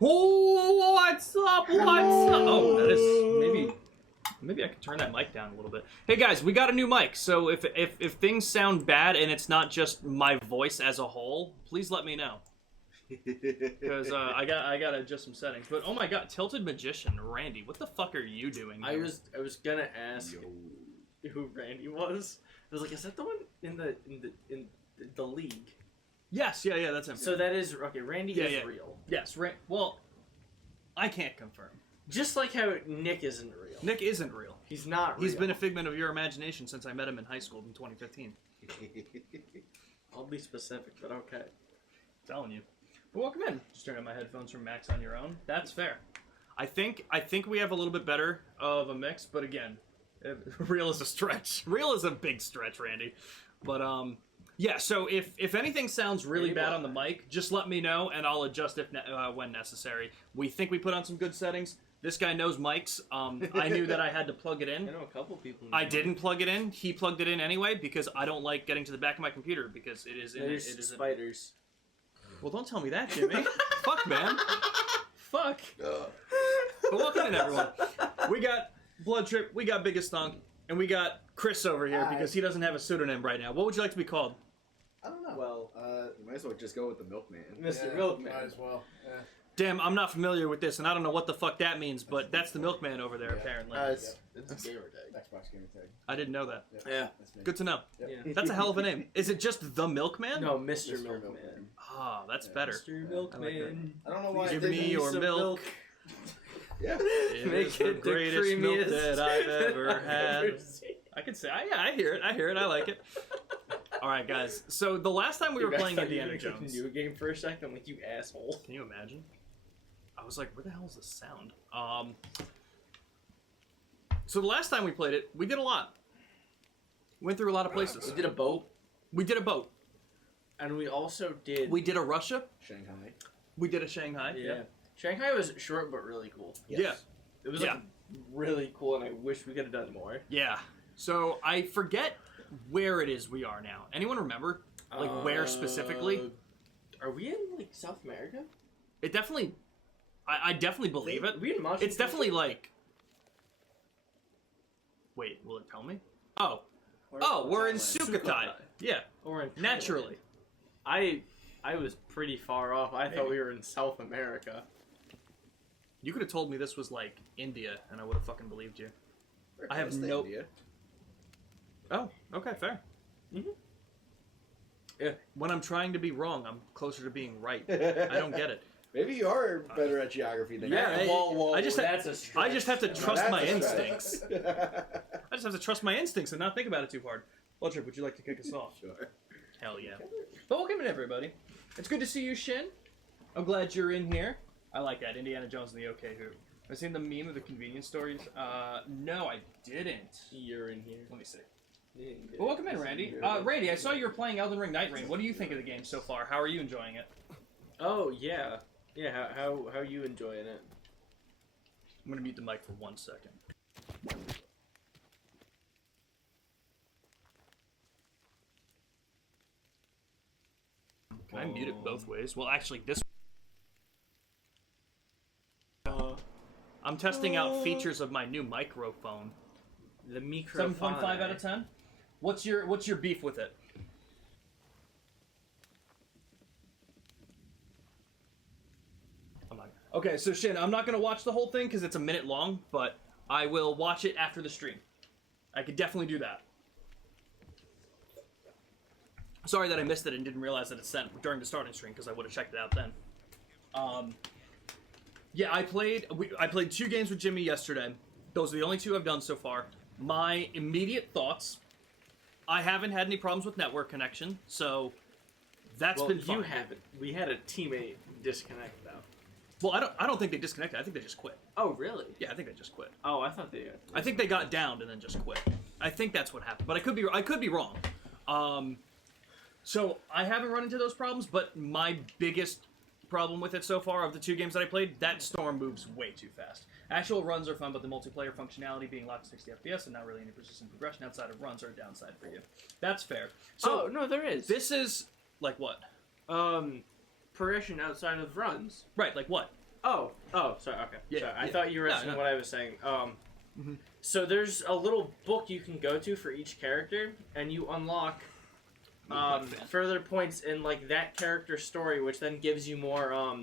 Oh, what's up? What's up? Oh, that is maybe I can turn that mic down a little bit. Hey guys, we got a new mic, so if things sound bad and it's not just my voice as a whole, please let me know. Because I gotta adjust some settings. But oh my god, Tilted Magician, Randy, what the fuck are you doing here? I was gonna ask who Randy was. I was like, is that the one in the league? Yes, yeah, that's him. So that is okay. Randy is real. Yes, well, I can't confirm. Just like how Nick isn't real. Nick isn't real. He's not real. He's been a figment of your imagination since I met him in high school in 2015. I'll be specific, but okay. I'm telling you. But welcome in. Just turn on my headphones from Max on your own. That's fair. I think we have a little bit better of a mix, but again, real is a stretch. Real is a big stretch, Randy. But yeah. So if anything sounds really bad on the mic, just let me know and I'll adjust when necessary. We think we put on some good settings. This guy knows mics. I knew that I had to plug it in. I know a couple people. I didn't plug it in. He plugged it in anyway because I don't like getting to the back of my computer because it is spiders. Well, don't tell me that, Jimmy. Fuck, man. Fuck. But welcome in, everyone. We got Blood Trip, we got Biggest Thunk, and we got Chris over here because he doesn't have a pseudonym right now. What would you like to be called? I don't know. Well, you might as well just go with the Milkman. Mr. Milkman. Might as well. Yeah. Damn, I'm not familiar with this, and I don't know what the fuck that means, but that's the Milkman over there, apparently. It's gamer tag. Xbox gamer tag. I didn't know that. Yeah. That's me. Good to know. Yep. Yeah. That's a hell of a name. Is it just the Milkman? No, Mr. Mr. Milkman. Milkman. Ah, that's better. Mr. Milkman. I don't know why. Give I me did your some milk. Yeah. It Make is the it the greatest milk creamiest that I've ever I've had. ever seen. I can say, yeah, I hear it, I like it. All right, guys. So the last time we were Dude, I playing thought you were Indiana gonna Jones. New game for a second, like you asshole. Can you imagine? I was like, where the hell is this sound? So the last time we played it, we did a lot. Went through a lot of places. We did a boat, We did a boat. and we also did. We did a Russia. Shanghai. We did a Shanghai. Yeah. Shanghai was short but really cool. Yeah. It was Yeah. like really cool, and I wish we could have done more. Yeah. So I forget where it is we are now. Anyone remember? Like where specifically? Are we in like South America? It definitely. I definitely believe it. Are we in Machu It's Picchu? definitely like. Wait, will it tell me? Oh, we're in Sukhothai. Sukhothai. Yeah, Or in naturally. I was pretty far off. I thought we were in South America. You could have told me this was like India, and I would have fucking believed you. We're I have close to no- India. Oh, okay, fair. Mhm. Yeah. When I'm trying to be wrong, I'm closer to being right. I don't get it. Maybe you are better at geography than Yeah, I am. I just ha- that's a stretch. I just have to Now trust that's my a stretch. instincts. I just have to trust my instincts and not think about it too hard. Bloodtrip, would you like to kick us off? Sure. Hell yeah. But welcome in, everybody. It's good to see you, Shin. I'm glad you're in here. I like that, Indiana Jones and the OK Who. I've seen the meme of the convenience stores. No, I didn't. You're in here. Let me see. Well, welcome in, Randy. Randy, I saw you were playing Elden Ring Night Rain. What do you think of the game so far? How are you enjoying it? Oh yeah, yeah. How are you enjoying it? I'm gonna mute the mic for 1 second. Can I mute it both ways? Well, actually, this. I'm testing out features of my new microphone. The microphone. 7.5 out of 10. What's your beef with it? Okay, so Shin, I'm not gonna watch the whole thing because it's a minute long, but I will watch it after the stream. I could definitely do that. Sorry that I missed it and didn't realize that it's sent during the starting stream because I would have checked it out then. Yeah, I played 2 games with Jimmy yesterday. Those are the only 2 I've done so far. My immediate thoughts: I haven't had any problems with network connection, so that's been fun. You haven't. We had a teammate disconnect though. Well, I don't think they disconnected. I think they just quit. Oh really? Yeah, I think they just quit. Oh, I thought they. I think they got downed and then just quit. I think that's what happened, but I could be wrong. So I haven't run into those problems, but my biggest problem with it so far of the 2 games that I played, that storm moves way too fast. Actual runs are fun, but the multiplayer functionality being locked to 60 FPS and not really any persistent progression outside of runs are a downside for you. That's fair. So oh no, there is. this is like what? progression outside of runs. Right, like what? Oh, sorry. Okay, Yeah, sorry. I yeah. thought you were No, asking no. what I was saying. Mhm. So there's a little book you can go to for each character, and you unlock further points in like that character's story, which then gives you more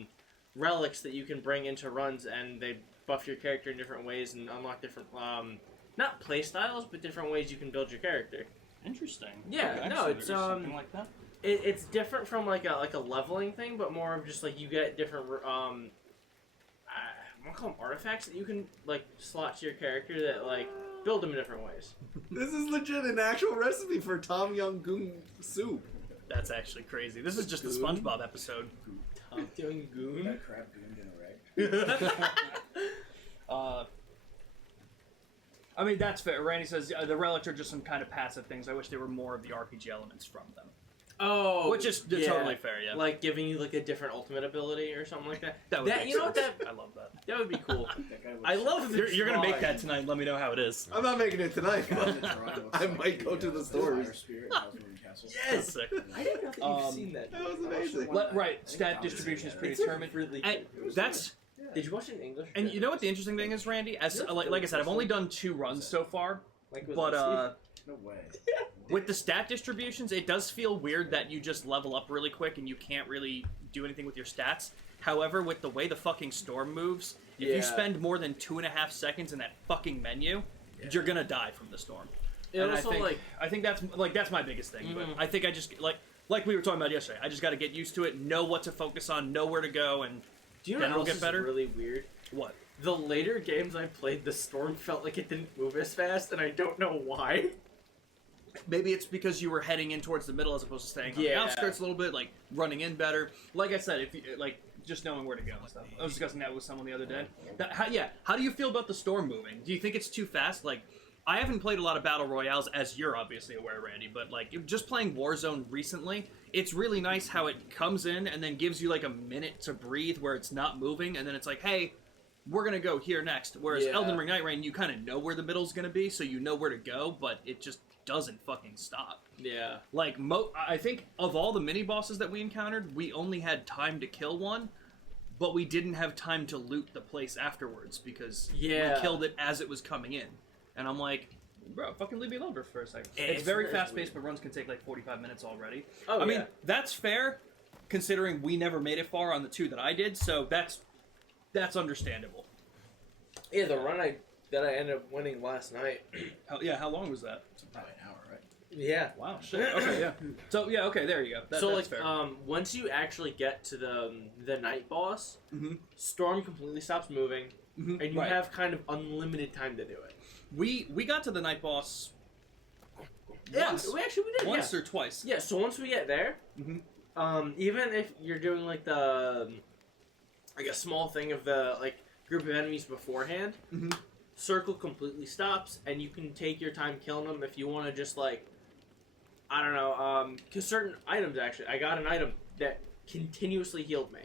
relics that you can bring into runs, and they buff your character in different ways and unlock different not play styles, but different ways you can build your character. Interesting. Yeah, Okay, no, so it's, there's something like that. It's different from like a leveling thing, but more of just like you get different I'm gonna call them artifacts that you can like slot to your character that like build them in different ways. This is legit an actual recipe for Tom Yum Goong soup. That's actually crazy. This is just a Goon. SpongeBob episode. I'm doing goon. That crab gooned in a rag. I mean, that's fair. Randy says the relics are just some kind of passive things. I wish there were more of the RPG elements from them. Oh, Which is yeah. totally fair, yeah. Like giving you like a different ultimate ability or something like that. That would That make you know what sense. that I love that. that would be cool. That guy was I love the You're gonna make drawing. that tonight. Let me know how it is. I'm not making it tonight, but I might go to the stores. Yes, That's sick. I didn't know that you've Um, seen that. That was amazing. Right, stat distribution is It's a predetermined. really And good. that's Did you watch it in English? and you know what the interesting thing is, Randy? As like I said, I've only done 2 runs so far, Like with but No way. with the stat distributions, it does feel weird that you just level up really quick and you can't really do anything with your stats. However, with the way the fucking storm moves, if Yeah. you spend more than 2.5 seconds in that fucking menu, you're gonna die from the storm. It And also I think that's my biggest thing. Mhm. But I think I just like we were talking about yesterday. I just got to get used to it, know what to focus on, know where to go, and do you know then what it'll else get is better. really weird? What? The later games I played, the storm felt like it didn't move as fast, and I don't know why. Maybe it's because you were heading in towards the middle as opposed to staying on the Yeah. outskirts a little bit, like running in better. Like I said, if you, like just knowing where to go and stuff. I was discussing that with someone the other day. How do you feel about the storm moving? Do you think it's too fast? Like, I haven't played a lot of battle royales, as you're obviously aware, Randy. But like, just playing Warzone recently, it's really nice how it comes in and then gives you like a minute to breathe where it's not moving, and then it's like, hey, we're gonna go here next. Whereas Yeah. Elden Ring Night Rain, you kind of know where the middle's gonna be, so you know where to go, but it just doesn't fucking stop. Yeah. Like, I think of all the mini bosses that we encountered, we only had time to kill one, but we didn't have time to loot the place afterwards because Yeah. we killed it as it was coming in. And I'm like, bro, fucking leave me alone for a second. It's It's very very fast paced, weird. but runs can take like 45 minutes already. Oh, I mean, yeah. that's fair, considering we never made it far on the 2 that I did, so that's understandable. Yeah, the run that I ended up winning last night. How long was that? About an hour, right? Yeah. Wow, shit. Okay, yeah. So, yeah, okay, there you go. So that's like, fair. once you actually get to the night boss, Mhm. storm completely stops moving, Mhm, and you right. have kind of unlimited time to do it. We got to the night boss once, we did. once or twice. Yeah. So once we get there, Mhm. even if you're doing like the like a small thing of the like group of enemies beforehand, Mhm. circle completely stops, and you can take your time killing them if you want to just like, I don't know, because certain items actually, I got an item that continuously healed me.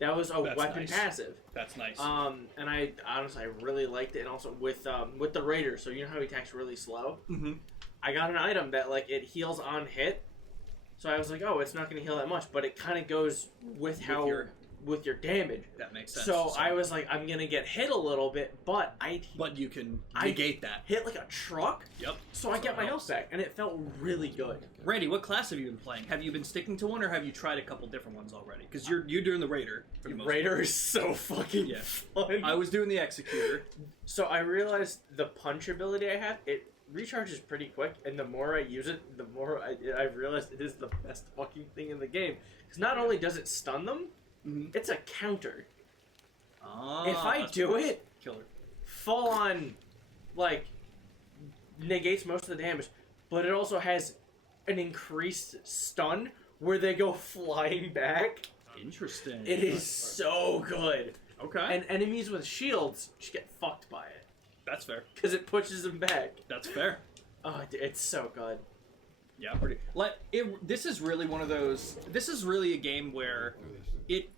That was a That's weapon nice. passive. That's nice. And I honestly I really liked it, and also with the Raider, so you know how he attacks really slow. Mm-hmm. I got an item that like it heals on hit, so I was like, oh, it's not going to heal that much, but it kind of goes with how with your damage. That makes sense. So I was like, I'm gonna get hit a little bit, but But you can I- negate that. hit like a truck, Yep. so I get my it health back, and it felt really good. Randy, what class have you been playing? Have you been sticking to one, or have you tried a couple different ones already? Because you're doing the Raider. For the most Raider is so fucking Yeah. fun. part. I was doing the Executor. So I realized the punch ability I have, it recharges pretty quick, and the more I use it, the more I've realized it is the best fucking thing in the game. Because not only does it stun them, Mhm. it's a counter. Ah, If I that's do nice. it, Killer. full on, like, negates most of the damage, but it also has an increased stun where they go flying back. Interesting. It is so good. Okay. And enemies with shields just get fucked by it That's fair. because it pushes them back. That's fair. Oh, it's so good. Yeah, pretty. This is really one of those. This is really a game where it.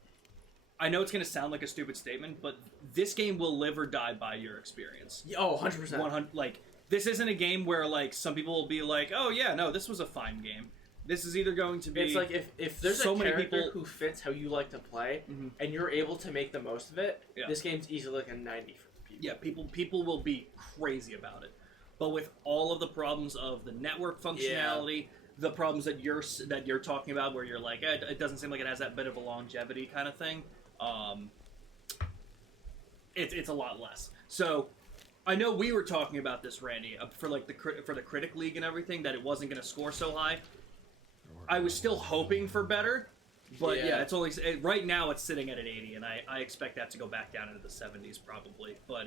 I know it's going to sound like a stupid statement, but this game will live or die by your experience. Oh, 100%. 100. Like, this isn't a game where like some people will be like, "Oh yeah, no, this was a fine game." This is either going to be... It's like if there's so a many character people- who fits how you like to play, Mhm. and you're able to make the most of it, Yeah. this game's easily like a 90 for people. Yeah, people will be crazy about it. But with all of the problems of the network functionality, the problems that you're talking about, where you're like, it doesn't seem like it has that bit of a longevity kind of thing. It's a lot less. So, I know we were talking about this, Randy, for like for the Critic League and everything, that it wasn't going to score so high. I was still hoping for better, but yeah, it's only right now it's sitting at an 80, and I expect that to go back down into the 70s probably. But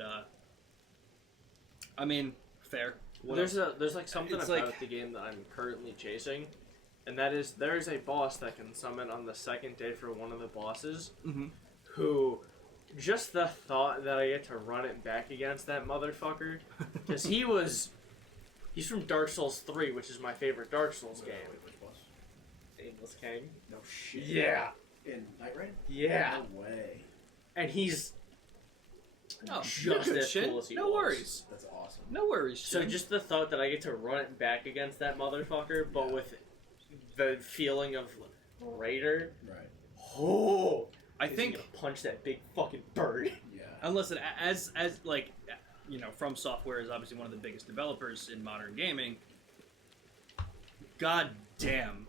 I mean, fair. What There's else? like something It's about like- the game that I'm currently chasing, and that is there is a boss that can summon on the second day for one of the bosses, Mhm. who just the thought that I get to run it back against that motherfucker, because he's from Dark Souls 3, which is my favorite Dark Souls game. Which boss? Aimless King. No shit. Yeah. In Night Rain? Yeah. No way. And he's Oh, just good, as Shin. cool as he No was. worries. That's awesome. No worries. So Shin. just the thought that I get to run it back against that motherfucker, but with the feeling of Raider. Right. Oh, I he's think gonna punch that big fucking bird. Yeah. And listen, as like, you know, From Software is obviously one of the biggest developers in modern gaming. God damn,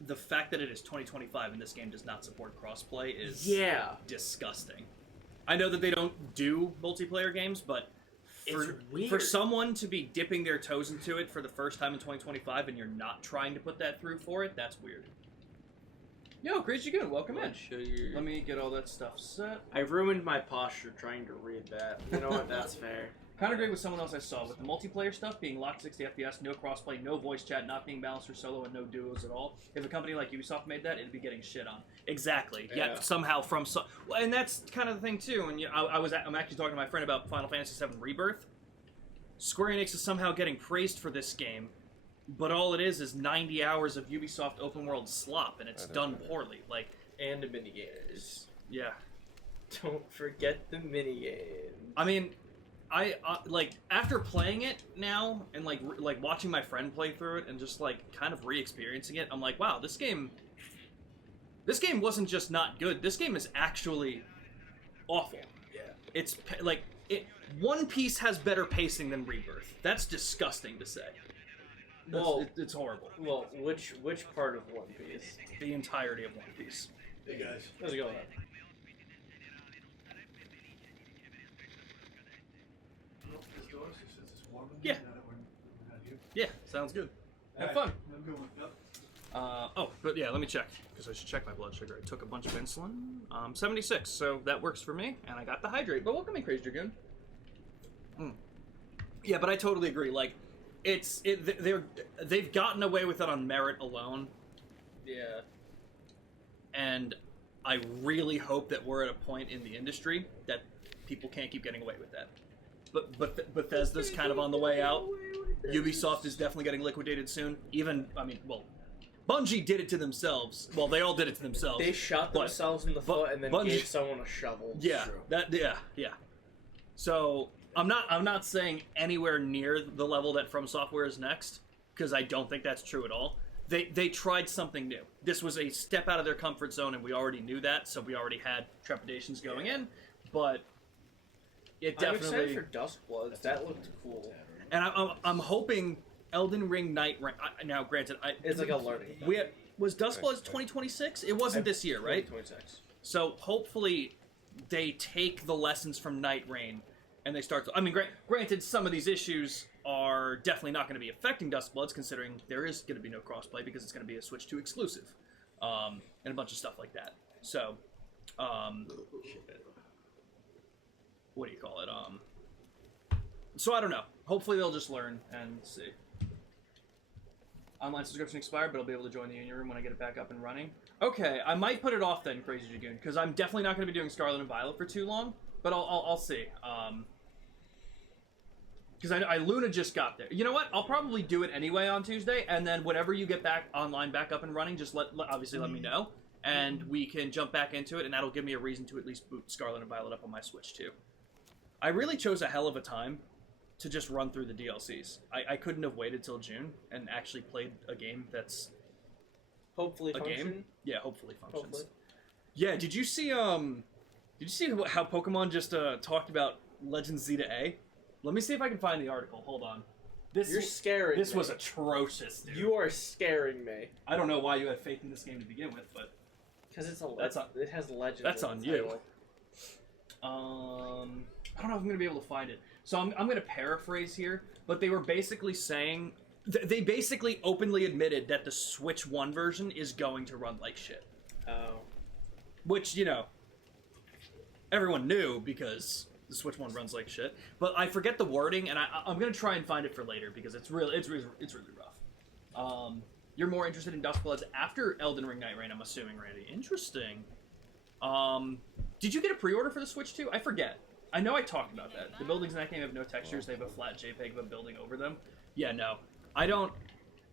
the fact that it is 2025 and this game does not support crossplay is Yeah, disgusting. I know that they don't do multiplayer games, but it's for weird. someone to be dipping their toes into it for the first time in 2025 and you're not trying to put that through for it, that's weird. Yo, Crazy Goon, welcome in. Let me get all that stuff set. I ruined my posture trying to read that. You know what? That's fair. Kind of agree with someone else I saw. With the multiplayer stuff being locked 60 FPS, no crossplay, no voice chat, not being balanced for solo, and no duos at all. If a company like Ubisoft made that, it'd be getting shit on. Exactly. Yeah. Yet somehow well, and that's kind of the thing too. And I'm actually talking to my friend about Final Fantasy VII Rebirth. Square Enix is somehow getting praised for this game, but all it is 90 hours of Ubisoft open world slop, and it's done poorly. Like, And the minigames. yeah. Don't forget the minigames. I mean, I like after playing it now and like watching my friend play through it and just like kind of re-experiencing it, I'm like, wow, this game wasn't just not good. This game is actually awful. Yeah. It's like One Piece has better pacing than Rebirth. That's disgusting to say. Well- It's horrible. Well, which part of One Piece? The entirety of One Piece. Hey guys. Let's go. Yeah. Yeah, sounds good. Have fun. But yeah, let me check, because I should check my blood sugar. I took a bunch of insulin, 76, so that works for me, and I got the hydrate. But welcome in, Crazy Dragoon. Yeah, but I totally agree. Like, they've gotten away with it on merit alone, Yeah. and I really hope that we're at a point in the industry that people can't keep getting away with that. But Bethesda's kind of on the way out. Ubisoft is definitely getting liquidated soon. Bungie did it to themselves. Well, they all did it to themselves. They shot But- themselves in the but foot and then Bungie- gave someone a shovel. Yeah, True. yeah. So I'm not saying anywhere near the level that From Software is next, because I don't think that's true at all. They tried something new. This was a step out of their comfort zone, and we already knew that, so we already had trepidations going in. But it I'm excited definitely, for Duskbloods. That looked cool. and I'm hoping Elden Ring Night Rain. Now, granted, It's like a learning. was Duskbloods 2026? It wasn't this year, right? 26. So hopefully they take the lessons from Night Rain and they start to... I mean, granted, some of these issues are definitely not going to be affecting Duskbloods, considering there is going to be no crossplay because it's going to be a Switch 2 exclusive. And a bunch of stuff like that. So, what do you call it? So I don't know. Hopefully they'll just learn and see. Online subscription expired, but I'll be able to join the union room when I get it back up and running. Okay, I might put it off then, Crazy Dragoon, because I'm definitely not going to be doing Scarlet and Violet for too long. But I'll see. Because I Luna just got there. You know what? I'll probably do it anyway on Tuesday, and then whenever you get back online, back up and running, just obviously let me know, and we can jump back into it, and that'll give me a reason to at least boot Scarlet and Violet up on my Switch too. I really chose a hell of a time to just run through the DLCs. I couldn't have waited till June and actually played a game that's hopefully a function. game. Yeah, hopefully functions. Hopefully. Yeah, did you see how Pokemon just talked about Legend Z to A? Let me see if I can find the article. Hold on. You're scaring This me. was atrocious, dude. You are scaring me. I don't know why you had faith in this game to begin with, but Because it has legend. That's in on the you. title. I don't know if I'm gonna be able to find it. So I'm gonna paraphrase here, but they were basically saying they basically openly admitted that the Switch 1 version is going to run like shit. Oh. Which, you know, everyone knew because the Switch 1 runs like shit. But I forget the wording, and I'm gonna try and find it for later because it's really rough. You're more interested in Duskbloods after Elden Ring Night Rain, I'm assuming, Randy. Interesting. Did you get a pre-order for the Switch 2? I forget. I know I talked about that. The buildings in that game have no textures. They have a flat JPEG of a building over them. Yeah, no. I don't...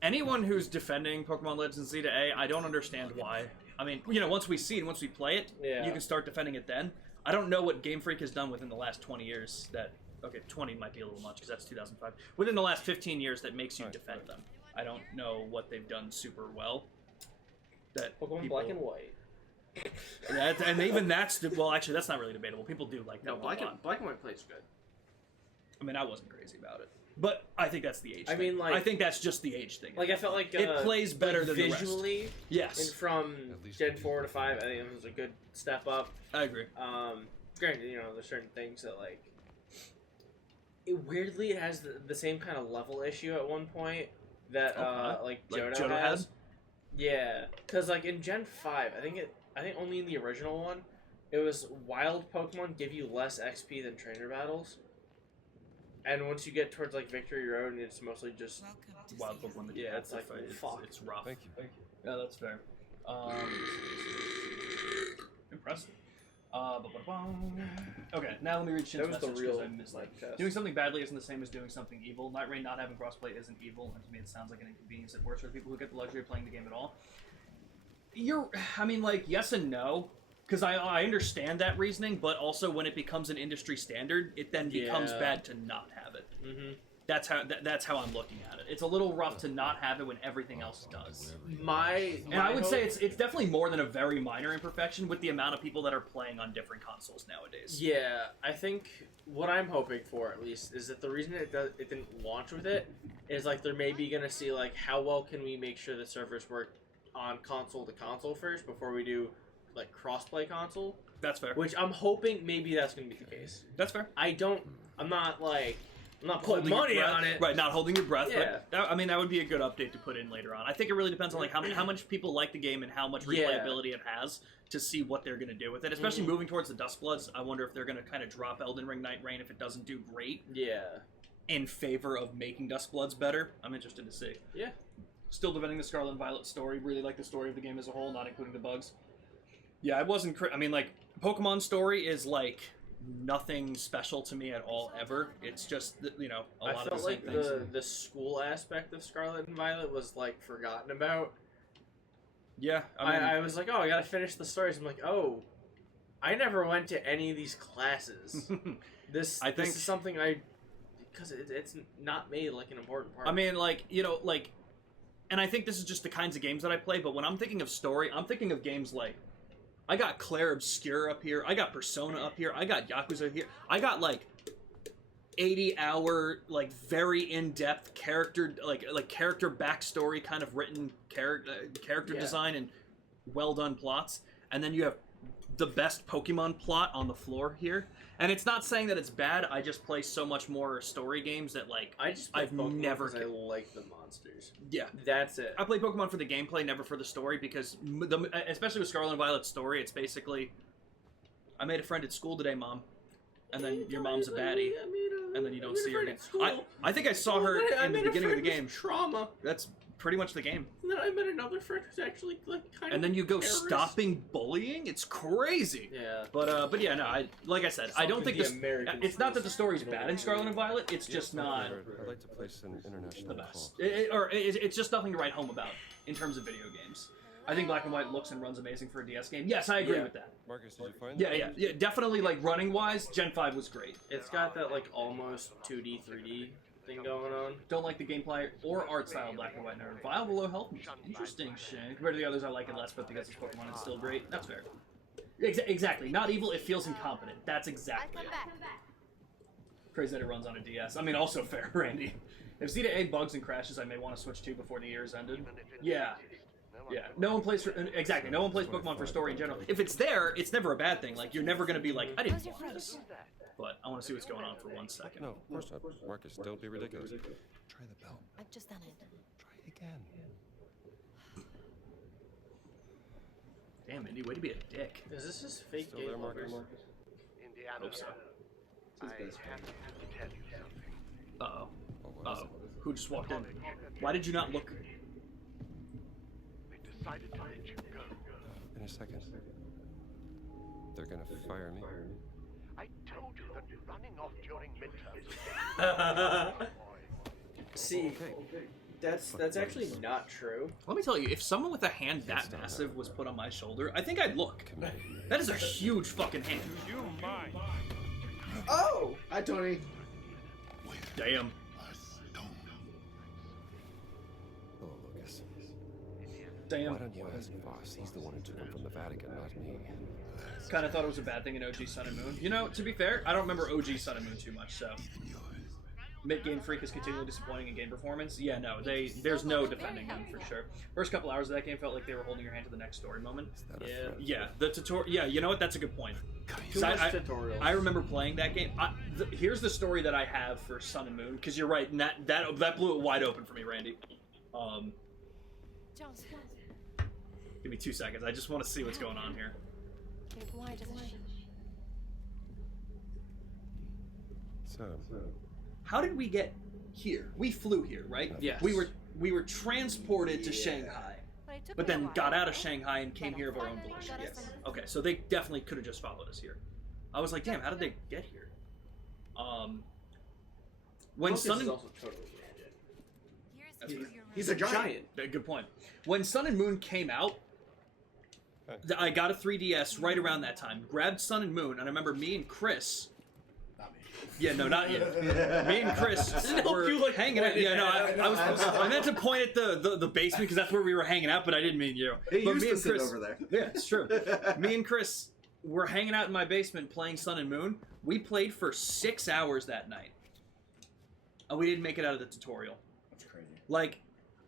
Anyone who's defending Pokemon Legends Z to A, I don't understand why. I mean, you know, once we see it, once we play it, Yeah. you can start defending it then. I don't know what Game Freak has done within the last 20 years that... Okay, 20 might be a little much because that's 2005. Within the last 15 years that makes you defend them. I don't know what they've done super well. That Pokemon people... Black and White. And even that's... Well, actually, that's not really debatable. People do like that No, one Black a lot. and White plays good. I mean, I wasn't crazy about it. But I think that's the age I thing. mean, like... I think that's just the age thing. Like, I felt like... it plays better like, than visually, the rest. Yes. and from Gen 4 to 5, I think it was a good step up. I agree. Granted, you know, there's certain things that, like... Weirdly, it has the same kind of level issue at one point that, like Johto has. had? Yeah. Because, like, in Gen 5, I think only in the original one, it was wild Pokemon give you less XP than trainer battles. And once you get towards, like, Victory Road, and it's mostly just... Wild Pokemon. That Yeah, it's like, it's, fuck. it's rough. Thank you. Yeah, that's fair. Impressive. Okay, now let me read Shin's That was the message real, because I missed like, it. test. Doing something badly isn't the same as doing something evil. Night Rain not having crossplay isn't evil, and to me it sounds like an inconvenience at worst for the people who get the luxury of playing the game at all. I mean, like, yes and no, because I understand that reasoning, but also when it becomes an industry standard, it then becomes Yeah. bad to not have it. Mm-hmm. That's how I'm looking at it. It's a little rough to not have it when everything else does. And I would say it's definitely more than a very minor imperfection with the amount of people that are playing on different consoles nowadays. Yeah, I think what I'm hoping for, at least, is that the reason it didn't launch with it is, like, they're maybe going to see, like, how well can we make sure the servers work on console to console first before we do, like, cross-play console. That's fair. Which I'm hoping maybe that's going to be the case. That's fair. I'm not putting Holding your money breath. on it. Right, not holding your breath. Yeah. But, I mean, that would be a good update to put in later on. I think it really depends on, like, how much people like the game and how much replayability it has to see what they're going to do with it. Especially moving towards the Duskbloods, I wonder if they're going to kind of drop Elden Ring Night Rain if it doesn't do great Yeah. in favor of making Duskbloods better. I'm interested to see. Yeah. Still defending the Scarlet and Violet story. Really like the story of the game as a whole, not including the bugs. Yeah, I wasn't... I mean, like, Pokemon story is, like, nothing special to me at all, ever. It's just, you know, a lot of the same things. I felt like the school aspect of Scarlet and Violet was, like, forgotten about. Yeah, I mean... I was like, oh, I gotta finish the stories. I'm like, oh, I never went to any of these classes. This is something because it's not made, like, an important part. I mean, like, you know, like... And I think this is just the kinds of games that I play, but when I'm thinking of story, I'm thinking of games like... I got Claire Obscure up here, I got Persona up here, I got Yakuza here, I got, like, 80-hour, like, very in-depth character, like character backstory kind of written character design and well-done plots. And then you have the best Pokemon plot on the floor here. And it's not saying that it's bad, I just play so much more story games that, like, I've never... I like the monsters. Yeah. That's it. I play Pokemon for the gameplay, never for the story, because, especially with Scarlet and Violet's story, it's basically, I made a friend at school today, Mom. And then your mom's a baddie, and then you don't see her again. I think I saw her in the beginning of the game. Trauma. That's pretty much the game. And then I met another friend who's actually, like, kind of... And then you go terrorist. stopping bullying? It's crazy. Yeah. But yeah, no, like I said, I don't think this... Americans It's not that the story's bad in Scarlet and Violet, it's just not I'd like to place an international the best. It's just nothing to write home about in terms of video games. I think Black and White looks and runs amazing for a DS game. Yes, I agree with that. Marcus, did you find Yeah, definitely, like, running-wise, Gen 5 was great. It's got that, like, almost 2D, 3D thing going on. Don't like the gameplay or art style of Black and White Nerd. Vile below health. Interesting shit. Compared to the others, I like it less, but because it's Pokemon, it's still great. That's fair. Exactly. Not evil, it feels incompetent. That's exactly it. Crazy that it runs on a DS. I mean, also fair, Randy. If Zeta A bugs and crashes, I may want to switch to before the year's ended. Yeah. Yeah. No one plays for... Exactly. No one plays Pokemon for story in general. If it's there, it's never a bad thing. Like, you're never going to be like, I didn't want this. But I want to see what's going on for 1 second. No, of course not. Marcus, don't be ridiculous. Try the bell. I've just done it. Try it again. Damn, Indy, way to be a dick. Is this just fake Still game there, Marcus? Indiana, Hope so. I have to tell you something. Uh-oh. Oh, what is Uh-oh. Who just walked in? Why did you not look? We decided to let you go. In a second. They're gonna fire me. I told you that running off during midterms. See, that's actually not true. Let me tell you, if someone with a hand that massive was put on my shoulder, I think I'd look. That is a huge fucking hand. Oh! Hi, Tony. Damn. Hello, Lucas. Damn. Why don't you ask Boss? He's the one who took him from the Vatican, not me. Kind of thought it was a bad thing in OG Sun and Moon. You know, to be fair, I don't remember OG Sun and Moon too much, so... Mid-game Freak is continually disappointing in game performance. Yeah, no, there's no defending him for sure. First couple hours of that game felt like they were holding your hand to the next story moment. Is that a Yeah. threat? Yeah, the tutorial. Yeah, you know what? That's a good point. Too much tutorials. I remember playing that game. Here's the story that I have for Sun and Moon, because you're right, and that blew it wide open for me, Randy. Jones, Give me 2 seconds. I just want to see what's going on here. why doesn't she? So, How did we get here? We flew here, right? Yes. We were transported to Shanghai, but then got out of Shanghai and came here of our own volition. Yes. Okay, so they definitely could have just followed us here. I was like, damn, how did they get here? When Sun and also totally random. He's a giant. Good point. When Sun and Moon came out, I got a 3DS right around that time. Grabbed Sun and Moon, and I remember me and Chris. Not me. Yeah, no, not you. Me and Chris were you, like, hanging out. pointed Yeah, no, at I meant to point at the basement because that's where we were hanging out, but I didn't mean you. He But used me to and sit Chris, over there. yeah, it's true. Me and Chris were hanging out in my basement playing Sun and Moon. We played for 6 hours that night, and we didn't make it out of the tutorial. That's crazy. Like,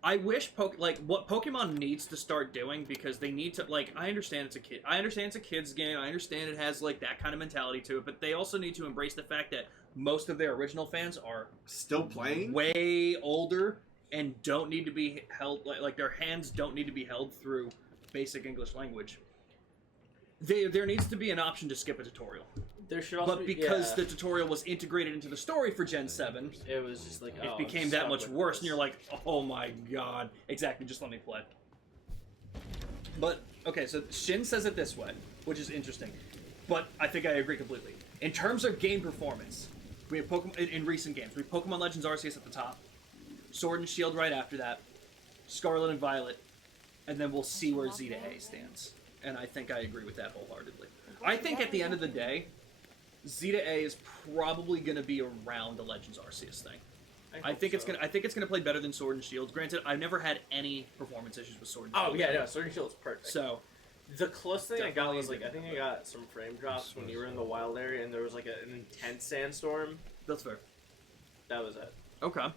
I wish what Pokemon needs to start doing, because they need to, like, I understand it's a kid's game. I understand it has like that kind of mentality to it, but they also need to embrace the fact that most of their original fans are Still playing? way older and don't need to be held like their hands don't need to be held through basic English language. There needs to be an option to skip a tutorial. There should also But be, because the tutorial was integrated into the story for Gen 7, it was just like, it oh, became stop that much with worse, this. and you're like, oh my god. Exactly, just let me play. But, okay, so Shin says it this way, which is interesting. But I think I agree completely. In terms of game performance, we have Pokemon in recent games. We have Pokemon Legends Arceus at the top, Sword and Shield right after that, Scarlet and Violet, and then we'll see where Zeta A stands. And I think I agree with that wholeheartedly. I think at the end of the day, Zeta A is probably going to be around the Legends Arceus thing. I think it's gonna play better than Sword and Shield. Granted, I've never had any performance issues with Sword and Oh Shield. yeah, no, Sword and Shield is perfect. So The closest thing I got Definitely was like, I think I got some frame drops when you were in the wild area and there was like an intense sandstorm. that's fair. That was it. Okay.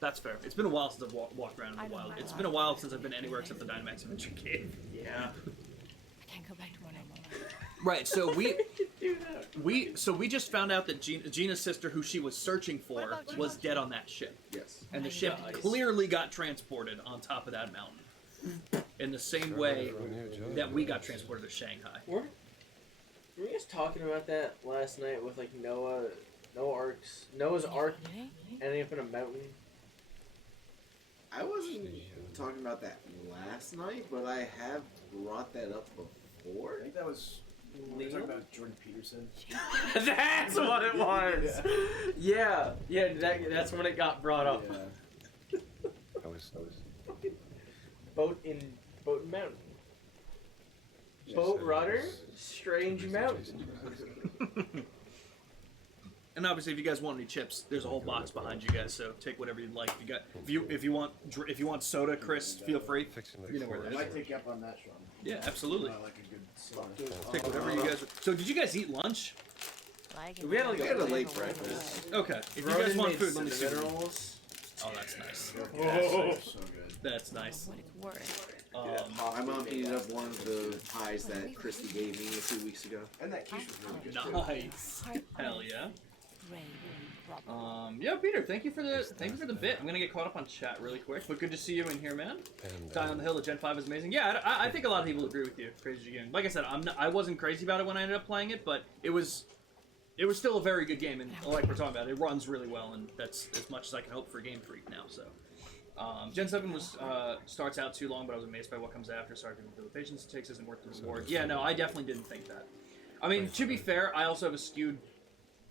That's fair. It's been a while since I've walked around in the wild. It's been a while since I've been anywhere except the Dynamax Adventure Cave. Yeah. I can't go back to what I'm on. Right. So Do that. we just found out that Gina's sister, who she was searching What for, about was Gina? dead on that ship, Yes. and the Nice. ship Nice. clearly got transported on top of that mountain, in the same way that we got transported to Shanghai. Were you guys talking about that last night with like Noah's Ark ending up in a mountain? I wasn't talking about that last night, but I have brought that up before. I think that was we were talking about Jordan Peterson. That's what it was. Yeah, that's when it got brought up. Yeah. I was Boat in mountain. Boat rudder, strange mountain. And And obviously, if you guys want any chips, there's a whole box behind you guys. So take whatever you'd like. If you want soda, Chris, feel free. Fixing You know where I that might is. take you up on that, Sean. Yeah, absolutely. I like a good soda. Take whatever you guys. So did you guys eat lunch? Like We had like We had a late breakfast. Okay. If you Roden guys want made food, let me see. cinnamon rolls. Oh, that's nice. Oh, so good. That's nice. what it's worth. My mom heated up one of the pies that Christy gave me a few weeks ago. And that quiche was really good too. Nice. Hell yeah. Brave and proper. Yeah, Peter. Thank you for the bit. I'm gonna get caught up on chat really quick, but good to see you in here, man. And, Die on the Hill of Gen 5 is amazing. Yeah, I think a lot of people agree with you. Crazy Game. Like I said, I wasn't crazy about it when I ended up playing it, but it was still a very good game, and like we're talking about, it runs really well, and that's as much as I can hope for Game Freak now. So, Gen 7 starts out too long, but I was amazed by what comes after. Sorry for the patience it takes isn't worth the reward. Yeah, no, I definitely didn't think that. I mean, to be fair, I also have a skewed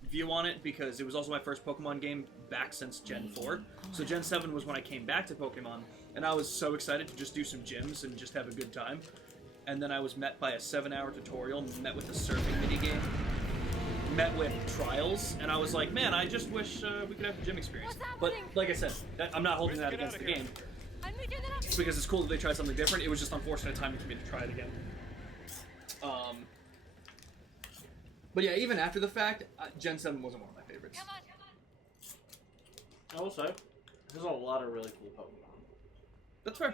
view on it because it was also my first Pokemon game back since Gen 4. So Gen 7 was when I came back to Pokemon, and I was so excited to just do some gyms and just have a good time. And then I was met by a 7-hour tutorial, met with a surfing minigame, met with trials, and I was like, man, I just wish we could have a gym experience. But like I said, I'm not holding that against the game. It's because it's cool that they tried something different. It was just unfortunate timing for me to try it again. But yeah, even after the fact, Gen 7 wasn't one of my favorites. I will say, there's a lot of really cool Pokemon. That's fair.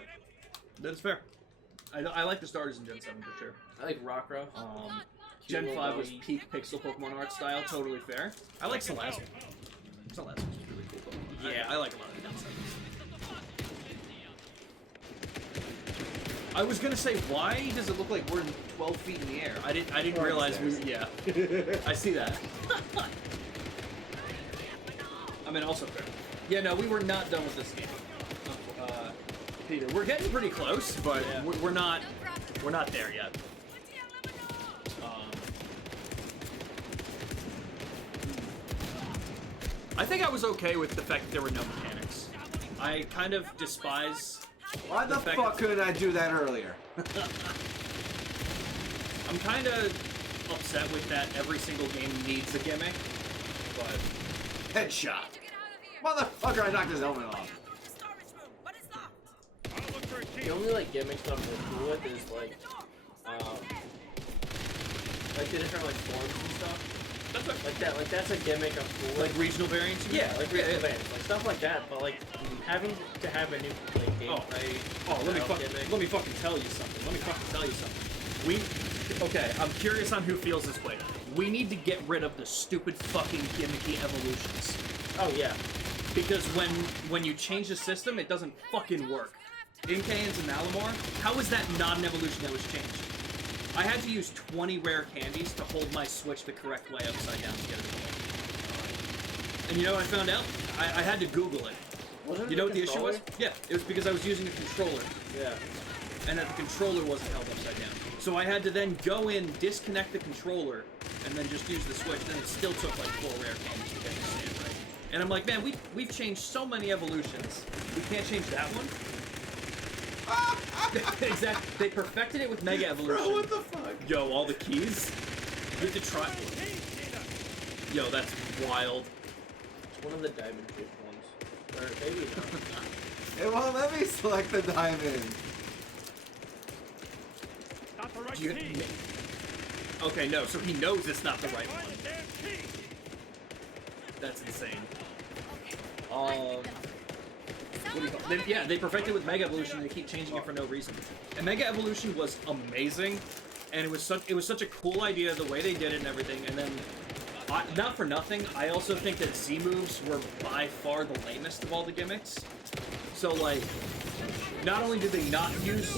That's fair. I like the starters in Gen 7 for sure. I like Rockruff. Gen 5 was peak pixel Pokemon art style, totally fair. I like Salazzle. Salazzle was really cool Pokemon. Yeah. I like a lot of Gen 7. I was gonna say, why does it look like we're 12 feet in the air? I didn't realize we. Yeah, I see that. I mean, also fair. Yeah, no, we were not done with this game, Peter. We're getting pretty close, but Yeah. we're not there yet. I think I was okay with the fact that there were no mechanics. I kind of despise. Why the fact- fuck couldn't I do that earlier? I'm kind of upset with that every single game needs a gimmick, but Headshot. Motherfucker, I knocked his helmet off. The only like gimmicks that I'm really cool with is like the different like forms and stuff. Like that's a gimmick I'm cool with. like regional variants. you mean? Yeah, like regional bands, like stuff like that. But like having to have a new like gameplay. Let me style gimmick. fucking tell you something. Okay, I'm curious on who feels this way. We need to get rid of the stupid fucking gimmicky evolutions. Oh yeah. Because when you change the system, it doesn't fucking work. In Cairns and Malamar, how is that not an evolution that was changed? I had to use 20 rare candies to hold my Switch the correct way upside down to get it to work. And you know what I found out? I had to Google it. Wasn't You it know what the issue was? controller? Yeah, it was because I was using a controller, Yeah. and that the controller wasn't held upside down. So I had to then go in, disconnect the controller, and then just use the Switch. Then it still took like 4 rare candies to get the stand right. And I'm like, man, we've changed so many evolutions. We can't change that one. Exactly. They perfected it with Mega Evolution. Bro, what the fuck? Yo, all the keys. You have to try. Yo, that's wild. It's one of the diamond tooth ones. Or maybe not. It won't let me select the diamond. Do you- Okay, no. So he knows it's not the right one. That's insane. What do you call it? They perfected it with Mega Evolution. And they keep changing it for no reason. And Mega Evolution was amazing, and it was such a cool idea the way they did it and everything. And then, not for nothing, I also think that Z moves were by far the lamest of all the gimmicks. So like, not only did they not use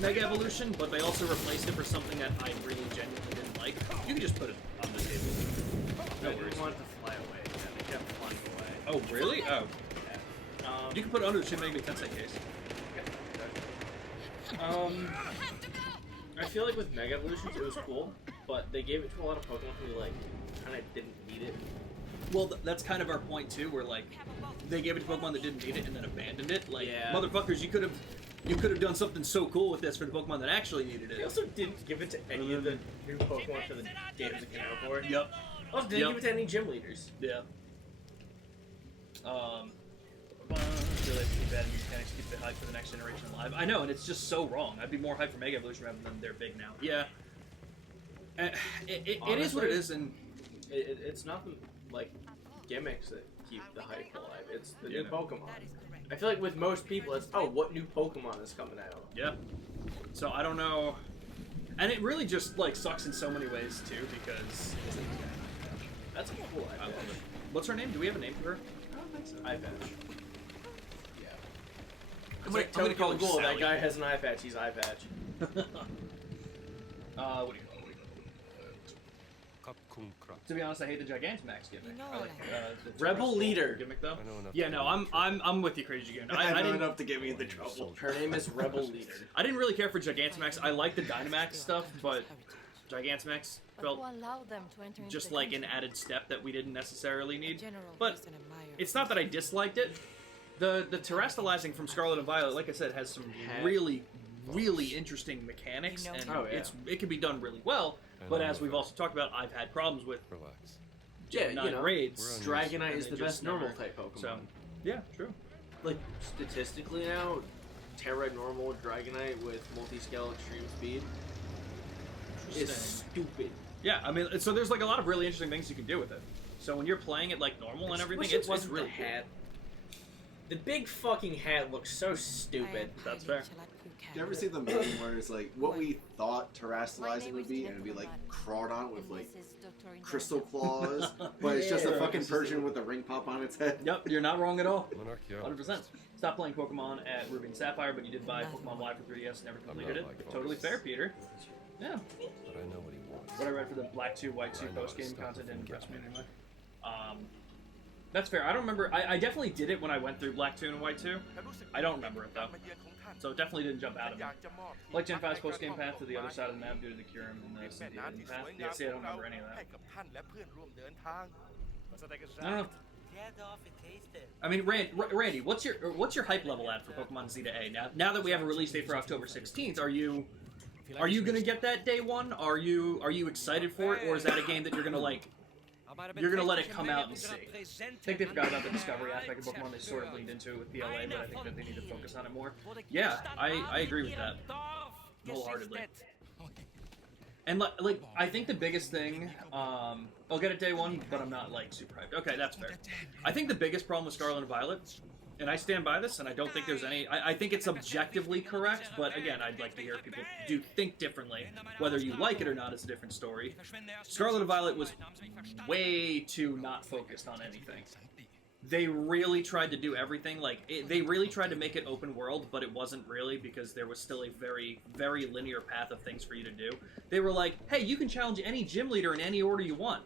Mega Evolution, but they also replaced it for something that I really genuinely didn't like. You can just put it on the table. No worries. I wanted to fly away. Yeah, they kept flying away. Oh really? Oh. You can put it under the Shin Megami Tensei case. I feel like with Mega Evolutions it was cool, but they gave it to a lot of Pokemon who like kind of didn't need it. Well, that's kind of our point too. Where like they gave it to Pokemon that didn't need it and then abandoned it. Like Yeah. motherfuckers, you could have done something so cool with this for the Pokemon that actually needed They it. also didn't give it to any of the new Pokemon for the games that came out for it. Yep. Oh, didn't give it to any gym leaders. Yeah. So they keep adding mechanics, keep the hype for the next generation alive. I know, and it's just so wrong. I'd be more hyped for Mega Evolution rather than they're big now. Yeah. It is what it is, and It's not the like gimmicks that keep the hype alive. It's the new Yeah. Pokemon. I feel like with most people, it's what new Pokemon is coming out. yeah. So I don't know, and it really just like sucks in so many ways too because That's a cool I idea. love it. What's her name? Do we have a name for her? Eye patch. I'm It's like gonna call her Tokyo Ghoul. That Sally. guy has an eye patch. He's eye patch. What do you call it? To be honest, I hate the Gigantamax gimmick. You know I like the Rebel terrestrial Leader. gimmick though. I know enough Yeah, to no, do I'm with you, Crazy Goon. I I know didn't enough to get me into trouble. Her name is Rebel Leader. I didn't really care for Gigantamax. I like the Dynamax stuff, but Gigantamax But felt who allowed them to enter into just the like an country? added step that we didn't necessarily The need. general But was an admirer it's of not that I his. disliked it. The terrestrializing from Scarlet and Violet, like I said, has some Hat. really interesting mechanics, You know and Oh, yeah. it can be done really well. But as we've also talked about, I've had problems with Relax. Yeah, Gen you 9 know, raids. We're on Dragonite And is they the just best normal never- type Pokemon. So, yeah, true. Like statistically now, Terra normal Dragonite with multi-scale extreme speed is stupid. Yeah, I mean, so there's like a lot of really interesting things you can do with it. So when you're playing it like normal and everything, Wish it it's wasn't really the cool. hat. The big fucking hat looks so stupid. That's fair. You ever see the meme where it's like what we thought terrestrializing would be, and it'd be like Crawdon with like crystal claws, but it's just a Yeah. fucking Persian with a ring pop on its head. Yep, you're not wrong at all. Monarchia. 100%. Stop playing Pokemon at Ruby and Sapphire, but you did buy Pokemon Y for 3DS and never completed it. like Totally Fox. fair, Peter. Yeah. But I know what he wants. What I read for the Black 2, White 2 I know how to post-game stop content the didn't thing impress me coming. anyway. That's fair. I don't remember. I definitely did it when I went through Black 2 and White 2. I don't remember it, though. So it definitely didn't jump out of me. Like Gen 5's post-game path to the other side of the map due to the Kyurem and the Cynthia hidden path. Yeah, see, I don't remember any of that. I don't know. I mean, Randy, what's your hype level at for Pokemon Z to A? Now that we have a release date for October 16th, are you gonna get that day one? Are you excited for it, or is that a game that you're gonna like? You're gonna let it come out and see. I think they forgot about the discovery aspect of Pokemon. They sort of leaned into it with BLA, but I think that they need to focus on it more. Yeah, I agree with that wholeheartedly. And like I think the biggest thing, I'll get it day one, but I'm not like super hyped. Okay, that's fair. I think the biggest problem with Scarlet and Violet, and I stand by this, and I don't think there's any. I think it's objectively correct, but again, I'd like to hear people do think differently. Whether you like it or not is a different story. Scarlet and Violet was way too not focused on anything. They really tried to do everything. They really tried to make it open world, but it wasn't really because there was still a very, very linear path of things for you to do. They were like, hey, you can challenge any gym leader in any order you want,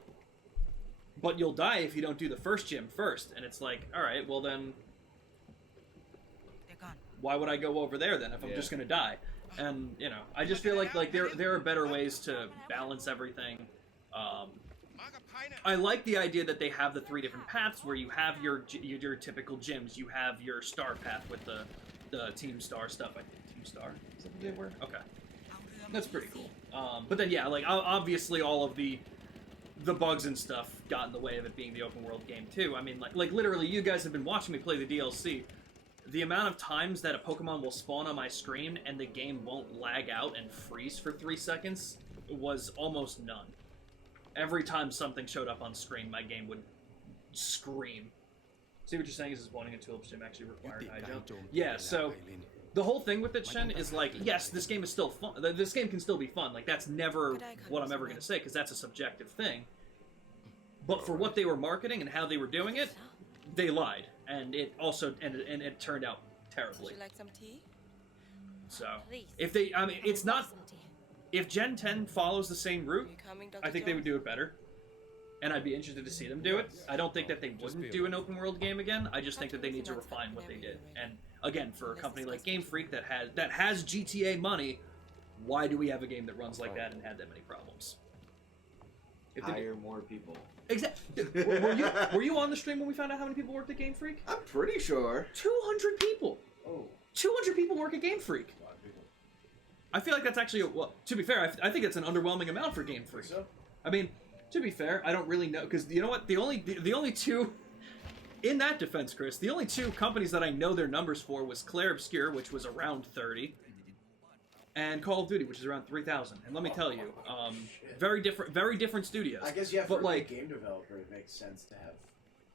but you'll die if you don't do the first gym first. And it's like, all right, well then, why would I go over there then if I'm just gonna die? And you know, I just feel like there are better ways to balance everything. I like the idea that they have the 3 different paths where you have your typical gyms. You have your star path with the Team Star stuff. I think Team Star is that the word? Okay, that's pretty cool. But then yeah, like obviously all of the bugs and stuff got in the way of it being the open world game too. I mean, like literally, you guys have been watching me play the DLC. The amount of times that a Pokemon will spawn on my screen and the game won't lag out and freeze for 3 seconds was almost none. Every time something showed up on screen, my game would scream. See what you're saying is spawning a Tulip Gym actually required high jump? Yeah, so the whole thing with it, Shen, is like, yes, this game is still fun. This game can still be fun. Like, that's never what I'm ever going to say, because that's a subjective thing. But for what they were marketing and how they were doing it, they lied. And it also, and it turned out terribly. Would you like some tea? So, Please. if they, I mean, it's not, Some tea. if Gen 10 follows the same route, You coming, Dr. I think they would Jones? do it better. And I'd be interested to see them do it. I don't think that they wouldn't do an open world game again. I just think that they need to refine what they did. And again, for a company like Game Freak that has GTA money, why do we have a game that runs like that and had that many problems? If they do- Hire more people. Exactly. Were you on the stream when we found out how many people worked at Game Freak? I'm pretty sure. 200 people. Oh, 200 people work at Game Freak. a lot of people. I feel like that's actually, well, to be fair, I think it's an underwhelming amount for Game Freak. So? I mean, To be fair, I don't really know, because you know what? The only two, in that defense, Chris, the only two companies that I know their numbers for was Claire Obscure, which was around 30, and Call of Duty, which is around 3,000. And let me tell you, very different studios. I guess, yeah, but for a like game developer, it makes sense to have...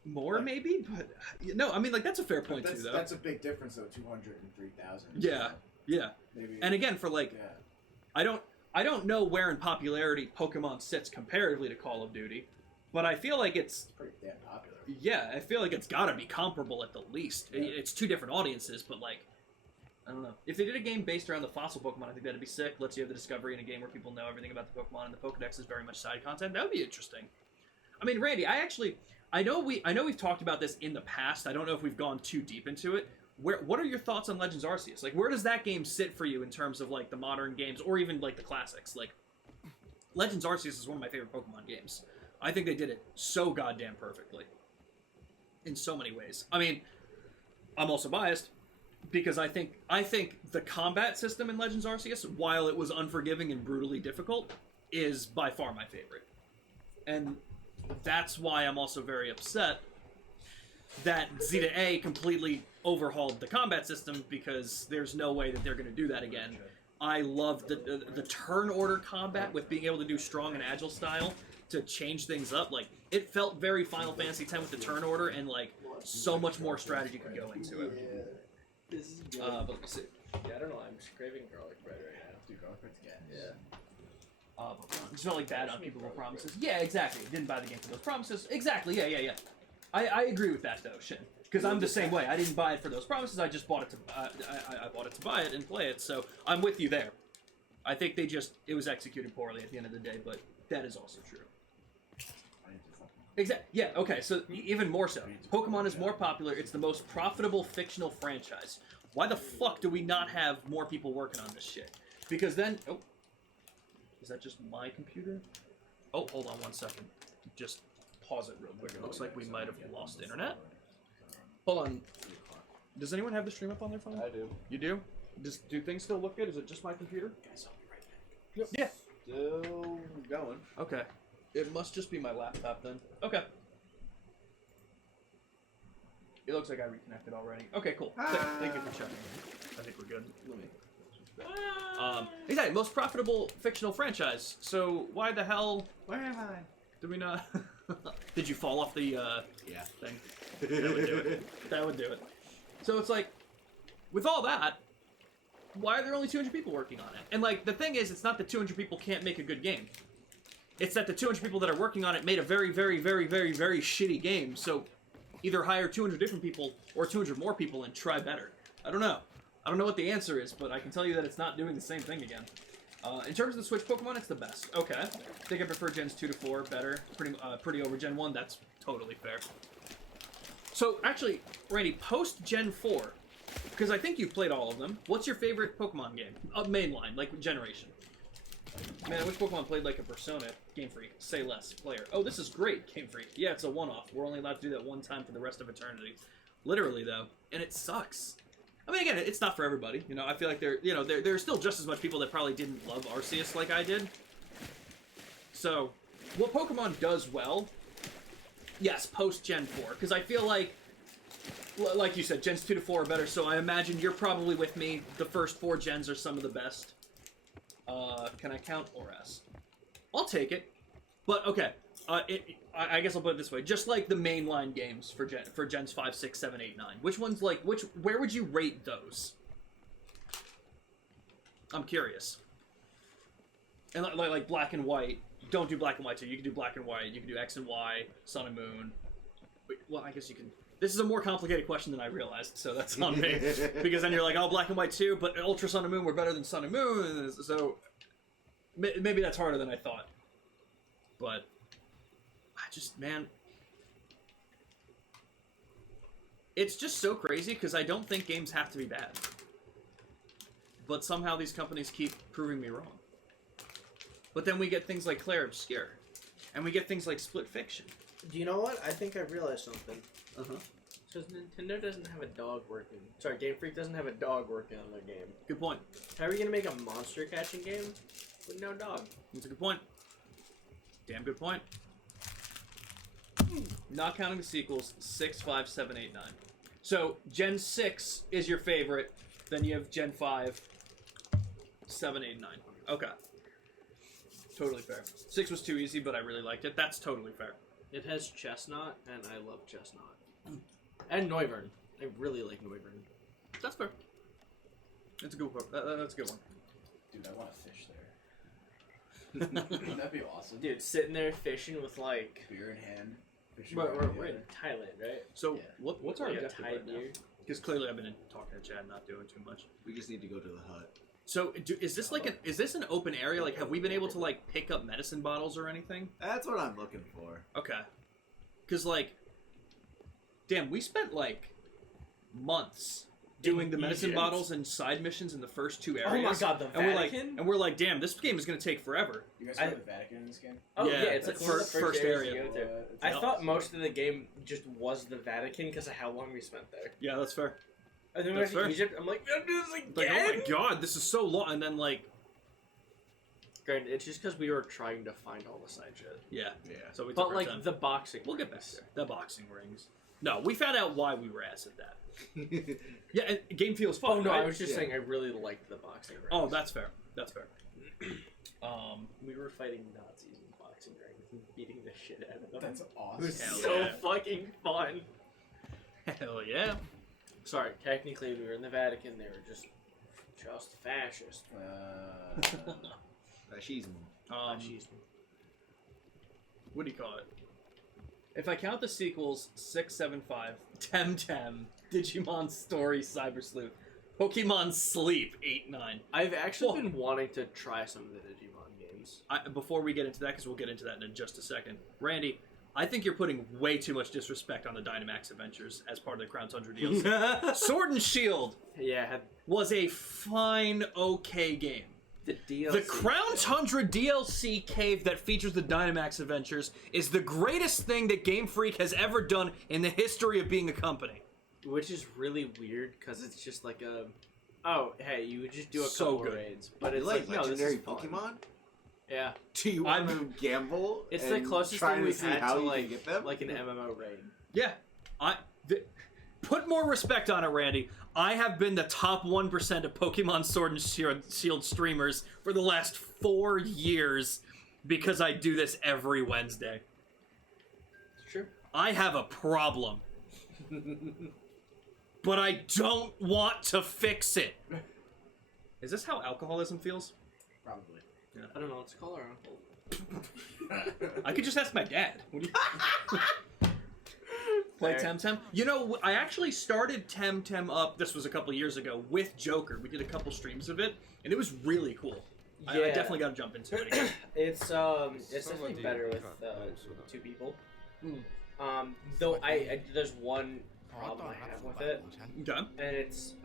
more like- maybe, but no, I mean like that's a fair point too, though. That's a big difference, though, 200 and 3,000. Yeah, yeah. Maybe, And again, for like, yeah. I don't know where in popularity Pokemon sits comparatively to Call of Duty, but I feel like it's Pretty damn popular. yeah, I feel like it's got to be comparable at the least. Yeah. It's two different audiences, but like, I don't know. If they did a game based around the fossil Pokemon, I think that'd be sick. Lets you have the discovery in a game where people know everything about the Pokemon, and the Pokedex is very much side content. That would be interesting. I mean, Randy, I know we've talked about this in the past. I don't know if we've gone too deep into it. What are your thoughts on Legends Arceus? Like, where does that game sit for you in terms of like the modern games, or even like the classics? Like, Legends Arceus is one of my favorite Pokemon games. I think they did it so goddamn perfectly in so many ways. I mean, I'm also biased because I think the combat system in Legends Arceus, while it was unforgiving and brutally difficult, is by far my favorite. And that's why I'm also very upset that Zeta A completely overhauled the combat system, because there's no way that they're going to do that again. I love the turn order combat with being able to do strong and agile style to change things up. Like, it felt very Final Fantasy X with the turn order, and like so much more strategy could go into it. This is good. But let's see. Yeah, I don't know. I'm just craving garlic bread right now. Dude, garlic bread's gas. Yeah. It's not like bad on people with promises. Yeah, exactly. Didn't buy the game for those promises. Exactly. Yeah. I agree with that though, Shin. Because I'm the same way. I didn't buy it for those promises. I just bought it to I bought it to buy it and play it. So I'm with you there. I think it was executed poorly at the end of the day, but that is also true. Exactly. Yeah. Okay. So even more so, Pokemon is more popular. It's the most profitable fictional franchise. Why the fuck do we not have more people working on this shit? Because then, is that just my computer? Oh, hold on 1 second. Just pause it real quick. It looks like we might have lost internet. Hold on. Does anyone have the stream up on their phone? I do. You do? Do things still look good? Is it just my computer? Yeah. Still going. Okay. It must just be my laptop then. Okay. It looks like I reconnected already. Okay, cool. Thank you for checking. I think we're good. Exactly. Most profitable fictional franchise. So why the hell? Where am I? Did we not? Did you fall off the Yeah. thing? That would do it. That would do it. So it's like, with all that, why are there only 200 people working on it? And like, the thing is, it's not that 200 people can't make a good game. It's that the 200 people that are working on it made a very, very, very, very, very shitty game. So either hire 200 different people or 200 more people and try better. I don't know. I don't know what the answer is, but I can tell you that it's not doing the same thing again. In terms of the Switch Pokemon, it's the best. Okay. I think I prefer Gens 2 to 4 better. Pretty over Gen 1. That's totally fair. So, actually, Randy, post Gen 4, because I think you've played all of them, what's your favorite Pokemon game? Mainline, like generation. Man, I wish Pokemon played like a Persona. Game Freak. Say less. Player. Oh, this is great, Game Freak. Yeah, it's a one-off. We're only allowed to do that one time for the rest of eternity. Literally, though. And it sucks. I mean, again, it's not for everybody. You know, I feel like there's still just as much people that probably didn't love Arceus like I did. So, what Pokemon does well, yes, post Gen 4, because I feel like you said, Gens 2 to 4 are better, so I imagine you're probably with me. The first 4 gens are some of the best. Can I count ORAS? I'll take it. But, okay, I guess I'll put it this way. Just like the mainline games for Gens 5, 6, 7, 8, 9. Which ones, where would you rate those? I'm curious. And like Black and White, don't do Black and White too. You can do Black and White, you can do X and Y, Sun and Moon. Wait, well, I guess you can... This is a more complicated question than I realized, so that's on me. Because then you're like, oh, Black and White too, but Ultra Sun and Moon were better than Sun and Moon, so... Maybe that's harder than I thought. But... man... It's just so crazy, because I don't think games have to be bad. But somehow these companies keep proving me wrong. But then we get things like Claire Obscure. And we get things like Split Fiction. Do you know what? I think I realized something. Uh-huh. Because Nintendo doesn't have a dog working. Sorry, Game Freak doesn't have a dog working on their game. Good point. How are you gonna make a monster catching game with no dog? That's a good point. Damn good point. not counting the sequels, 6, 5, 7, 8, 9. So Gen 6 is your favorite. Then you have Gen 5, 7, 8, 9. Okay. Totally fair. 6 was too easy, but I really liked it. That's totally fair. It has Chestnut, and I love Chestnut. And Noivern. I really like Noivern. That's fair. That's a good one. That's a good one. Dude, I want to fish there. Wouldn't that be awesome? Dude, sitting there fishing with like... Beer in hand. Fishing We're around in together. Thailand, right? So Yeah. what's our Like a objective Thai right now? beer. Because clearly I've been talking to Chad, not doing too much. We just need to go to the hut. So is this like is this an open area? Like, have we been able to like pick up medicine bottles or anything? That's what I'm looking for. Okay. Because like, damn, we spent like months doing the medicine Egypt. bottles and side missions in the first 2 Oh areas. my god, the Vatican? And we're like, damn, this game is gonna take forever. You guys I- go to the Vatican in this game? Oh Yeah, yeah, it's like that's one of the first first areas area. you go to. It's I awesome. thought most of the game just was the Vatican because of how long we spent there. Yeah, that's fair. And then we That's went to fair. Egypt, I'm like, "I'm doing this Like, again? oh my god, this is so long. And then like, Granted, it's just because we were trying to find all the side shit. yeah. Yeah. So we took But our like time. the boxing, We'll get back rings. there. The boxing rings. No, we found out why we were ass at that. Yeah, and game feels fun. Oh no, right? I was just Yeah. saying I really liked the boxing rings. Oh, that's fair. That's fair. We were fighting Nazis in boxing rings and beating the shit out of them. That's It awesome. was Hell so yeah. fucking fun. Hell yeah. Sorry, technically we were in the Vatican. They were just fascist. Fascism. Fascism. What do you call it? If I count the sequels, 6, 7, 5, Temtem, Digimon Story, Cyber Sleuth, Pokemon Sleep, 8, 9. I've actually Whoa. been wanting to try some of the Digimon games. Before we get into that, because we'll get into that in just a second, Randy, I think you're putting way too much disrespect on the Dynamax Adventures as part of the Crown Tundra DLC. Sword and Shield Yeah, had was a fine, okay game. the DLC. The Crown Tundra DLC cave that features the Dynamax Adventures is the greatest thing that Game Freak has ever done in the history of being a company. Which is really weird because it's just like a, oh hey, you would just do a So couple good. raids, but You it's like like no, this legendary is fun. Pokemon? Yeah, Do you want to gamble? it's the and closest try thing to we've see had how to you like can get them? like an MMO raid. Yeah, put more respect on it, Randy. I have been the top 1% of Pokemon Sword and Shield streamers for the last 4 years because I do this every Wednesday. It's true. I have a problem. But I don't want to fix it. Is this how alcoholism feels? Probably. I don't know. Let's call our uncle. I could just ask my dad. What do you... Play Fair. Temtem? You know, I actually started Temtem up, this was a couple years ago, with Joker. We did a couple streams of it, and it was really cool. I Yeah. definitely got to jump into it again. It's definitely better with two people. Though there's one problem I have with it, Okay. and it's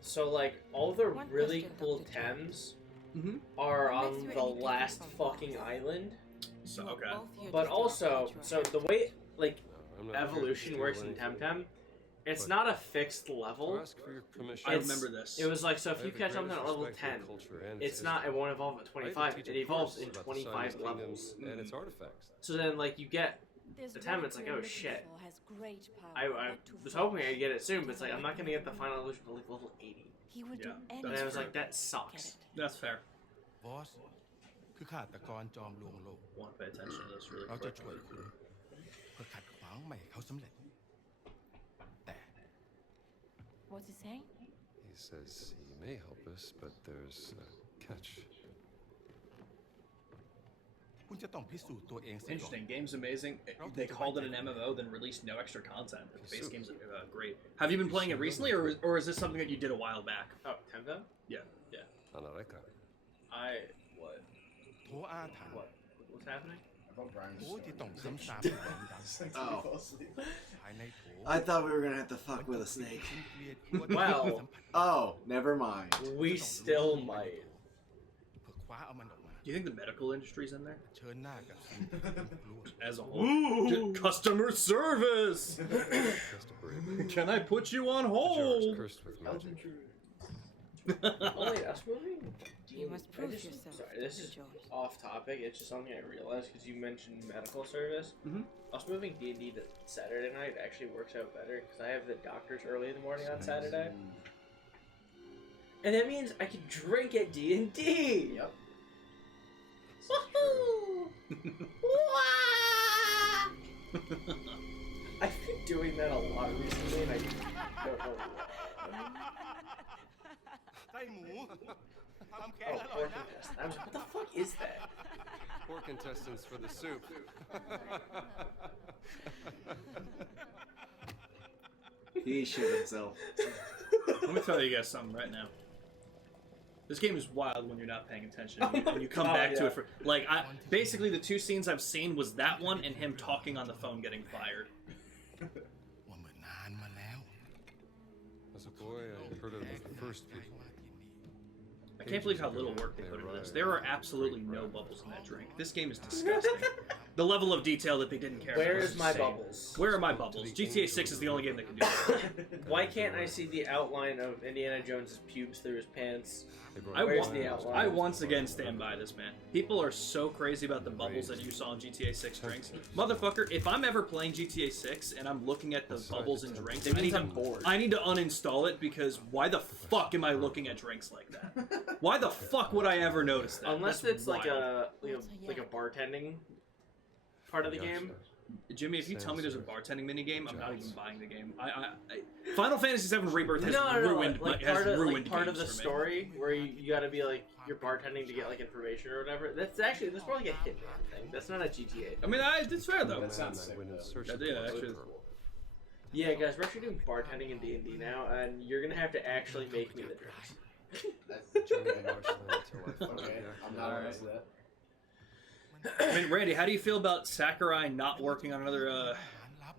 so like all the One really question, cool Dr. Tems Mm-hmm. are What makes on you the any last different from fucking Fox? island. So, You are okay. both here But just to also, uphold your so the head. way like I'm not here to evolution steal works in anything. Temtem, it's but- not a fixed To level. ask for your permission. I It's- remember this. It was like so I if you have the catch something greatest at level respect for 10, your culture and it's its not it history. won't evolve at I even 25. teach It a evolves course in about the 25 Siamese levels. kingdoms and its artifacts. So then like you get There's the time, what it's like, you're oh, looking shit. for has great power, I but to was follow hoping I'd get it soon, but it's like is I'm not gonna get the final evolution until like level 80. He would Yeah, do that's And anything. I was fair. like, that Get sucks. it. That's fair. บอส คือฆาตกรจอมลวงโลก Want to pay attention to this really เราจะ quick. ช่วยคุณเพื่อขัดขวางไม่ให้เขาสำเร็จ แต่ What's he saying? He says he may help us, but there's a catch. คุณจะต้องพิสูจน์ตัวเองเสียก่อน Interesting. Game's amazing. They called it an MMO, then released no extra content. The base game's great. Have you been playing it recently, or is this something that you did a while back? Oh, Temtem? Yeah. Yeah. Anareka. What? โทรอาถรรพ์ What? What's happening? I thought Brian โอ้ was ที่ต้อง sleeping. ซ้ำซากเป็นแรงดัน Just like till he Oh. fell asleep. ภายในโถ I thought we were gonna have to fuck with a snake. คุณเกลียดกลัวที่ Well จะสัมผัส Oh, never mind. We still might. เพื่อคว้าเอามันออกมา Do you think the medical industry's in there เชิญหน้ากับสิ่งที่คุณกลัว as a whole? Customer service. Just a break. Can I put you on The jar is hold? cursed with magic. Oh wait, us moving? Do You must prove yourself. Sorry, this is George. off topic. It's just something I realized because you mentioned medical service. Mhm. Us moving D&D to Saturday night actually works out better because I have the doctors early in the morning on Saturday, and that means I can drink at D&D. Yep. Woohoo! Wah! I've been doing that a lot recently, and I don't know why. ไส้หมูทำแกง Oh, อร่อย pork นะ intestine. I was like, what the fuck is that? Pork intestines for the soup. He shit himself. Let me tell you guys something right now. This game is wild when you're not paying attention, and you come Oh, back to yeah. it for basically the two scenes I've seen was that one and him talking on the phone getting fired. ว่าเหมือนนานมาแล้ว As a boy, I heard of the first people. I can't believe how little work they put into this. There are absolutely no bubbles in that drink. This game is disgusting. The level of detail that they didn't care Where about is my insane. bubbles? Where are my bubbles? GTA 6 is the only game that can do that. Why can't I see the outline of Indiana Jones's pubes through his pants? They brought I, Where's wa- the outline? I once again stand by this, man. People are so crazy about the bubbles that you saw in GTA 6 drinks. Motherfucker, if I'm ever playing GTA 6 and I'm looking at the bubbles in drinks, It means I'm bored. I need to uninstall it because why the fuck am I looking at drinks like that? Why the fuck would I ever notice that? Unless That's it's like wild. like a bartending part of the game. Jimmy, if you tell me there's a bartending minigame, I'm not even buying the game. Final Fantasy VII Rebirth has ruined, like has part of ruined part of games the for me. story where you gotta be like you're bartending to get like information or whatever. That's more like a Hitman thing. That's not a GTA. I mean, it's fair though. That sounds I sick, went in though. search Yeah, of yeah, the actually- pearl. Yeah, guys, we're actually doing bartending in D&D now, and you're gonna have to actually make me the drinks. Journey in Marshland until I found Okay, the I'm not Alright. honest with that. I mean, Randy, how do you feel about Sakurai not working on another ร้านลับ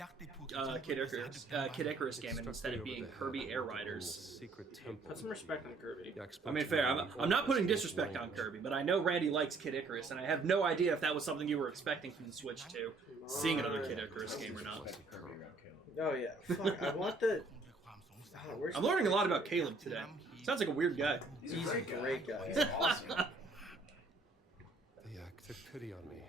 ยักษ์ติดผูกกับฉัน Kid Icarus game and instead of being Kirby Air Riders? Secret temple. Put some respect on Kirby. Yak spoke I mean, to fair. me I'm not putting in disrespect on language. Kirby, but I know Randy likes Kid Icarus, and I have no idea if that was something you were expecting from the Switch 2, seeing another Kid Icarus game or not. Oh yeah, fuck, I want the. คงด้วยความสงสาร Oh, where's I'm the- learning a lot about Caleb today. Sounds like a weird guy. He's He's a great guy. He's awesome. The Yak took pity on me.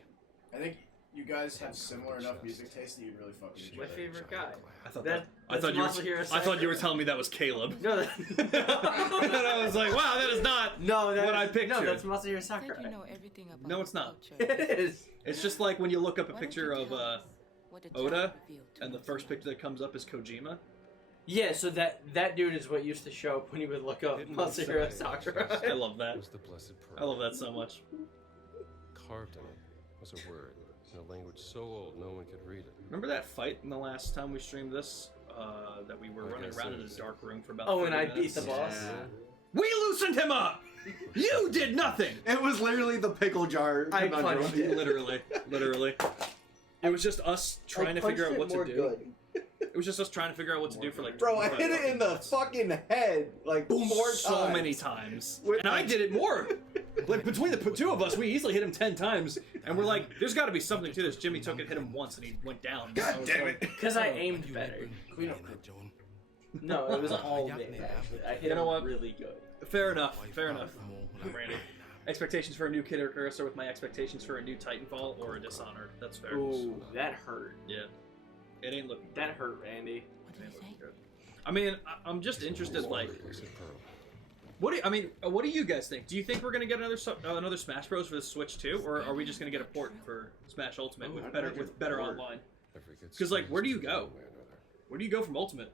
I think you guys have similar enough music taste that you'd really fuck with each My other. favorite guy. I thought That- I that's thought you Muscle Hero were. I thought you were Sakurai. telling me that was Caleb. No, that, And I was like, wow, that is not. no, that What I No, pictured. that's Masahiro I think you Sakurai. know everything about No, it's not. culture. It is. It's just like when you look up a Why don't picture you of tell us what the Oda, job revealed to and the us? first picture that comes up is Kojima. Yeah, so that dude is what used to show up when you would look up Hidden Masahiro inside Sakurai. I love that. Was the blessed pearl. I love that so much. Carved in it was a word in a language so old no one could read it. Remember that fight in the last time we streamed this? That we were I running guess around it in a is. dark room for about. Oh, and 30 I beat minutes? the boss. Yeah. We loosened him up. You did nothing. It was literally the pickle jar I conundrum. punched it. Literally. It was just us trying to figure out what to do. Good. It was just us trying to figure out what to do for like. Bro, I hit it in the fucking head like four times. so many times, With and I my- did it more. Like between the two of us, we easily hit him 10 times, and we're like, "There's got to be something to this." Jimmy took it, hit him once, and he went down. God I was damn like, it. Because I aimed อยู่ใน better. ปืนนะโจน No, it was all me. Actually. I hit You know him what? really good. Fair enough. Fair ปล่อย enough. อุโมงค์หลัง Randy. Expectations for a new Kid Icarus are with my expectations for a new Titanfall or a Dishonored. That's fair. Ooh, that hurt. Yeah. It ain't looking. That hurt, Randy. What did he say? I mean, I'm just interested. Like, Blessed pearl. what do you guys think? Do you think we're gonna get another Smash Bros for the Switch too, or are we just gonna get a port for Smash Ultimate with better online? Every good 'Cause, like, where do you story go? is one way or another. Where do you go from Ultimate?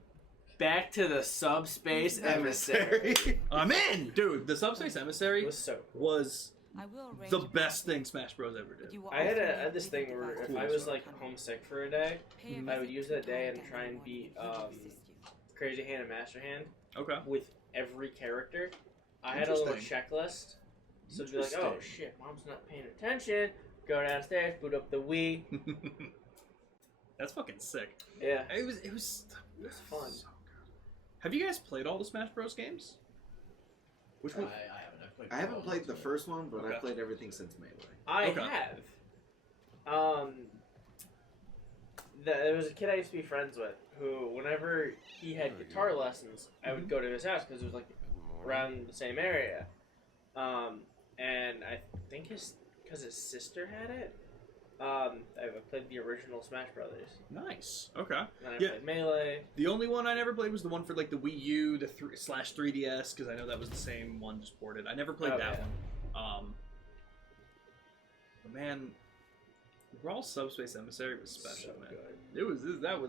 Back to the subspace emissary. I'm in, dude. The Subspace Emissary It was so cool. was I will arrange the best thing Smash Bros ever did. You will I had also had this meet thing with where the if Vice I was President. like homesick for a day, Pay a I would visit use to that day and Planet try and Anyone beat who can assist you. Crazy Hand and Master Hand Okay. with every character. I had a little Interesting. checklist. So it'd be like, oh Interesting. shit, mom's not paying attention. Go downstairs, boot up the Wii. That's fucking sick. Yeah, It was fun. Have you guys played all the Smash Bros games? Which one? I haven't. I haven't played the first one, but Okay. I've played everything since Melee. I Okay. have. There was a kid I used to be friends with who, whenever he had guitar lessons, I would go to his house because it was like Good morning. around the same area. And I think because his sister had it. I played the original Smash Brothers. Nice. Okay. And then I Yeah. played Melee. The only one I never played was the one for like the Wii U, the /3DS, because I know that was the same one just ported. I never played that one. But man, Raw Subspace Emissary was special, So man. good. That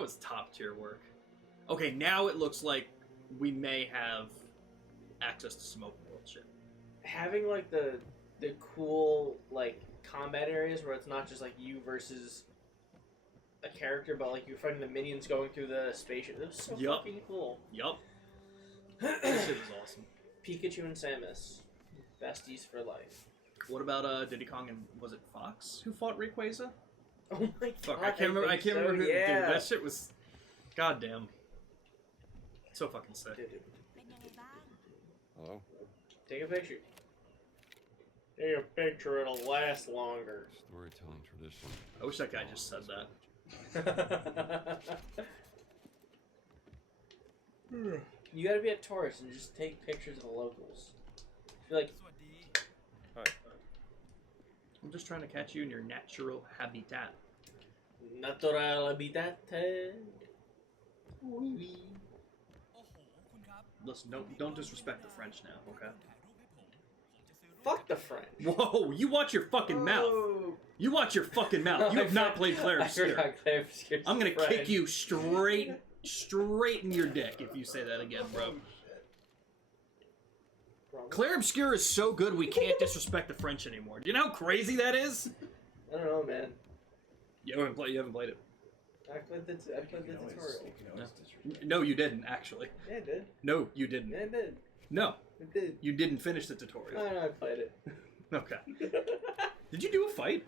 was top tier work. Okay, now it looks like we may have access to Smoke World shit. Having like the cool like combat areas where it's not just like you versus a character, but like you're fighting the minions going through the spaceship. It was so Yup. fucking cool. Yup. That shit was awesome. Pikachu and Samus, besties for life. What about Diddy Kong and was it Fox who fought Rayquaza? Oh my god! Fuck, I can't remember. I can't remember who. Yeah. Dude, that shit was, goddamn, so fucking sick. Hello? Take a picture. Take a picture. It'll last longer. Storytelling tradition. I wish that guy just said that. You gotta be a tourist and just take pictures of the locals. You're like, I'm just trying to catch you in your natural habitat. natural habitat. Listen, don't disrespect the French now, okay? Fuck the French. Whoa, you watch your fucking mouth. Oh. You watch your fucking mouth. You have not played Claire I Obscure. forgot Claire Obscure's I'm gonna French. kick you straight in your dick if you say that again, bro. Claire Obscure is so good we can't disrespect the French anymore. Do you know how crazy that is? I don't know, man. You haven't played it. I played the tutorial. No, you didn't, actually. Yeah, I did. No, you didn't. Yeah, I did. No, I did. you didn't finish the tutorial. No, I played it. Okay. Did you do a fight?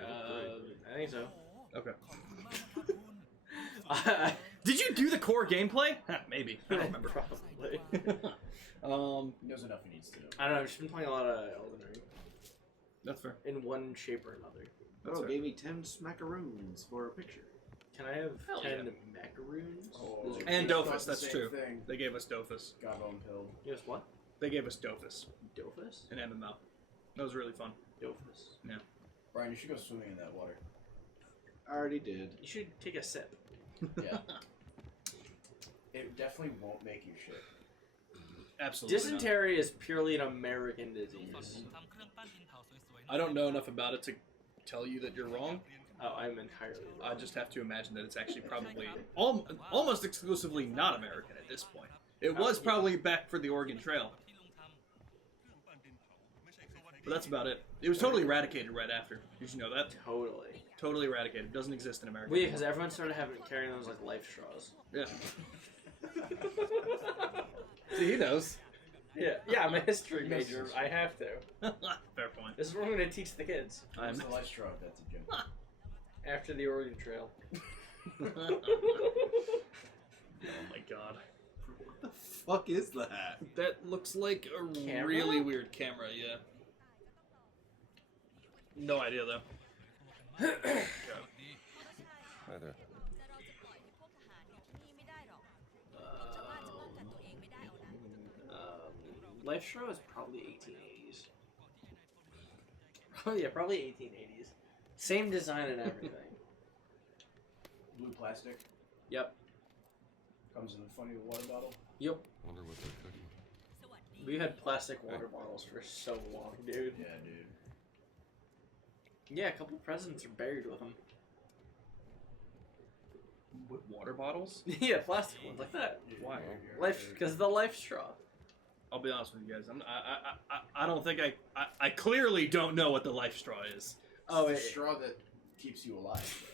I think so. Okay. Did you do the core gameplay? Maybe. I don't remember. Probably. He knows enough he needs to know. I don't know. I've just been playing a lot of Elden Ring That's fair. in one shape or another. That's Oh, fair. gave me 10 smackaroons for a picture. Can I have Hell 10 yeah. macaroons? Oh, And we thought Dofus, the that's same true. Thing. They gave us Dofus. Got bone pilled. Yes, what? They gave us Dofus Dofus? in MMO. That was really fun. Dofus. Brian, you should go swimming in that water. I already did. You should take a sip. Yeah. It definitely won't make you shit. Absolutely. not. Dysentery is purely an American disease. I don't know enough about it to tell you that you're wrong. Oh, I'm entirely wrong. I just have to imagine that it's actually probably almost exclusively not American at this point. It was probably back for the Oregon Trail. But that's about it. It was totally eradicated right after. Did you know that? Totally. Totally eradicated. Doesn't exist in America. Well, yeah, because everyone started carrying those like life straws. Yeah. See, he knows. Yeah, I'm a history He knows major. this. I have to. Fair point. This is what I'm going to teach the kids I'm. What's the life straw? That's a joke. after the Oregon Trail. Oh my god. What the fuck is that? That looks like a Camera? really weird camera, yeah. No idea though. Okay. Hi there. Life straw is probably 1880s. Oh yeah, probably 1880s. Same design and everything. Blue plastic. Yep. Comes in the funny water bottle. Yep. Wonder what they're cooking. We had plastic water bottles for so long, dude. Yeah, dude. Yeah, a couple presidents are buried with them. With water bottles? Yeah, plastic ones like that. Why? Life, because the life straw. I'll be honest with you guys. I don't think I clearly don't know what the life straw is. Oh, It's the straw that keeps you alive.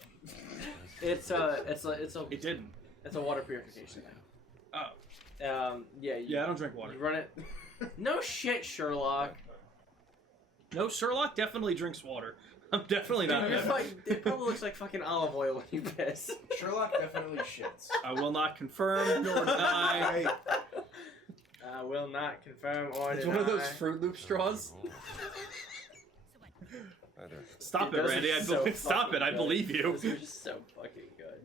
it's It didn't. a water purification thing. Oh. Yeah. Yeah, I don't drink water. You run it. No shit, Sherlock. No, Sherlock definitely drinks water. I'm definitely not. It probably looks like fucking olive oil when you piss. Sherlock definitely shits. I will not confirm nor deny. I will not confirm or It's deny. one of those Fruit Loop straws. Hi there. Stop Dude, it, those Randy. are I so believe. Stop fucking it. I good. believe you. Those are just so fucking good.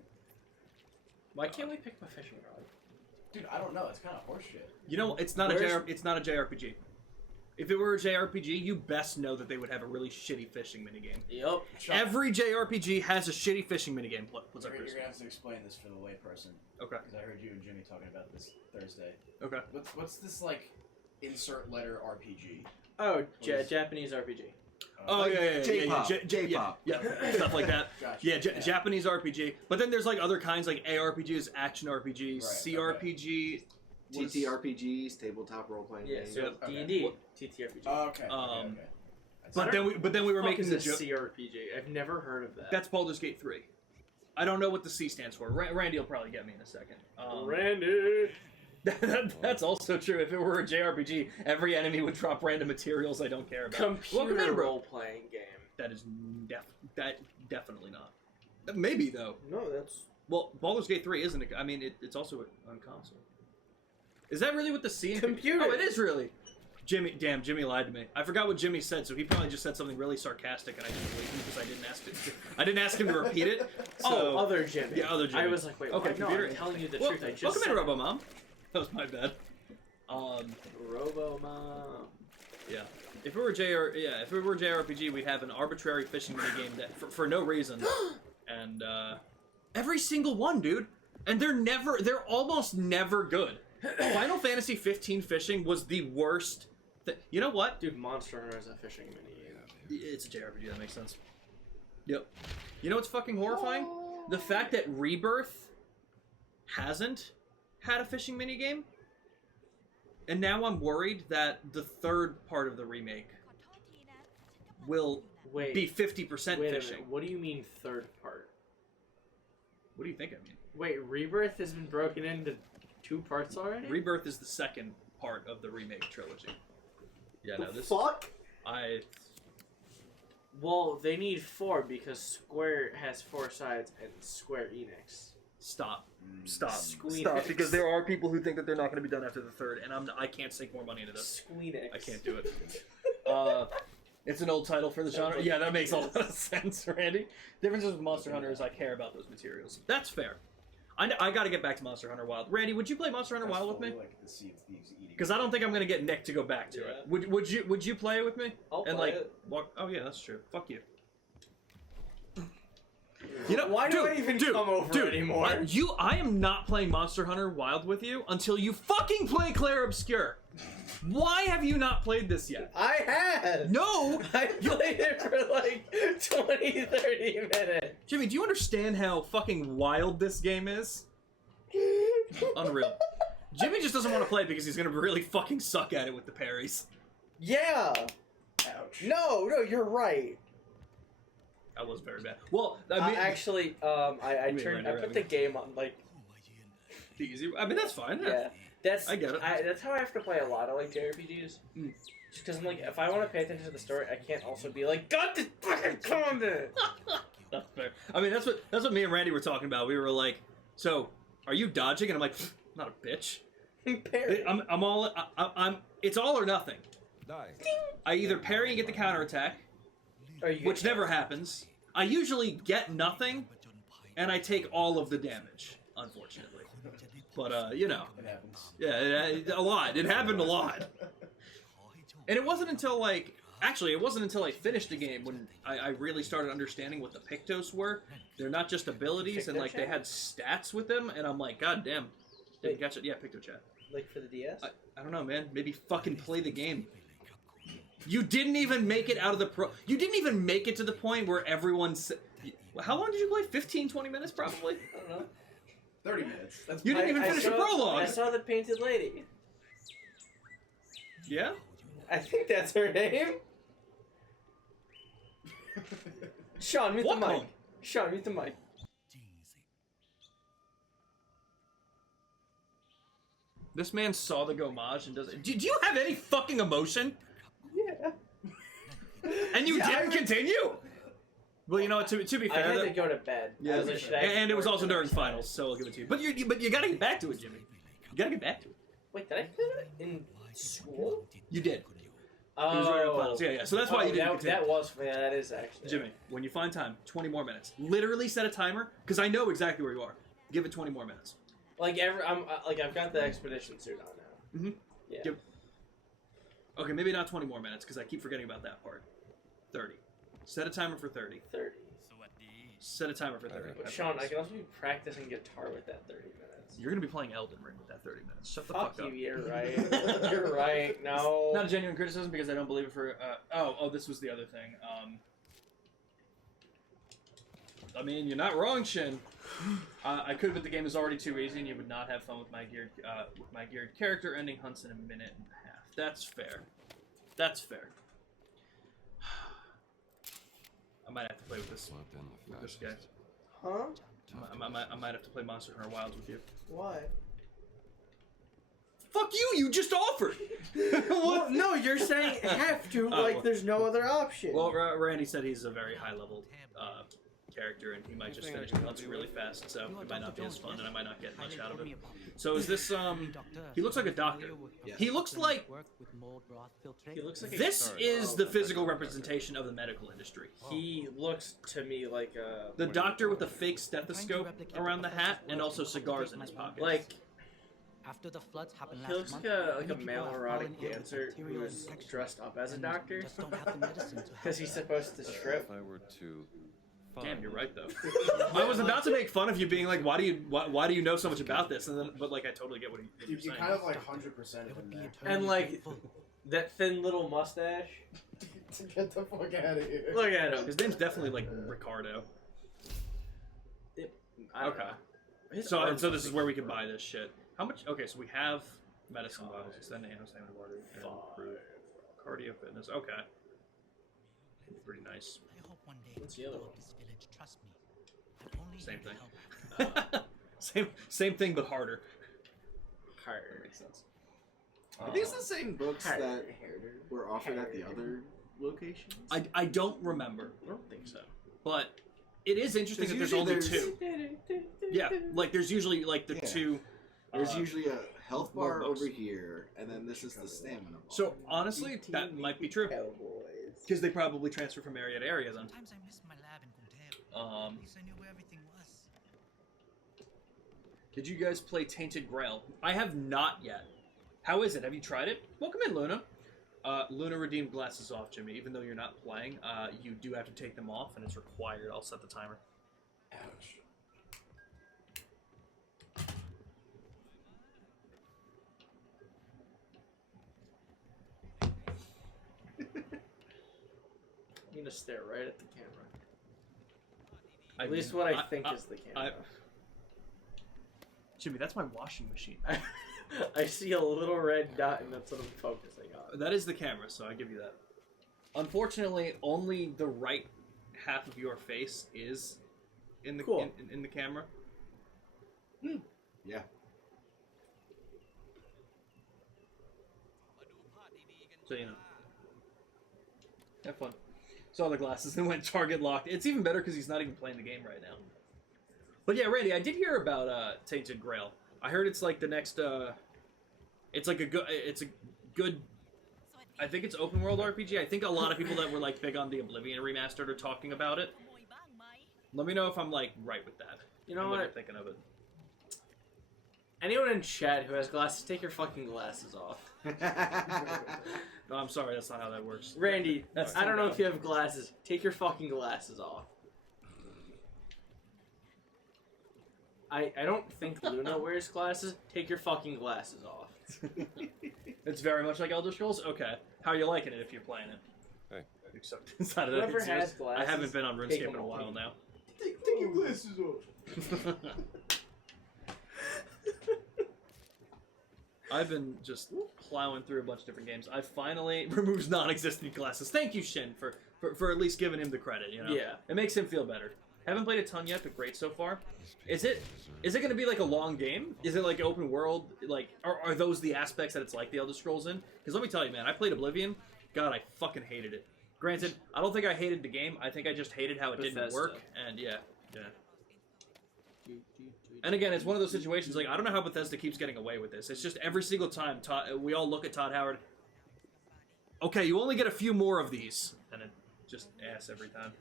Why can't we pick my fishing rod? Dude, I don't know. It's kind of horseshit. You know, it's not Where's- it's not a JRPG. If it were a JRPG, you best know that they would have a really shitty fishing minigame. Yup. Every JRPG has a shitty fishing minigame. What's up, You're Chris? gonna have to explain this for the layperson. Okay. Because I heard you and Jimmy talking about this Thursday. Okay. What's this like insert letter RPG? Oh, Japanese RPG. Oh Like yeah, J-pop, J-pop, yeah, stuff like that. Gotcha. Yeah, Japanese RPG. But then there's like other kinds like ARPGs, action RPGs, Right, CRPG, was- TTRPGs, tabletop role playing Yeah, games. so Okay. D&D, TTRPG. Oh, okay. Um, okay. But then we were Fuck making is the a joke. CRPG. I've never heard of that. That's Baldur's Gate 3. I don't know what the C stands for. Randy will probably get me in a second. Randy. That's also true. If it were a JRPG, every enemy would drop random materials I don't care about. Welcome Computer in, bro. role-playing game. That is definitely not. Maybe though. No, that's... Well, Baldur's Gate 3 isn't. I mean, it's also on console. Is that really what the C? Computer. Oh, it is really. Jimmy lied to me. I forgot what Jimmy said, so he probably just said something really sarcastic, and I just believed him because I didn't ask him to repeat it. So, other Jimmy. Yeah, other Jimmy. I was like, wait, okay, what? No, computer. I'm telling you the Well, truth. I just welcome said in, RoboMom. That was my bad. RoboMom. Yeah. If it were JRPG, we'd have an arbitrary fishing minigame that for no reason, and every single one, dude. And they're almost never good. Final Fantasy 15 fishing was the worst. You know what? Dude, Monster Hunter is a fishing minigame. It's a JRPG. That makes sense. Yep. You know what's fucking horrifying? The fact that Rebirth hasn't had a fishing minigame. And now I'm worried that the third part of the remake will Wait, be 50% wait a fishing. minute. What do you mean third part? What do you think I mean? Wait, Rebirth has been broken into 2 parts already? Rebirth is the second part of the remake trilogy. Yeah, no, this Fuck. Well, they need 4 because Square has 4 sides and Square Enix. Stop, Squeenix. because there are people who think that they're not going to be done after the third, and I can't sink more money into this. Squeenix. I can't do it. It's an old title for the genre. Yeah, that makes a lot of sense, Randy. Differences with Monster Hunter is I care about those materials. That's fair. I got to get back to Monster Hunter Wild. Randy, would you play Monster Hunter Wild with me? Like the Sea of Thieves eating. Because I don't think I'm gonna get Nick to go back to it. Would you play it with me? I'll and play like it. walk? Oh yeah, that's true. Fuck you. You know, Why do I even come over anymore? I am not playing Monster Hunter Wild with you until you fucking play Claire Obscure. Why have you not played this yet? I had! No! I played it for like 20, 30 minutes. Jimmy, do you understand how fucking wild this game is? Unreal. Jimmy just doesn't want to play it because he's gonna really fucking suck at it with the parries. Yeah! Ouch. No, you're right. That was very bad. Well, I mean, Actually, I put the game on, like, the easy. I mean, that's fine. yeah. That's, I get it. That's how I have to play a lot of, like, JRPGs. Mm. Just because I'm like, if I want to pay attention to the story, I can't also be like, God, this fucking combat! That's fair. I mean, that's what me and Randy were talking about. We were like, so are you dodging? And I'm like, not a bitch. Parry. I'm it's all or nothing. Die. I either parry and get the counterattack, which never happens. I usually get nothing, and I take all of the damage, unfortunately. But, you know. It happens. Yeah, a lot. It happened a lot. And it wasn't until, like... Actually, it wasn't until I finished the game when I really started understanding what the Pictos were. They're not just abilities, and, like, they had stats with them, and I'm like, God damn. Didn't catch it. Yeah, PictoChat. Like for the DS? I don't know, man. Maybe fucking play the game. You didn't even make it out of the You didn't even make it to the point where everyone's... How long did you play? 15, 20 minutes, probably? I don't know. 30 minutes. That's You didn't even finish the prologue. I saw the painted lady. Yeah? I think that's her name. Sean, mute the Walk mic. home. Sean, mute the mic. This man saw the Gomage and doesn't... Did you have any fucking emotion? Yeah. And you didn't continue? Well, you know what, to be I fair... had that- to go to bed. Yeah, I was like, should I and it was work also the during next day? finals, so I'll give it to you. But you gotta get back to it, Jimmy. You gotta get back to it. Wait, did I play that in school? You did. Oh. It was right in finals. Yeah. So that's why you didn't continue. That was, yeah, that is actually. Jimmy, when you find time, 20 more minutes. Literally set a timer, because I know exactly where you are. Give it 20 more minutes. Like I've got the expedition suit on now. Mhm. Yeah. Yep. Okay, maybe not 20 more minutes because I keep forgetting about that part. 30. Set a timer for 30. 30. Set a timer for 30. Okay. But Sean, I can also be practicing guitar with that 30 minutes. You're gonna be playing Elden Ring with that 30 minutes. Shut the Fuck fuck you, up. you're right. You're right. No. Not a genuine criticism because I don't believe it for. This was the other thing. I mean, you're not wrong, Shin. I could, but the game is already too easy, and you would not have fun with my geared character ending hunts in a minute and a half. That's fair. That's fair. I might have to play with this guy. Huh? I might have to play Monster Hunter Wilds with you. Why? Fuck you! You just offered. Well, no, you're saying have to, like there's no other option. Well, Randy said he's a very high level character, and he might just finish the hunts really fast, so it might not be as fun, and I might not get much out of it. So is this he looks like a doctor. Yes. He looks like He looks like this is the physical representation of the medical industry. He looks to me like a The doctor with a fake stethoscope around the hat, and also cigars in his pocket. like After the floods happened he looks like a male erotic dancer who's dressed up as a doctor because he's supposed to strip. If I were to Damn, you're right though. I was about to make fun of you being like, why do you know so much about this? And then, but like, I totally get what you're You saying. kind of like 100% in there. And like that thin little mustache. Get the fuck out of here. Look at him. His name's definitely like Ricardo. I don't Okay. know. His So arms this is look where we can buy this shit. How much? Okay, so we have medicine bottles, extend nano stamina water, and improve cardio fitness. Okay. Pretty nice. I hope one day What's the other one? this village trust me. But only Same thing. same thing, but harder. Harder. Makes sense. Are these the same books Harder. that were offered at the other locations? I don't remember, I don't think so. but it is interesting that there's only two. Yeah, like there's usually like the Yeah. two. There's usually a health more bar books. over here, and then this is the stamina bar. So honestly, that might be true because they probably transfer from area to area then. Sometimes I miss my lab in Kunteo. At least I knew where everything was. Did you guys play Tainted Grail? I have not yet. How is it? Have you tried it? Welcome in, Luna. Luna redeemed glasses off, Jimmy. Even though you're not playing, you do have to take them off, and it's required. I'll set the timer. Ouch. I'm gonna stare right at the camera. I At least mean, what I think is the camera. Jimmy, that's my washing machine. I see a little red dot, and that's what I'm focusing on. That is the camera, so I give you that. Unfortunately, only the right half of your face is in the Cool. in the camera. Yeah. So you know, have fun. Saw the glasses and went target locked. It's even better because he's not even playing the game right now. But yeah, Randy, I did hear about Tainted Grail. I heard it's like the next. It's like a good. It's a good. I think it's open world RPG. I think a lot of people that were like big on the Oblivion remastered are talking about it. Let me know if I'm like right with that. You know and what? you're thinking of it. Anyone in chat who has glasses, take your fucking glasses off. No, I'm sorry, that's not how that works. Randy, That's I don't know too if you have glasses. Take your fucking glasses off. I don't think Luna wears glasses. Take your fucking glasses off. It's very much like Elder Scrolls. Okay, how are you liking it if you're playing it? Hey. Except inside of Whoever that, has I glasses, haven't been on take RuneScape in them a while off. now. Take your glasses off. I've been just plowing through a bunch of different games. I finally removes non-existent glasses. Thank you, Shin, for at least giving him the credit. You know, Yeah. it makes him feel better. Haven't played a ton yet, but great so far. Is it going to be like a long game? Is it like open world? Like, are those the aspects that it's like the Elder Scrolls in? Because let me tell you, man, I played Oblivion. God, I fucking hated it. Granted, I don't think I hated the game. I think I just hated how it didn't Bethesda. work. And yeah. And again, it's one of those situations, like, I don't know how Bethesda keeps getting away with this. It's just every single time we all look at Todd Howard, okay, you only get a few more of these. And it just ass every time.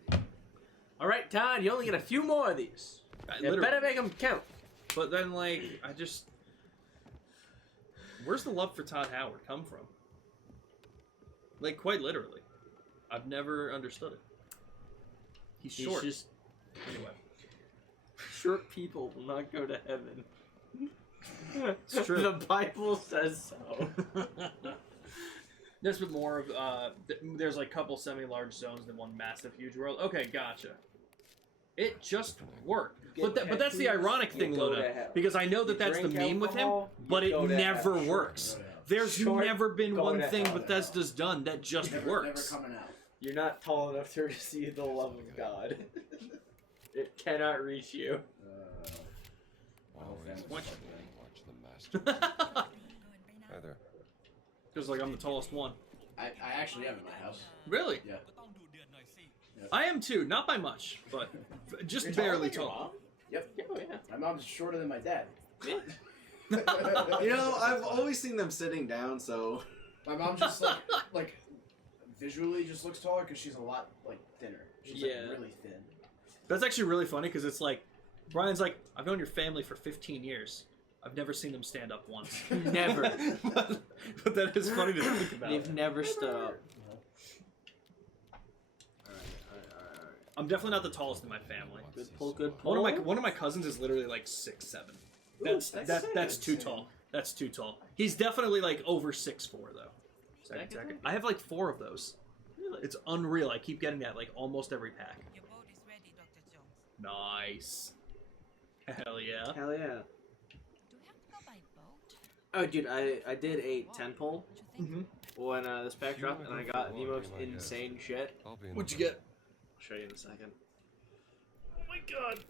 All right, Todd, you only get a few more of these. You Literally. better make them count. But then, like, where's the love for Todd Howard come from? Like, quite literally. I've never understood it. He's short. Just Anyway. short people will not go to heaven. It's true. The Bible says so. There's been more of, there's like a couple semi-large zones than one massive, huge world. Okay, gotcha. It just worked. But that's the ironic thing, Luna, because I know that that's the meme with him, but it never works. There's never been one thing Bethesda's done that just works. Never coming out. You're not tall enough to receive the love of God. It cannot reach you. Always Watch. watch the master. Hi there. Feels like I'm the tallest one. I actually am in my house. Really? Yeah. I am too, not by much, but just You're taller barely than your tall. mom? Yep. Oh, yeah. My mom's shorter than my dad. You know, I've always seen them sitting down, so My mom just like visually just looks taller because she's a lot like thinner. She's Yeah. like really thin. That's actually really funny because it's like, Brian's like, I've known your family for 15 years. I've never seen them stand up once. Never. but that is funny to think about. They've never stood up. I'm definitely not the tallest in my family. Good pull, good pull. One of my cousins is literally like 6'7". That's too tall. That's too tall. He's definitely like over 6'4" though. Second. I have like 4 of those. Really? It's unreal. I keep getting that like almost every pack. Your boat is ready, Dr. Jones. Nice. Hell yeah. Hell yeah. Do we have to go by boat? Oh, dude, I did a 10 pull What you think? when this pack dropped, and I got the most insane shit. I'll be in What'd you the get? I'll show you in a second. Oh my god.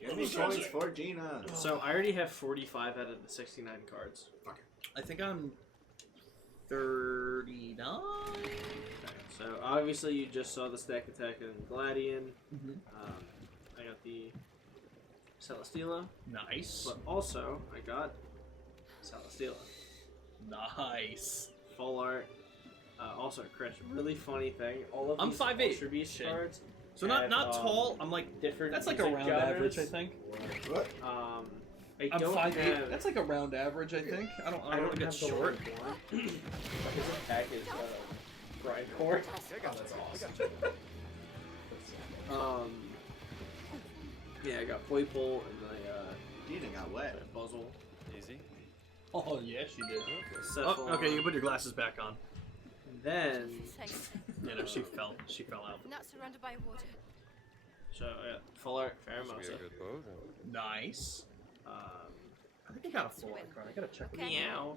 give me points for Gina. So I already have 45 out of the 69 cards. I think I'm 39. Okay, so obviously you just saw the Stack Attack and Gladian. Mhm. I got the Celesteela, Nice. but also I got Celesteela. Nice. Full art. Also, Chris, really funny thing. All of I'm these 5'8", Ultra Beast Shane. cards So not have, tall. I'm like different. that's like a music round genres. average, I think. What? I I'm don't 5'8". have. That's like a round average, I think. I don't I don't get have the short. His attack is Grindcore. That's awesome. Yeah, I got Poipole and Gina got wet. I Buzzle. Easy. Oh yeah, she did. Cephalon. Oh, okay, you can put your glasses back on. And then, Yeah, no, she fell out. Not surrounded by water. so yeah, full art Should be Pheromosa. a good boat. Nice. I think I got a full art card. I gotta check. Okay. Meow.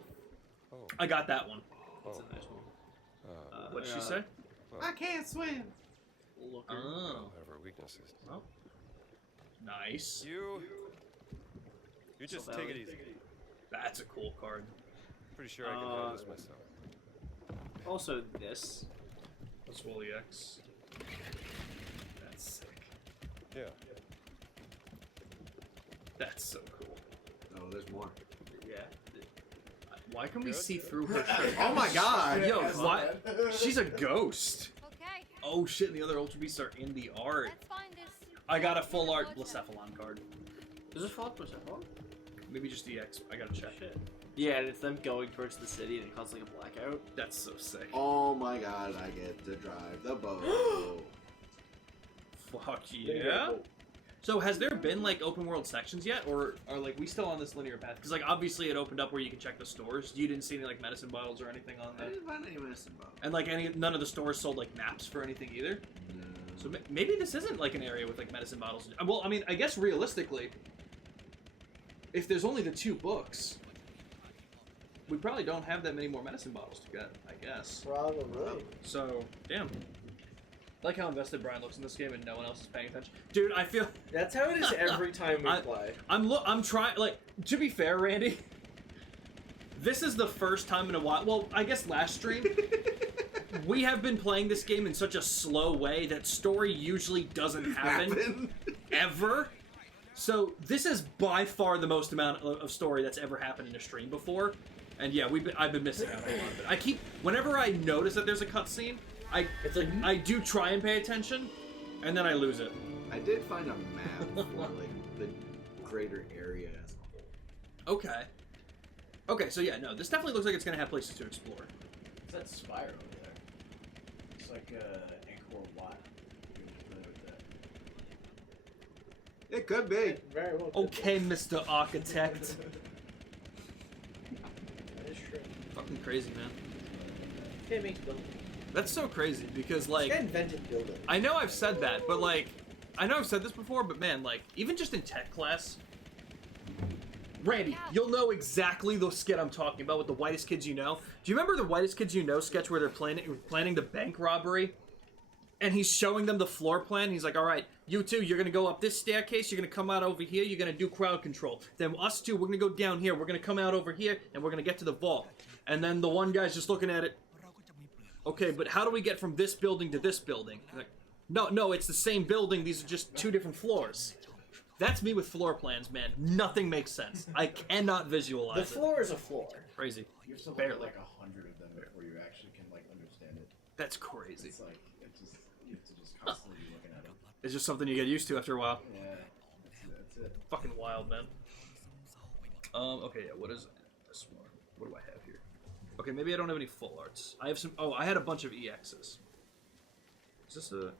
Oh. I got that one. That's Oh. a nice one. What did I she got say? I can't swim. Looker. Oh, Have our weaknesses. nice. You just So take it valid. easy. That's a cool card. Pretty sure I can handle this myself. Also, this. That's Wooly X. That's sick. Yeah. That's so cool. Oh, there's more. Yeah. Why can we Good. see through her shirt? Oh my god! Yo, why? She's a ghost. Okay, Oh shit! And the other Ultra Beasts are in the art. let's find this. I got a full art Blacephalon card. Does it fall up with Cephalon? Maybe just the X. I gotta check. Shit. Yeah, and it's them going towards the city and it causes like a blackout. That's so sick. Oh my god, I get to drive the boat. Fuck yeah. So has there been like open world sections yet, or are like we still on this linear path? Because like obviously it opened up where you could check the stores. You didn't see any like medicine bottles or anything on I there, didn't find any medicine bottle. and like none of the stores sold like maps for anything either. No. So maybe this isn't like an area with like medicine bottles. Well, I mean, I guess realistically, if there's only the 2 books, we probably don't have that many more medicine bottles to get. I guess. Probably. So damn. I like how invested Brian looks in this game and no one else is paying attention. Dude, I feel That's how it is every time we play. I'm trying, like, to be fair, Randy, this is the first time in a while, well, I guess last stream, we have been playing this game in such a slow way that story usually doesn't happen, ever. So this is by far the most amount of story that's ever happened in a stream before, and yeah, I've been missing out on a lot of it. Whenever I notice that there's a cutscene, It's like I do try and pay attention, and then I lose it. I did find a map for like the greater area as a Okay. Okay, so yeah, no, this definitely looks like it's gonna have places to explore. What's that spire over there? It's like Angkor Wat. You familiar with that? It could be. Very well. could Okay, Mr. Architect. be. That is true. Fucking crazy, man. It makes building. That's so crazy because, This like, guy invented building. I know I've said that, but, like, I know I've said this before, but man, like, even just in tech class, Randy, you'll know exactly the skit I'm talking about with the Whitest Kids You Know. Do you remember the Whitest Kids You Know sketch where they're planning the bank robbery? And he's showing them the floor plan. He's like, all right, you two, you're going to go up this staircase. You're going to come out over here. You're going to do crowd control. Then us two, we're going to go down here. We're going to come out over here, and we're going to get to the vault. And then the one guy's just looking at it. Okay, but how do we get from this building to this building? Like, no, it's the same building. These are just two different floors. That's me with floor plans, man. Nothing makes sense. I cannot visualize The it. floor is a floor. Crazy. You have to look Barely. at like 100 of them before you actually can like understand it. That's crazy. It's like you have to just constantly be looking at it. It's just something you get used to after a while. Yeah, that's it. Fucking wild, man. Okay, yeah, what is this one? What do I have here? Okay, maybe I don't have any full arts. I have some. Oh, I had a bunch of EXs. Is this a?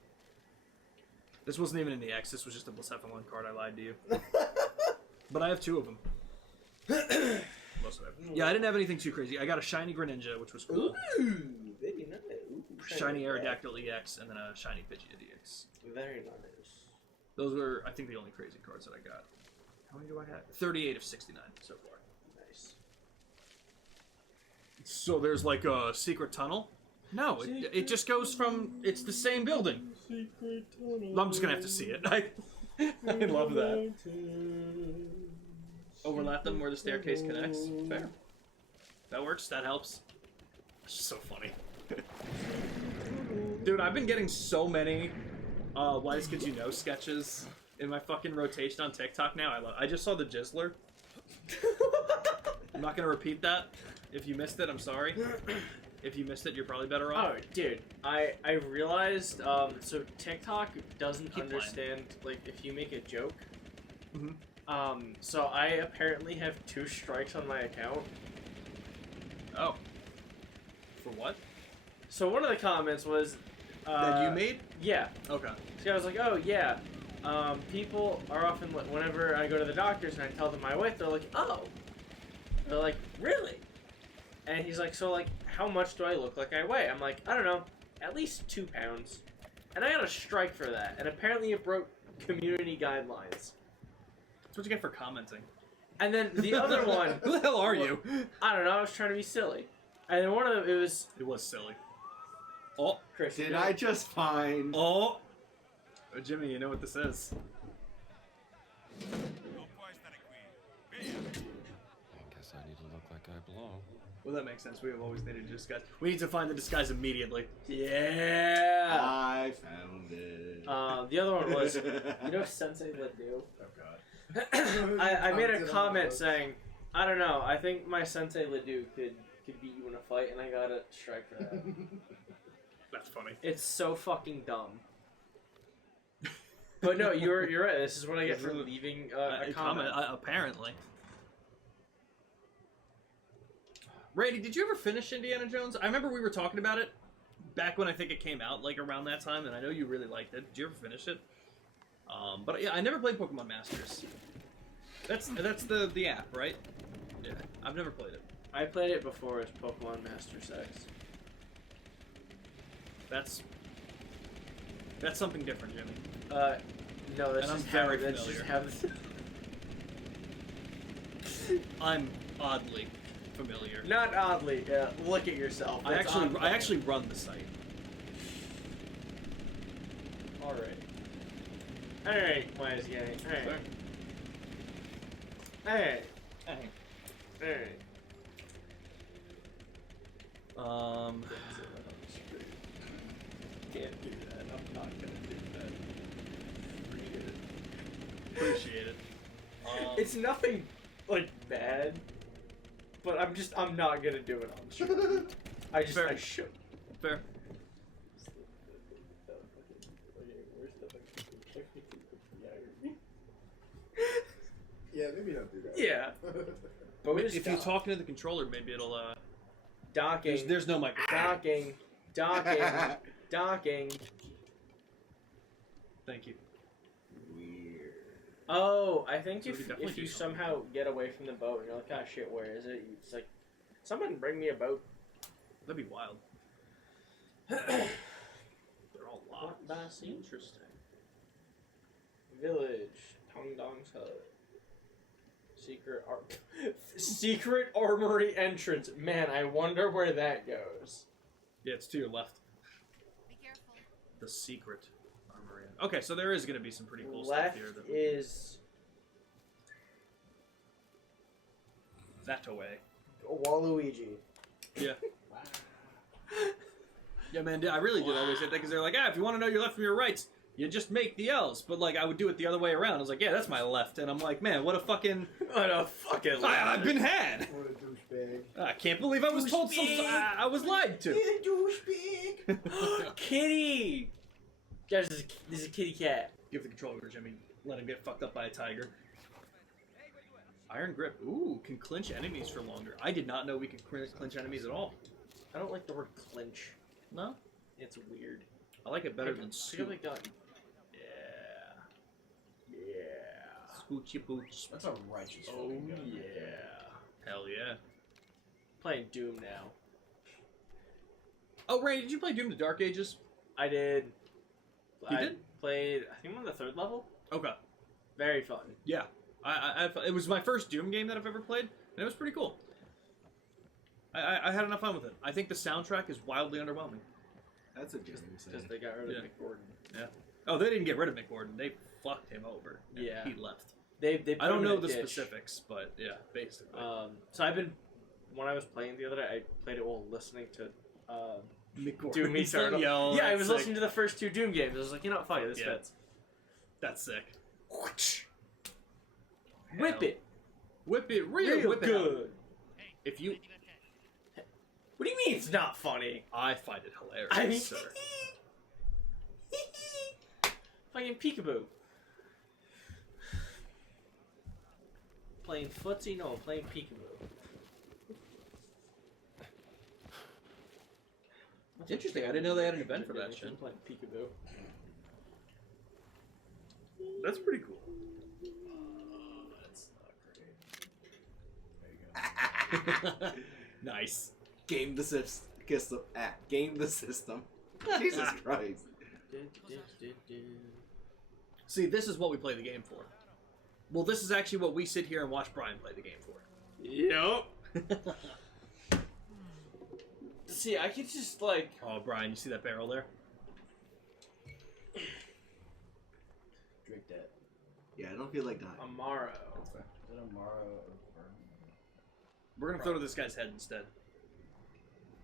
This wasn't even in the X. This was just a Blacephalon card. I lied to you. But I have two of them. Most of them. Yeah, I didn't have anything too crazy. I got a shiny Greninja, which was cool. Ooh, very nice. Ooh, Shiny Aerodactyl EX, and then a shiny Pidgeot EX. Very nice. Those were, I think, the only crazy cards that I got. How many do I have? 38 of 69 so far. Nice. So there's like a secret tunnel? No, it just goes from, it's the same building. I'm just gonna have to see it. I love that. Overlap them where the staircase connects. Fair. That works, that helps. It's just so funny. Dude, I've been getting so many Whitest Kids You Know sketches in my fucking rotation on TikTok now. I just saw the Jizzler. I'm not gonna repeat that. If you missed it, I'm sorry. If you missed it, you're probably better off. Oh, dude, I realized, so TikTok doesn't Keep playing. understand, like, if you make a joke. Mhm. So I apparently have 2 strikes on my account. Oh. For what? So one of the comments was... That you made? Yeah. Okay. So I was like, oh, yeah. People are often, whenever I go to the doctors and I tell them my weight, they're like, oh. They're like, really? And he's like, so, like, how much do I look like I weigh? I'm like, I don't know, at least 2 pounds. And I got a strike for that. And apparently it broke community guidelines. That's what you get for commenting. And then the other one, Who the hell are you? I don't know, I was trying to be silly. And then one of them, it was It was silly. Oh. Chris. Did I just find? Oh. Oh, Jimmy, you know what this is. I guess I need to look like I belong. Well, that makes sense. We have always needed to disguise. We need to find the disguise immediately. Yeah. I found it. The other one was, you know, Sensei Ledoux. Oh god. I made a Commented on comment those. saying, I don't know, I think my Sensei Ledoux could beat you in a fight, and I got a strike for that. That's funny. It's so fucking dumb. But no, you're right. This is what I get for leaving a comment. Apparently. Randy, did you ever finish Indiana Jones? I remember we were talking about it back when I think it came out, like around that time, and I know you really liked it. Did you ever finish it? But yeah, I never played Pokemon Masters. That's the app, right? Yeah, I've never played it. I played it before as Pokemon Masters X. That's something different, Jimmy. No, that's And I'm just very how, that's just how I'm oddly familiar. Not oddly, look at yourself. I It's actually run the site. Alright, Wise Guy. Alright. Can't do that. I'm not gonna do that. Appreciate it. It's nothing, like, bad, but I'm not gonna do it on the stream. I should. Fair. Yeah, maybe don't do that. Yeah. boat is If you're docked. talking to the controller, maybe it'll. Docking. There's no microphone. Docking. Docking. Thank you. Weird. Oh, I think So we could if definitely you do something. somehow get away from the boat and you're like, ah, shit, where is it? It's like, someone bring me a boat. That'd be wild. They're all locked. Interesting. Village. Tong Dong's hut. Secret armory entrance. Man, I wonder where that goes. Yeah, it's to your left. Be careful. The secret armory. Okay, so there is going to be some pretty cool Left stuff here. That is that away. Waluigi. Yeah. Yeah, man, I really did always say that because they're like, if you want to know your left from your rights, you just make the L's. But, like, I would do it the other way around. I was like, yeah, that's my left. And I'm like, man, what a fucking... What a fucking I've been had. What a douchebag. I can't believe I was told some... Douchebag. I was lied to. Douchebag. Kitty. Guys, this is a kitty cat. Give the controller to Jimmy. Let him get fucked up by a tiger. Iron grip. Ooh, can clinch enemies for longer. I did not know we could clinch enemies at all. I don't like the word clinch. No? It's weird. I like it better than Pick up scoop. the gun. Yeah. Yeah. Scoochie booch. That's a righteous Oh fucking gun. yeah. Hell yeah. Playing Doom now. Oh, Ray, did you play Doom the Dark Ages? I did. You I did? played. I think I'm on the 3rd level. Okay. Very fun. Yeah. It was my first Doom game that I've ever played, and it was pretty cool. I had enough fun with it. I think the soundtrack is wildly underwhelming. That's a Disney Because thing. they got rid of Yeah. Mick Gordon. Oh, they didn't get rid of Mick Gordon. They fucked him over. and Yeah. He left. They put I don't him in know a the ditch. specifics, but yeah, basically. So I've been, when I was playing the other day, I played it while listening to Mick Gordon. Doom Eternal. Yo, Yeah, I that's was sick. listening to the first 2 Doom games. I was like, you know what, fuck it, this Yeah. fits. That's sick. Whip Hell. it. Whip it real whip it out. good. If you... What do you mean it's not funny? I find it hilarious, I mean, sir. fucking peekaboo. Playing footsie? No, playing peekaboo. Interesting. I didn't know they had an event for that shit. Playing peekaboo. That's pretty cool. That's not great. Nice. Game the system. Game the system. Jesus Christ. See, this is what we play the game for. Well, this is actually what we sit here and watch Brian play the game for. Yep. See, I could just like. Oh, Brian, you see that barrel there? Drink that. Yeah, I don't feel like dying. Amaro. Is it Amaro or We're gonna throw to this guy's head instead.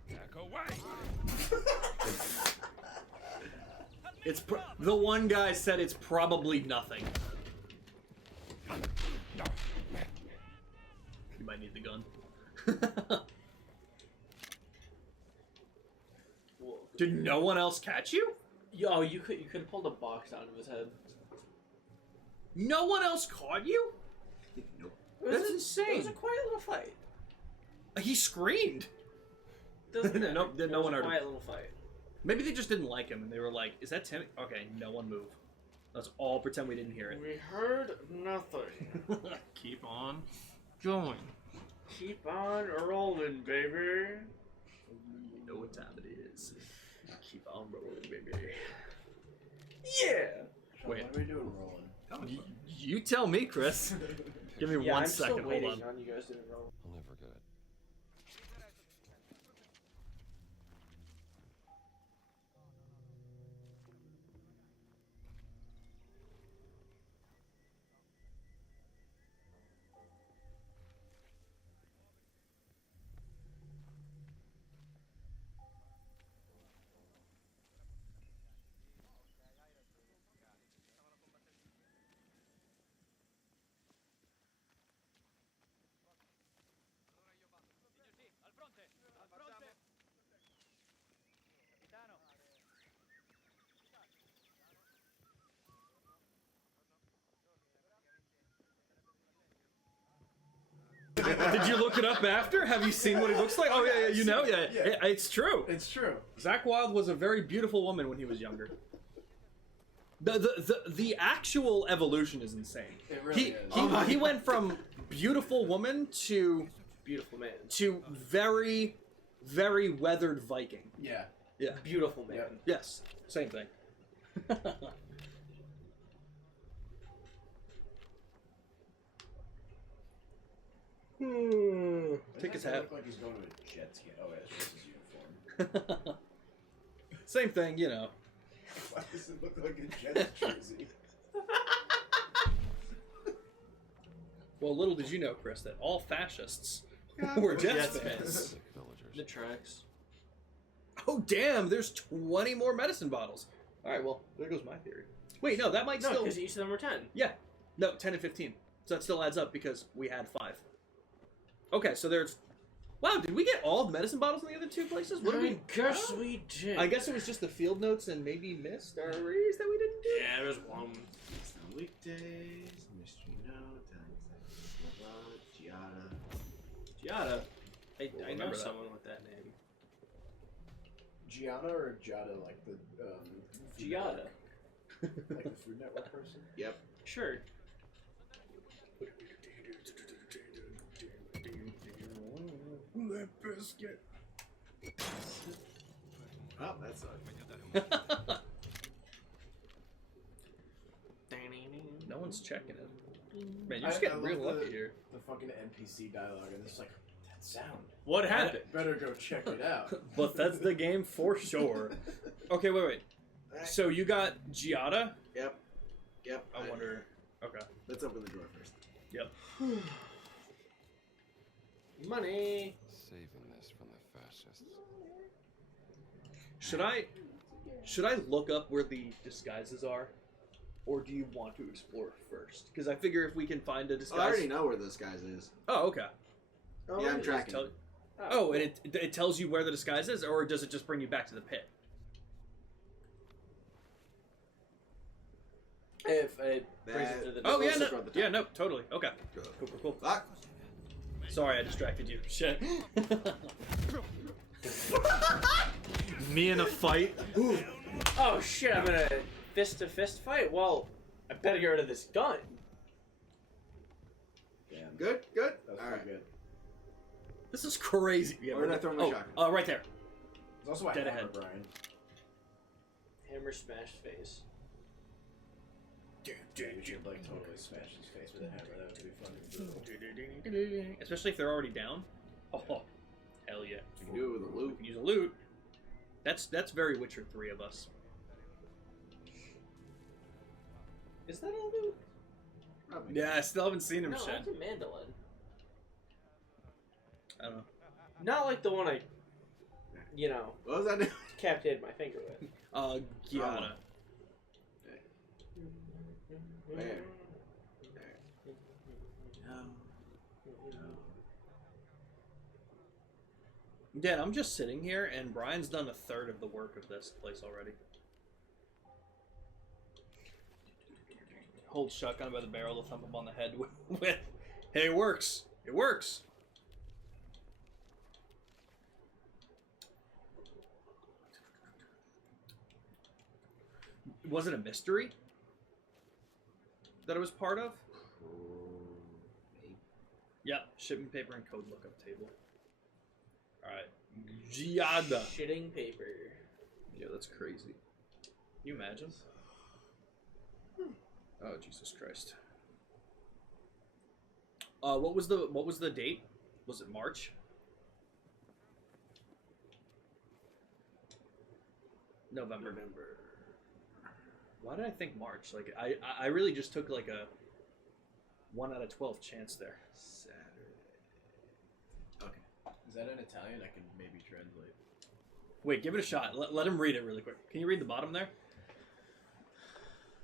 Back away! It's the one guy said it's probably nothing. You might need the gun. Did no one else catch you? Yo, you could have pulled a box out of his head. No one else caught you? Nope. That's insane. It was a quiet little fight. He screamed. Doesn't matter. Nope, It no was one a heard him. quiet little fight. Maybe they just didn't like him and they were like, is that Timmy? Okay, no one move. Let's all pretend we didn't hear it. We heard nothing. Keep on going. Keep on rolling, baby. You know what time it is. Keep on rolling, baby. Yeah. Wait. What are we doing rolling? You tell me, Chris. Give me Yeah, one I'm second. still waiting Hold on. on you guys to roll. I'll never get it. Did you look it up after? Have you seen what he looks like? Oh yeah, you know, yeah. Yeah. It's true. It's true. Zach Wilde was a very beautiful woman when he was younger. The actual evolution is insane. It really He is. he went from beautiful woman to Beautiful man. very, very weathered Viking. Yeah. Yeah. Beautiful man. Yep. Yes. Same thing. Take his hat. Look like he's going to a Jets game. Oh, yeah, it's just his uniform. Same thing, you know. Why does it look like a Jets jersey? Well, little did you know, Chris, that all fascists were Jets Jets fans. fans. Villagers. The tracks. Oh, damn! There's 20 more medicine bottles. All right, well, there goes my theory. Wait, no, that might No, still. because each of them were 10. Yeah, no, 10 and 15. So that still adds up because we had 5. Okay, so there's. Wow, did we get all the medicine bottles in the other 2 places? What did we? guess we did. I guess it was just the field notes and maybe missed our raise that we didn't do. Yeah, there's one. It's the weekdays, mystery note, Giada. Giada. I know remember that. someone with that name. Gianna or Giada, like the Food Giada. Network? Like the Food Network person? Yep. Sure. Limp Bizkit. Oh, that sucks. No one's checking it. Man, you're I just getting love real the- lucky here. The fucking NPC dialogue, and it's like, that sound. What happened? Better go check it out. But that's the game for sure. Okay, wait. So you got Giada? Yep. Yep. I wonder. Okay. Let's open the door first. Yep. Money. Saving this from the fascists. Should I look up where the disguises are, or do you want to explore first? Because I figure if we can find a disguise. Oh, I already know where this guy's is. Oh, okay. Yeah, I'm tracking. Tell... Oh, and it tells you where the disguise is, or does it just bring you back to the pit? If it brings it to the Oh yeah, Closer no, toward the top. yeah, no, totally. Okay. Go. Cool. Fuck. Sorry, I distracted you. Shit. Me in a fight. Ooh. Oh shit, I'm in a fist to fist fight? Well, I better get rid of this gun. Damn. Good. That was All right. pretty good. This is crazy. Yeah, Where did I throw my shotgun? Right there. There's also a Dead hammer, ahead. Brian. Hammer smash face. We should like totally smash his face with a hammer. That would be fucking cool. Especially if they're already down. Oh, hell yeah. You can do it with a We loop. can use a loot. That's very Witcher 3 of us. Is that a loot? Probably. Yeah, I still haven't seen him No, shit. that's a mandolin. I don't know. Not like the one I, What was that? decapitated my finger with. Gianna. Where? Dan, I'm just sitting here, and Brian's done a third of the work of this place already. Hold shotgun by the barrel to thump him on the head with. Hey, it works. It works. Was it a mystery that it was part of? Yep, shipment paper and code lookup table. Alright. Giada. Shitting paper. Yeah, that's crazy. Can you imagine? Oh, Jesus Christ. What was the date? Was it March? November. Why did I think March? Like I really just took like a 1 out of 12 chance there. Saturday. Okay. Is that in Italian? I can maybe translate. Wait, give it a shot. Let him read it really quick. Can you read the bottom there?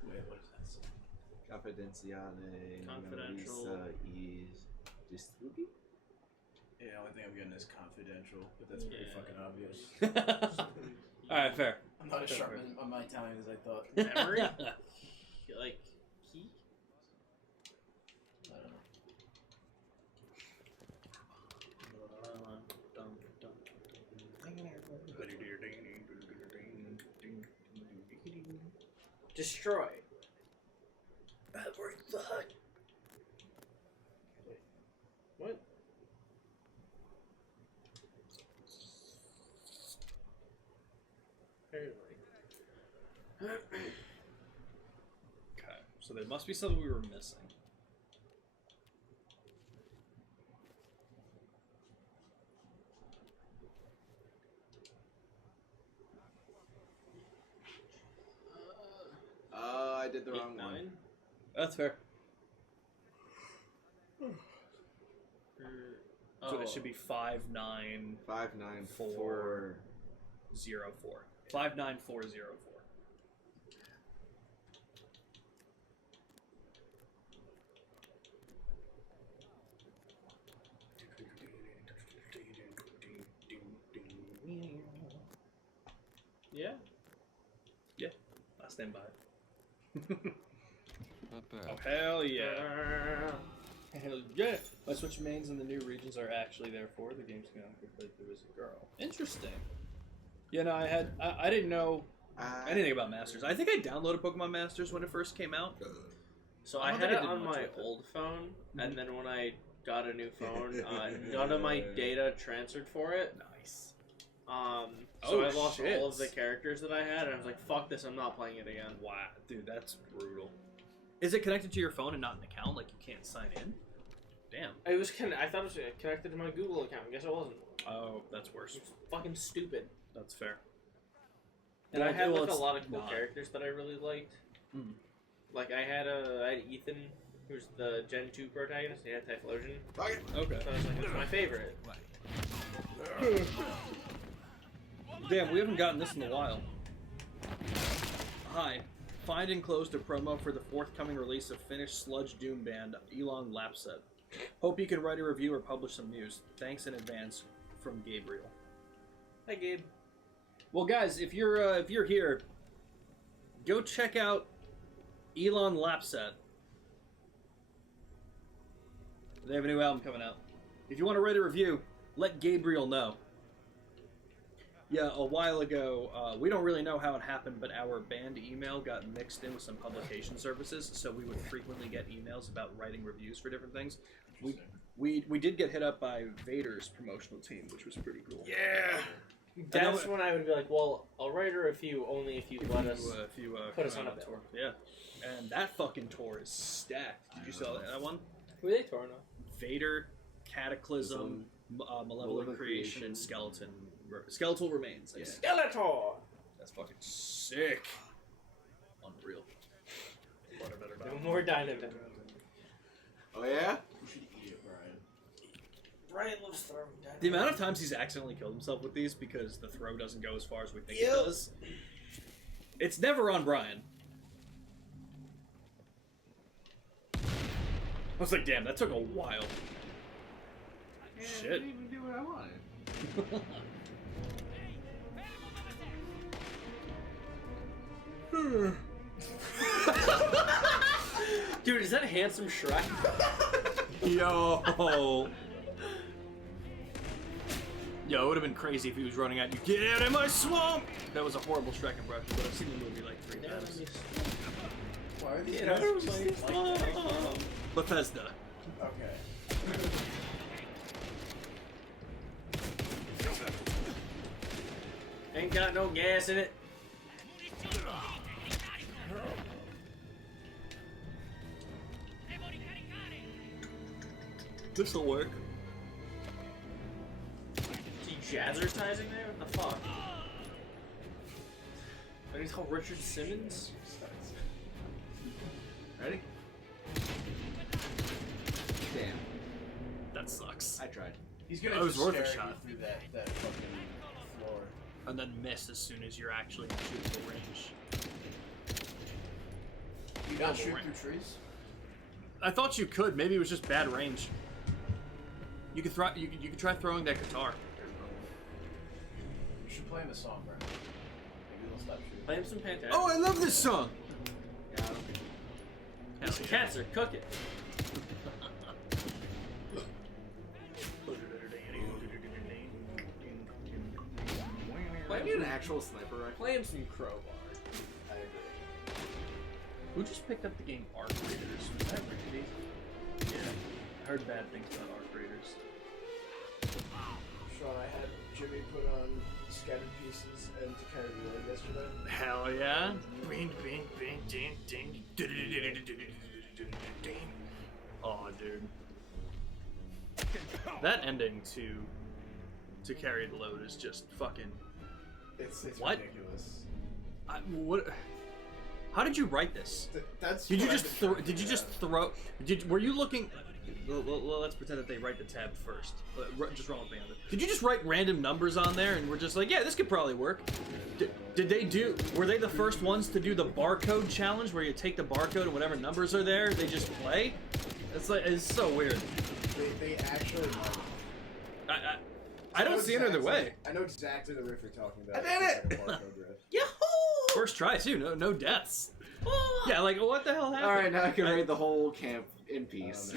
Wait, what is that? Confidenziale. Confidential. Marisa is distributi? Yeah, the only thing I'm getting is confidential, but that's pretty Yeah. fucking obvious. Alright, fair. I'm not as Fair, sharp fair. on my Italian as I thought. Memory? Like, key? I don't know. Destroy. Everything. What? Okay, so there must be something we were missing. I did the wrong one. That's fair. So Oh. it should be 59404. 594. 59404. Yeah. Yeah, I stand by it. Not bad. Oh, hell yeah. Hell yeah. My Switch mains in the new regions are actually there for the game's gonna complete there was a girl. Interesting. Yeah, no, I didn't know anything about Masters. I think I downloaded Pokemon Masters when it first came out. So I I don't had think I it did on much my with it. old phone, and then when I got a new phone, none of my data transferred for it. Nice. So Oh, I lost shit. all of the characters that I had, and I was like, "Fuck this! I'm not playing it again." Wow, dude, that's brutal. Is it connected to your phone and not an account? Like you can't sign in? Damn. I thought it was connected to my Google account. Guess it wasn't. Oh, that's worse. It's fucking stupid. That's fair. And Yeah, I had well, like a it's lot of cool not. characters that I really liked. Mm. Like I had Ethan, who's the Gen 2 protagonist. He had Typhlosion. Okay. Okay. So I was like, that's my favorite. Damn, we haven't gotten this in a while. Hi. Find and closed a promo for the forthcoming release of Finnish sludge doom band Elon Lapset. Hope you can write a review or publish some news. Thanks in advance from Gabriel. Hi, Gabe. Well, guys, if you're here, go check out Elon Lapset. They have a new album coming out. If you want to write a review, let Gabriel know. Yeah, a while ago, we don't really know how it happened, but our band email got mixed in with some publication services, so we would frequently get emails about writing reviews for different things. We did get hit up by Vader's promotional team, which was pretty cool. Yeah. That's when I would be like, well, I'll write a review only if you let us put us come on a out bill. tour. Yeah, and that fucking tour is stacked. Did you saw that one? Who are they touring on? Vader, Cataclysm, Malevolent Creation, and Skeletal Remains. I guess. Skeletor! That's fucking sick. Unreal. No more Dynamite. Oh yeah. You should eat it, Brian. Brian loves throwing Dynamite. The amount of times he's accidentally killed himself with these because the throw doesn't go as far as we think it does. It's never on Brian. I was like, damn, that took a while. I Shit. didn't even do what I wanted. Dude, is that handsome Shrek? Yo. Yo, it would have been crazy if he was running at you. Get out of my swamp! That was a horrible Shrek impression, but I've seen the movie like 3 times. Why are these Get guys out of playing my like swamp. Bethesda. Okay. Ain't got no gas in it. This'll work. Is he jazzercising there? What the fuck? Are you called Richard Simmons? Ready? Damn. That sucks. I tried. He's gonna That was just worth a stare at shot. you through that fucking floor. And then miss as soon as you're actually in shootable range. You not Oh, shoot right. through trees? I thought you could. Maybe it was just bad range. You could you could try throwing that guitar. You should play him a song, Brian. Maybe they'll stop shooting. Play him some Pantera. Oh, I love this song. These cats are cooking. Why need an actual sniper rifle? Play him some Crowbar. I agree. Who just picked up the game Arc Raiders? Was that Ricky? Yeah. I heard bad things about Arc Raiders. Sean, I had Jimmy put on Scattered Pieces and To Carry the Load yesterday. Hell yeah. Bing, bing, bing, ding, ding. Oh, dude. That ending to Carry the Load is just fucking... It's What? ridiculous. What? How did you write this? That's Did you what just I've been throw? trying Did to you just figure throw? Were you looking? Let's pretend that they write the tab first. Just roll with me on it. Did you just write random numbers on there and we're just like, yeah, this could probably work? Did they do? Were they the first ones to do the barcode challenge where you take the barcode and whatever numbers are there, they just play? It's so weird. They actually. I don't see it either way. I know exactly the riff you're talking about. I did it! It's like a barcode riff. Yahoo! First try too. No deaths. Yeah, like what the hell happened? All right, now I can rate the whole camp in peace.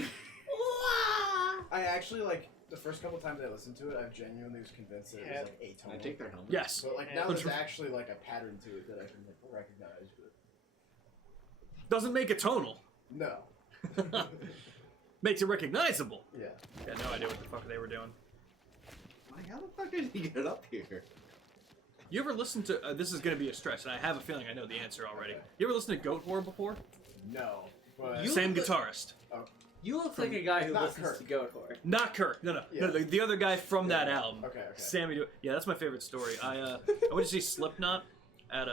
I actually like the first couple times I listened to it. I genuinely was convinced that it was like Can I atonal. take their helmet? Yes. But like now there's actually like a pattern to it that I can like, recognize. But Doesn't make it tonal. no. Makes it recognizable. Yeah. Yeah, no idea what the fuck they were doing. Like, how the fuck did he get up here? You ever listen to? This is gonna be a stretch, and I have a feeling I know the answer already. You ever listen to Goat Horror before? No. But You- Same look- guitarist. You look like a guy who Not listens Kirk. to Goat Horror. Not Kirk. No, Yeah. the other guy from that album. Okay. Sammy. Yeah, that's my favorite story. I went to see Slipknot at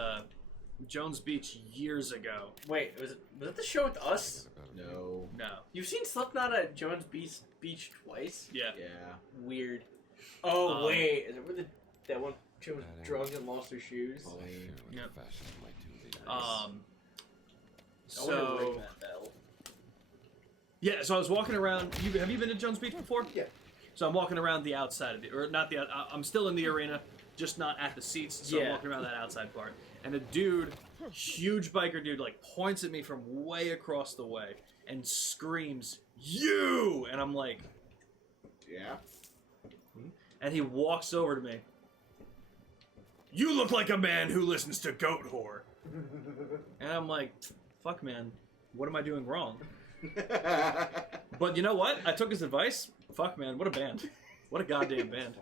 Jones Beach years ago. Wait, was it the show with us? No. No. You've seen Slipknot at Jones Beach twice? Yeah. Yeah. Weird. Oh Um, wait, is it where that one chick was drunk and lost her shoes? Oh, Yep. I wanna ring So that bell. yeah, so I was walking around. Have you been to Jones Beach before? Yeah. So I'm walking around the outside of the, or not the. I'm still in the arena, just not at the seats. So I'm Yeah. walking around that outside part, and a dude, huge biker dude, like points at me from way across the way and screams, "You!" And I'm like, Yeah. and he walks over to me. You look like a man who listens to Goat Horror. And I'm like, fuck, man, what am I doing wrong? But you know what? I took his advice. Fuck, man, what a band. What a goddamn band.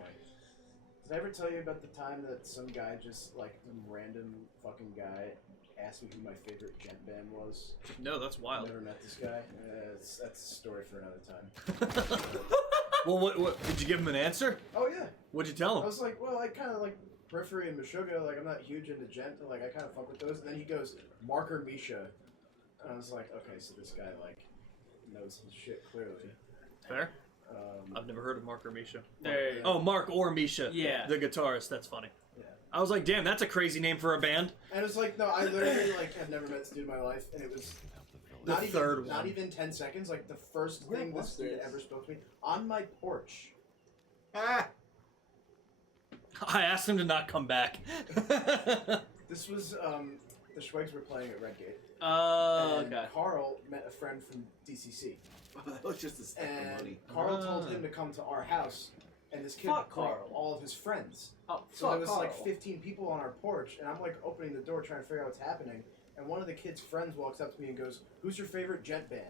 Did I ever tell you about the time that some guy just like some random fucking guy asked me who my favorite gent band was? No, that's wild. Never met this guy. That's a story for another time. Well, what did you give him an answer? Oh yeah. What'd you tell I him? was like, well, I kind of like Periphery and Meshuggah. Like, I'm not huge into gent, but like I kind of fuck with those. And then he goes, Marker Misha. And I was like, okay, so this guy like knows his shit clearly. Fair. I've never heard of Mark or Misha. There you go. Oh, Mark or Misha. Yeah. The guitarist. That's funny. Yeah. I was like, damn, that's a crazy name for a band. And it was like, no, I literally like have never met this dude in my life, and it was The not third even, one. Not even 10 seconds. Like the first Where thing was this dude this? ever spoke to me on my porch. Ah. I asked him to not come back. This was the Schwegs were playing at Redgate. Oh, And okay. Carl met a friend from DCC, That was just a stack of and money. Carl told him to come to our house, and this kid Fuck brought Carl. all of his friends. Oh, So there fuck was like Carl. 15 people on our porch, and I'm like opening the door trying to figure out what's happening, and one of the kid's friends walks up to me and goes, "Who's your favorite gent band?"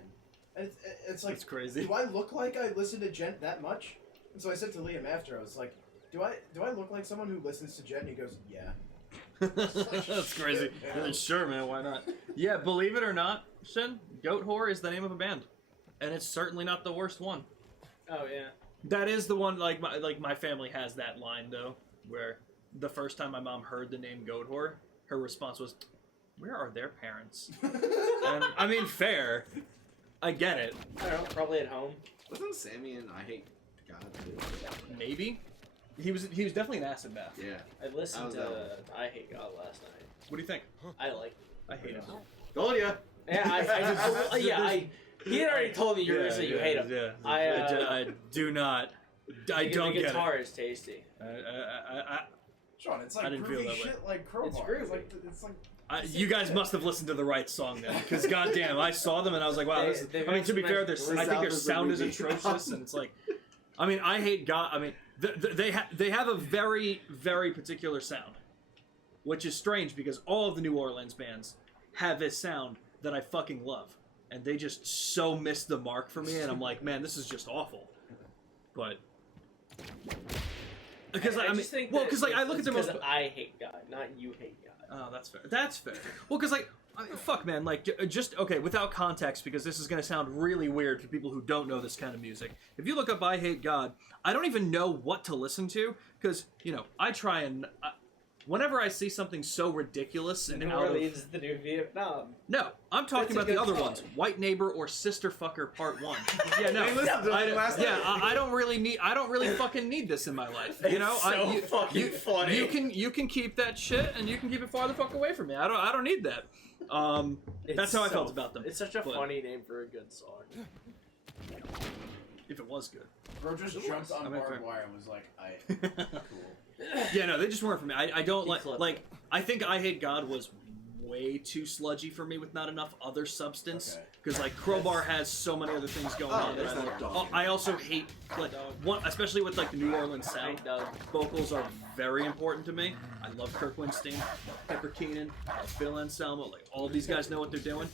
And it's like, That's crazy. do I look like I listen to gent that much? And so I said to Liam after, I was like, do I look like someone who listens to gent? And he goes, yeah. That's crazy. man. Sure, man. Why not? Yeah, believe it or not, Shin, Goat Horror is the name of a band, and it's certainly not the worst one. Oh yeah. That is the one. Like my family has that line though, where the first time my mom heard the name Goat Horror, her response was, "Where are their parents?" And I mean, fair. I get it. I don't know. Probably at home. Wasn't Sammy in I Hate God too? Maybe. He was definitely an acid bath. Yeah. I listened How's to that I Hate God last night. What do you think? I like. I hate him. Told ya. Yeah, he had already told me you were gonna say you hate him. Yeah. I I do not. I don't the get guitar is tasty. Sean, it's I like didn't feel groovy that way. shit like Crowbar. It's groovy. It's like You guys must have listened to the right song then, because goddamn, I saw them and I was like, wow. They- This is, they've I mean, got to be some fair, nice I think their sound sound is is really atrocious, and it's like, I mean, I hate God. I mean, they have a very very particular sound, which is strange because all of the New Orleans bands have this sound that I fucking love, and they just so missed the mark for me, and I'm like, man, this is just awful. But because I mean, just think well, that because like I look at the most. I hate God, not you hate God. Oh, that's fair. That's fair. Well, because like, I mean, fuck, man. Like, just okay, without context, because this is gonna sound really weird to people who don't know this kind of music. If you look up "I Hate God," I don't even know what to listen to, because I try and whenever I see something so ridiculous and New out of Orleans, the new Vietnam. no, I'm talking That's a about the good other song. ones, "White Neighbor" or "Sister Fucker" Part 1. Yeah, no, They listened to that I, last yeah, night. I don't really fucking need this in my life. It's so fucking funny. You can keep that shit, and you can keep it far the fuck away from me. I don't need that. That's how I felt about them. It's such a But funny name for a good song. if it was good. Bro just jumped on I mean, barbed fair. wire and was like, cool. Yeah, no, they just weren't for me. I don't He like clipped like I think "I Hate God" was way too sludgy for me with not enough other substance. Okay. Because like Crowbar has so many other things going on. there's that I, that like. dog. I also hate like one, especially with like the New Orleans sound. Hate Doug. Vocals are very important to me. I love Kirk Winstein, Pepper Keenan, Phil Anselmo. Like all of these guys know what they're doing.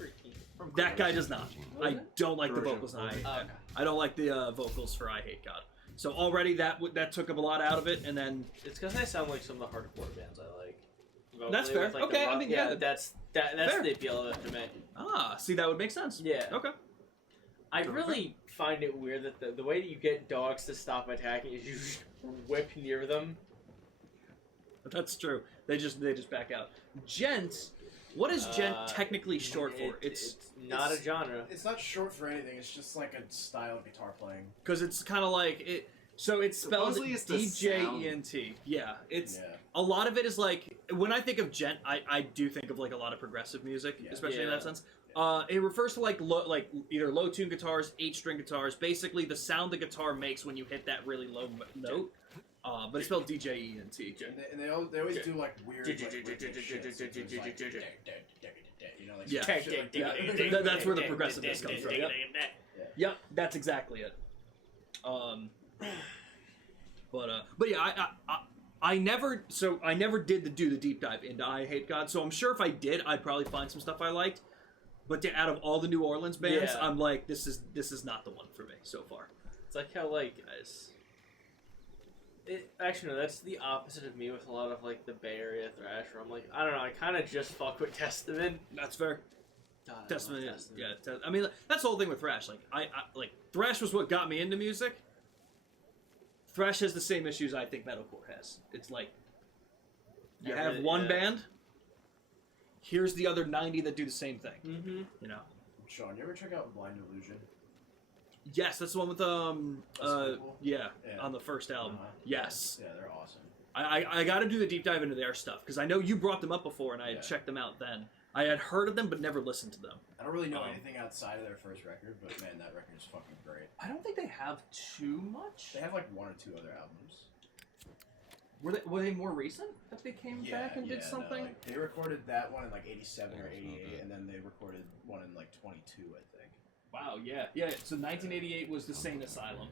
That guy does not. I don't like the vocals in I Hate God. I don't like the vocals for "I Hate God." So already that took up a lot out of it, and then It's because they sound like some of the hardcore bands I like. Vocally, That's fair. with, like, Okay, the rock- I mean, yeah, that's fair. the appeal of it to me. see that would make sense. Yeah. Okay. I really find it weird that the way that you get dogs to stop attacking is you just whip near them. That's true. They just back out. Gent. What is gent technically short for? It's not a genre. It's not short for anything. It's just like a style of guitar playing. Because it's kind of like it. So it's spelled Supposedly it's the DJENT. Yeah, it's Yeah. a lot of it is like when I think of gent, I do think of like a lot of progressive music, Yeah. especially in Yeah. that sense. It refers to like like either low tune guitars, 8-string guitars, basically the sound the guitar makes when you hit that really low note. But it's spelled DJENT. And they always do like weird. Like, rhythmic shit, so it's like, you know, like Yeah. shit like that. Yeah, that's where the progressiveness comes from. Yep. Yep, that's exactly it. But yeah, I never did do the deep dive into "I Hate God," so I'm sure if I did, I'd probably find some stuff I liked. But out of all the New Orleans bands, Yeah. I'm like, this is not the one for me so far. It's like how actually, no, that's the opposite of me with a lot of like the Bay Area thrash. Where I'm like, I don't know, I kind of just fuck with Testament. That's fair. God, I love Testament, yeah. I mean, that's the whole thing with thrash. Like, I like thrash was what got me into music. Thrash has the same issues I think metalcore has. It's like you have Everything, one yeah. band. Here's the other 90 that do the same thing. Mm-hmm. You know. Sean, you ever check out Blind Illusion? Yes, that's the one with yeah, Yeah. on the first album. Uh-huh. Yes, Yeah, they're awesome. I got to do the deep dive into their stuff because I know you brought them up before and I had Yeah. checked them out then. I had heard of them but never listened to them. I don't really know anything outside of their first record, but man, that record is fucking great. I don't think they have too much. They have like one or two other albums. Were they more recent that they came back and did no, something? like, they recorded that one in like 87 or 88, and then they recorded one in like 22, I think. Wow, yeah. So 1988 was the Sane Asylum.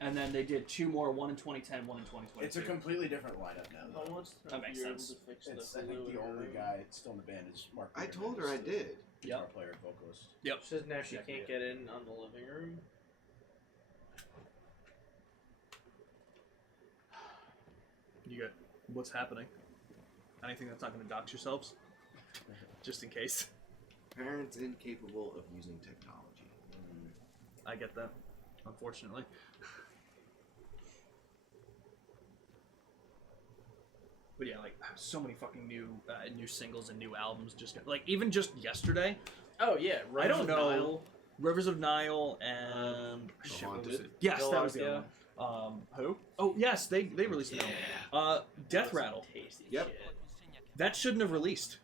And then they did two more, one in 2010, one in 2022. It's a completely different lineup now, though. That makes sense. It's, I think the only guy still in the band is Mark. I Reardon, told her I who's the did. Guitar player and vocalist. Yep. She says now she Exactly can't it. get in on the living room. You got what's happening? Anything that's not going to dox yourselves? Just in case. Parents incapable of using technology. I get that, unfortunately. But yeah, like so many fucking new singles and new albums like even just yesterday. Oh yeah, I don't Rose of know. Nile. Rivers of Nile and The what was Haunted? it? Yes, that was the Philadelphia. other one. Who? Oh yes, they released an album. Death Rattle. Tasty Yep. shit. That shouldn't have released.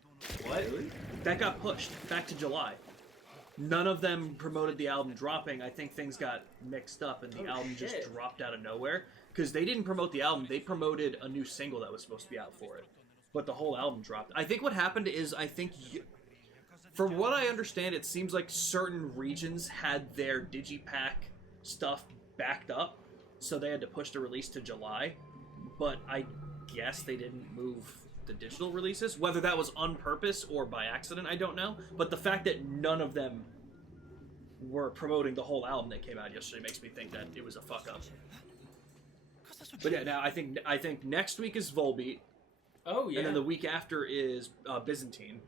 What? That got pushed back to July. None of them promoted the album dropping. I think things got mixed up and the Oh, album just shit. dropped out of nowhere. Because they didn't promote the album, they promoted a new single that was supposed to be out for it. But the whole album dropped. I think what happened is, from what I understand, it seems like certain regions had their Digipack stuff backed up, so they had to push the release to July. But I guess they didn't move the digital releases. Whether that was on purpose or by accident, I don't know. But the fact that none of them were promoting the whole album that came out yesterday makes me think that it was a fuck up. But yeah, now I think next week is Volbeat, Oh yeah. and then the week after is Byzantine.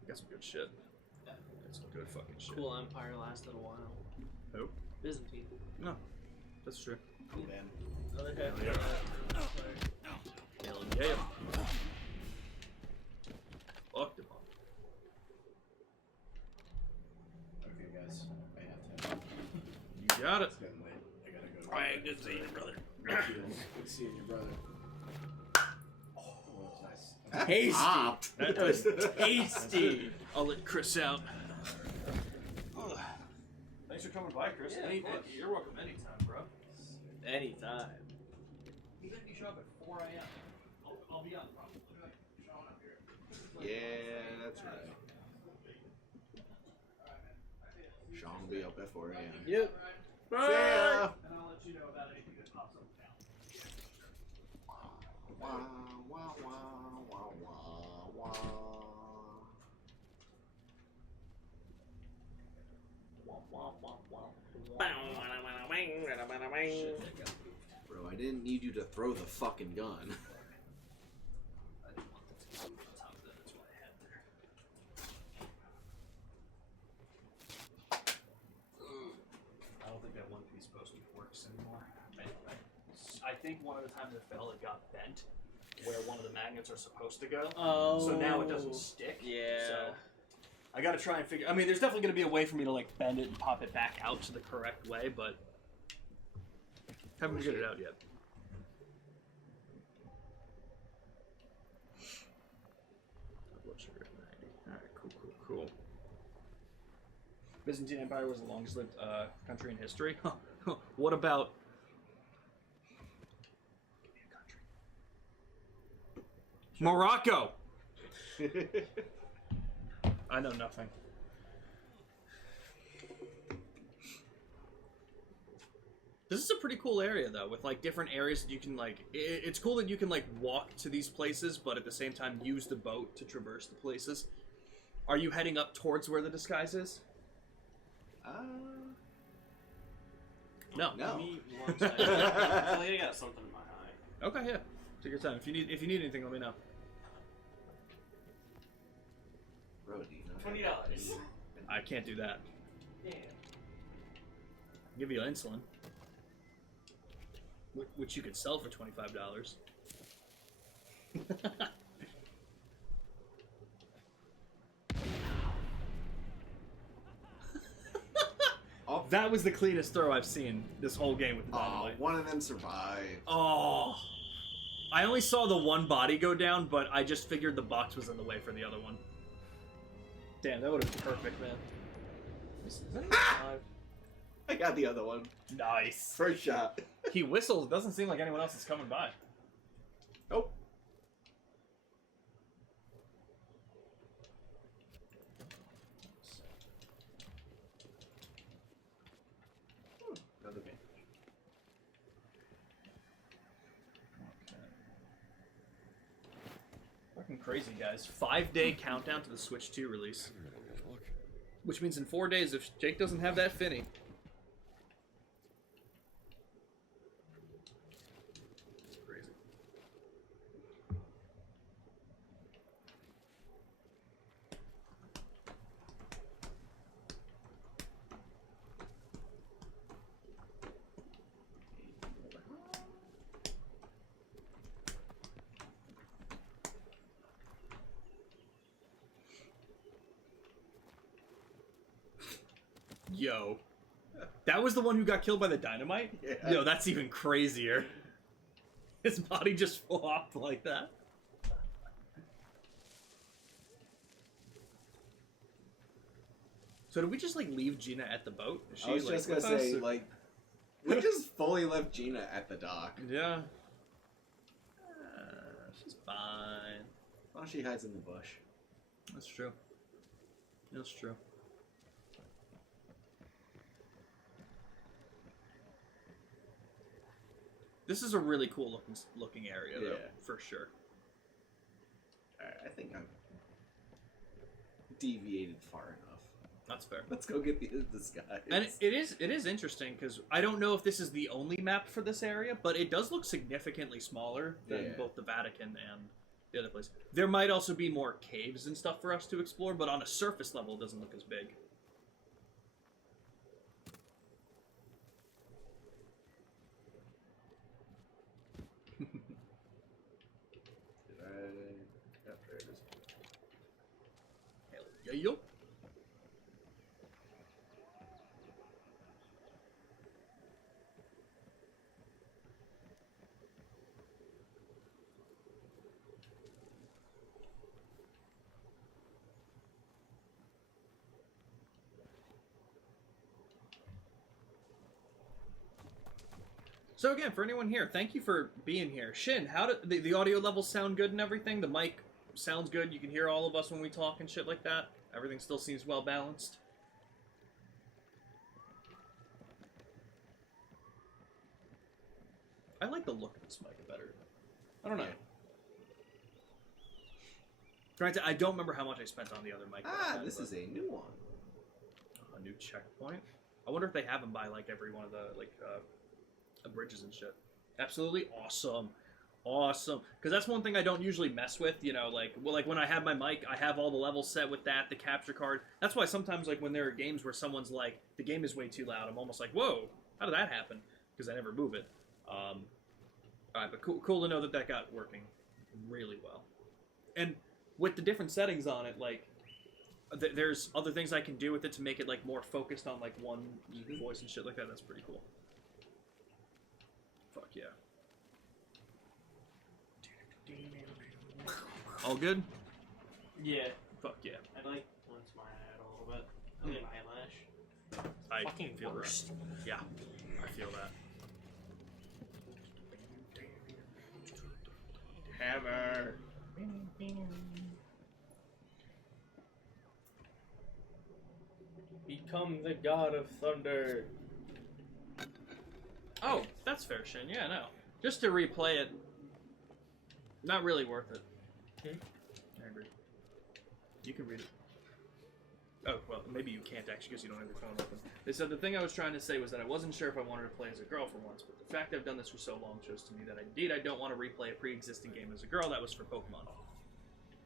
We got some good shit. Got some good fucking shit. Cool Empire lasted a while. Who? Byzantine. No, that's true. Cool, man. Other half. Hell yeah. Fuck them up. Okay, guys. I have to. You got it. It's getting late. I gotta go. Alright, good seeing you, brother. Good seeing you, brother. Oh, that's nice. Tasty. Popped. That was tasty. I'll let Chris out. Thanks for coming by, Chris. Yeah, of course. You're welcome anytime, bro. Anytime. Even if you show up at 4 a.m., I'll be on probably. Showing up here. Yeah, that's right. Sean will be up at 4 a.m. Yep. Yeah. And I'll let you know about anything that pops up now. Wah, wah, wah, wah, wah, wah. Bro, I didn't need you to throw the fucking gun. I didn't want that to be on top of that. That's what I had there. I don't think that one piece poster works anymore. I think one of the times it fell, it got bent where one of the magnets are supposed to go. Oh. So now it doesn't stick. Yeah. So I gotta try and figure. I mean, there's definitely gonna be a way for me to like bend it and pop it back out to the correct way, but haven't figured it out yet. Blood sugar at 90. All right, cool. Byzantine Empire was the longest-lived country in history. What about? Give me a country. Morocco. I know nothing. This is a pretty cool area, though, with like different areas that you can like. It's cool that you can like walk to these places, but at the same time use the boat to traverse the places. Are you heading up towards where the disguise is? No. No. Me one second. I got something in my eye. Okay, yeah. Take your time. If you need anything, let me know. Bro, do you know? $20. I can't do that. Damn. I'll give you insulin, which you could sell for $25. Oh, That was the cleanest throw I've seen this whole game with the dynamite. one of them survived. Oh, I only saw the one body go down, but I just figured the box was in the way for the other one. Damn, that would have been perfect, man. Is that even alive? I got the other one. Nice. First shot. He whistles. It doesn't seem like anyone else is coming by. Nope. Another game. Okay. Fucking crazy, guys. 5-day countdown to the Switch 2 release. Look. Which means in 4 days, if Jake doesn't have that Finny. It's crazy. Yo. That was the one who got killed by the dynamite? Yeah. Yo, that's even crazier. His body just flopped like that. So did we just like leave Gina at the boat? Is I was like, just gonna with us, say, or- like, we just fully left Gina at the dock. Yeah. She's fine. Well, she hides in the bush. That's true. That's true. This is a really cool looking area, though, Yeah. for sure. think I've deviated far enough. That's fair. Let's go get this guy. And it is interesting because I don't know if this is the only map for this area, but it does look significantly smaller than both the Vatican and the other place. There might also be more caves and stuff for us to explore, but on a surface level, it doesn't look as big. Yep, there it is. Hell yeah, yo. So again, for anyone here, thank you for being here. Shin, how did the audio levels sound good and everything? The mic sounds good. You can hear all of us when we talk and shit like that. Everything still seems well balanced. I like the look of this mic better. I don't know. Yeah. Granted, I don't remember how much I spent on the other mic. This is a new one. A new checkpoint. I wonder if they have them by like every one of the bridges and shit. Absolutely awesome. Awesome. Because that's one thing I don't usually mess with, you know, like when I have my mic, I have all the levels set with that, the capture card. That's why sometimes like when there are games where someone's like, the game is way too loud, I'm almost like, whoa, how did that happen? Because I never move it. Alright, but cool to know that that got working really well. And with the different settings on it, like, there's other things I can do with it to make it like more focused on like one voice and shit like that. That's pretty cool. Fuck yeah. All good? Yeah. Fuck yeah. I'd like once my head a little bit. I mean, eyelash. I Fucking feel worst. that. Yeah, I feel that. Hammer. Become the god of thunder. Oh, that's fair, Shin. Yeah, no. Just to replay it, not really worth it. I agree. You can read it. Oh, well, maybe you can't actually because you don't have your phone open. They said the thing I was trying to say was that I wasn't sure if I wanted to play as a girl for once, but the fact I've done this for so long shows to me that indeed I don't want to replay a pre-existing game as a girl that was for Pokemon.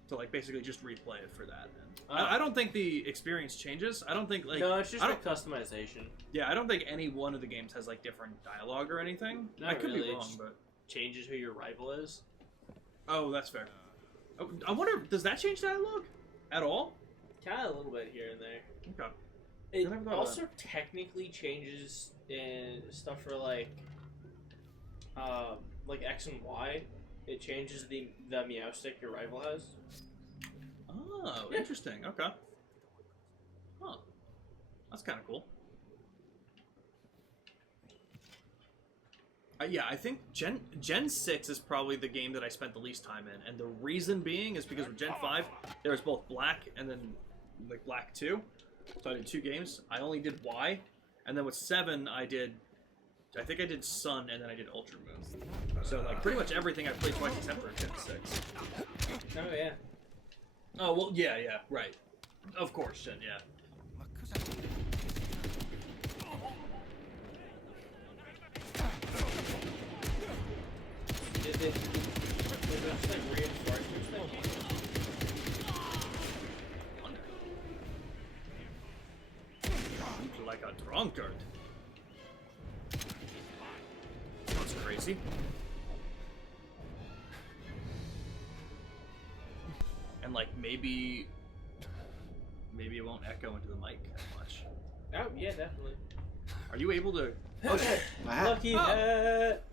So, like, basically just replay it for that. And I don't think the experience changes. I don't think, like... No, it's just like customization. Yeah, I don't think any one of the games has, like, different dialogue or anything. Not I could really, be wrong, it's- but... Changes who your rival is. Oh, that's fair. Oh, I wonder, does that change dialogue? At all? Kind of a little bit here and there. Okay. It I never thought of also technically changes in stuff for like X and Y. It changes the meow stick your rival has. Oh, Yeah. interesting. Okay. Huh. That's kind of cool. Yeah, I think Gen 6 is probably the game that I spent the least time in, and the reason being is because with Gen 5, there was both Black and then like Black 2, so I did 2 games. I only did Y, and then with 7, I think I did Sun, and then I did Ultra Moon. So like pretty much everything I played twice except for Gen 6. Oh yeah. Oh well, yeah, right. Of course, Gen, yeah. Did they just like reinforcements thing? Eat like a drunkard. That's crazy. And like maybe it won't echo into the mic as much. Oh yeah, definitely. Are you able to? Okay, I have. Lucky Oh. hat.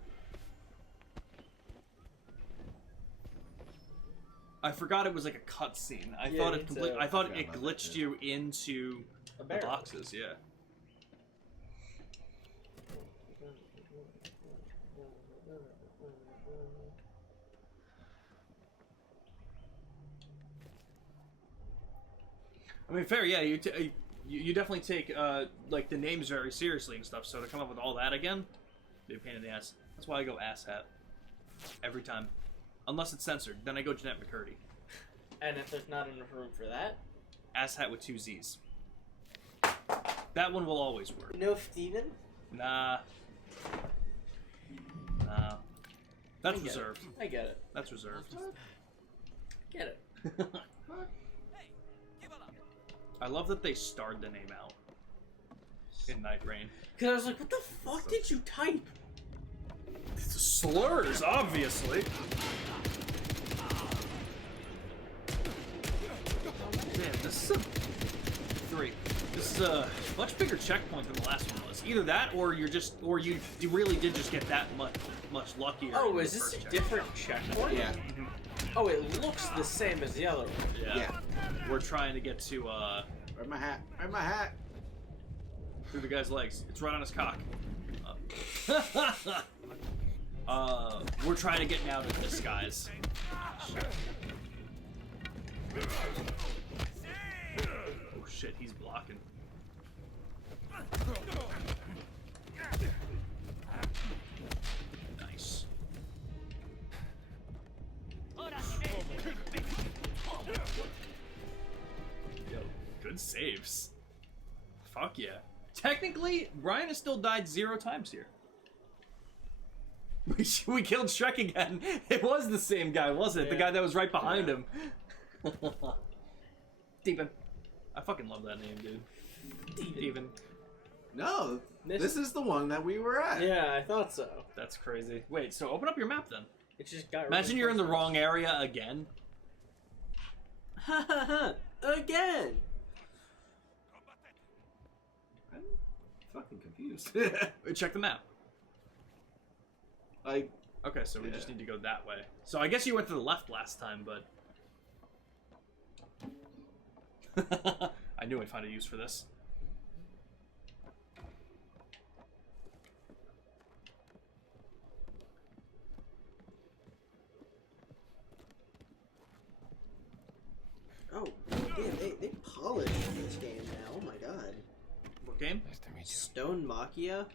I forgot it was like a cutscene. I Yeah, thought it it's complete. a- I thought I it forgot about that, glitched yeah. you into A the bear. boxes. Yeah. I mean, fair, yeah. You definitely take like the names very seriously and stuff. So to come up with all that again, be a pain in the ass. That's why I go ass hat every time, unless it's censored. Then I go Jeanette McCurdy. And if there's not enough room for that, Asshat with 2 Z's. That one will always work. no Steven? Nah. Nah. That's I get it. reserved. I get it. That's reserved. Get it. I love that they starred the name out in Night Rain. Because I was like, what the fuck did you type? It's slurs, obviously. Man, this is a 3. This is a much bigger checkpoint than the last one was. Either that, or you really did just get that much luckier. Oh, in is the this a first different checkpoint? Yeah. Oh, it looks the same as the other one. checkpoint. Yeah. We're trying to get to Where's my hat? Where's my hat? through the guy's legs. It's right on his cock. We're trying to get now to this guy's. Oh shit, he's blocking. Nice. Yo, good saves. Fuck yeah. Technically, Brian has still died 0 times here. We killed Shrek again. It was the same guy, wasn't it? The Yeah. guy that was right behind him. Steven. I fucking love that name, dude. Steven. No, this is the one that we were at. Yeah, I thought so. That's crazy. Wait, so open up your map then. It just got. Imagine you're in the wrong area again. Again. I'm fucking confused. Check the map. Like, Okay, so we Yeah. just need to go that way. So I guess you went to the left last time, but... I knew I'd find a use for this. Oh, damn, they polished this game now. Oh my god. What game? Nice to meet you. Stone Machia.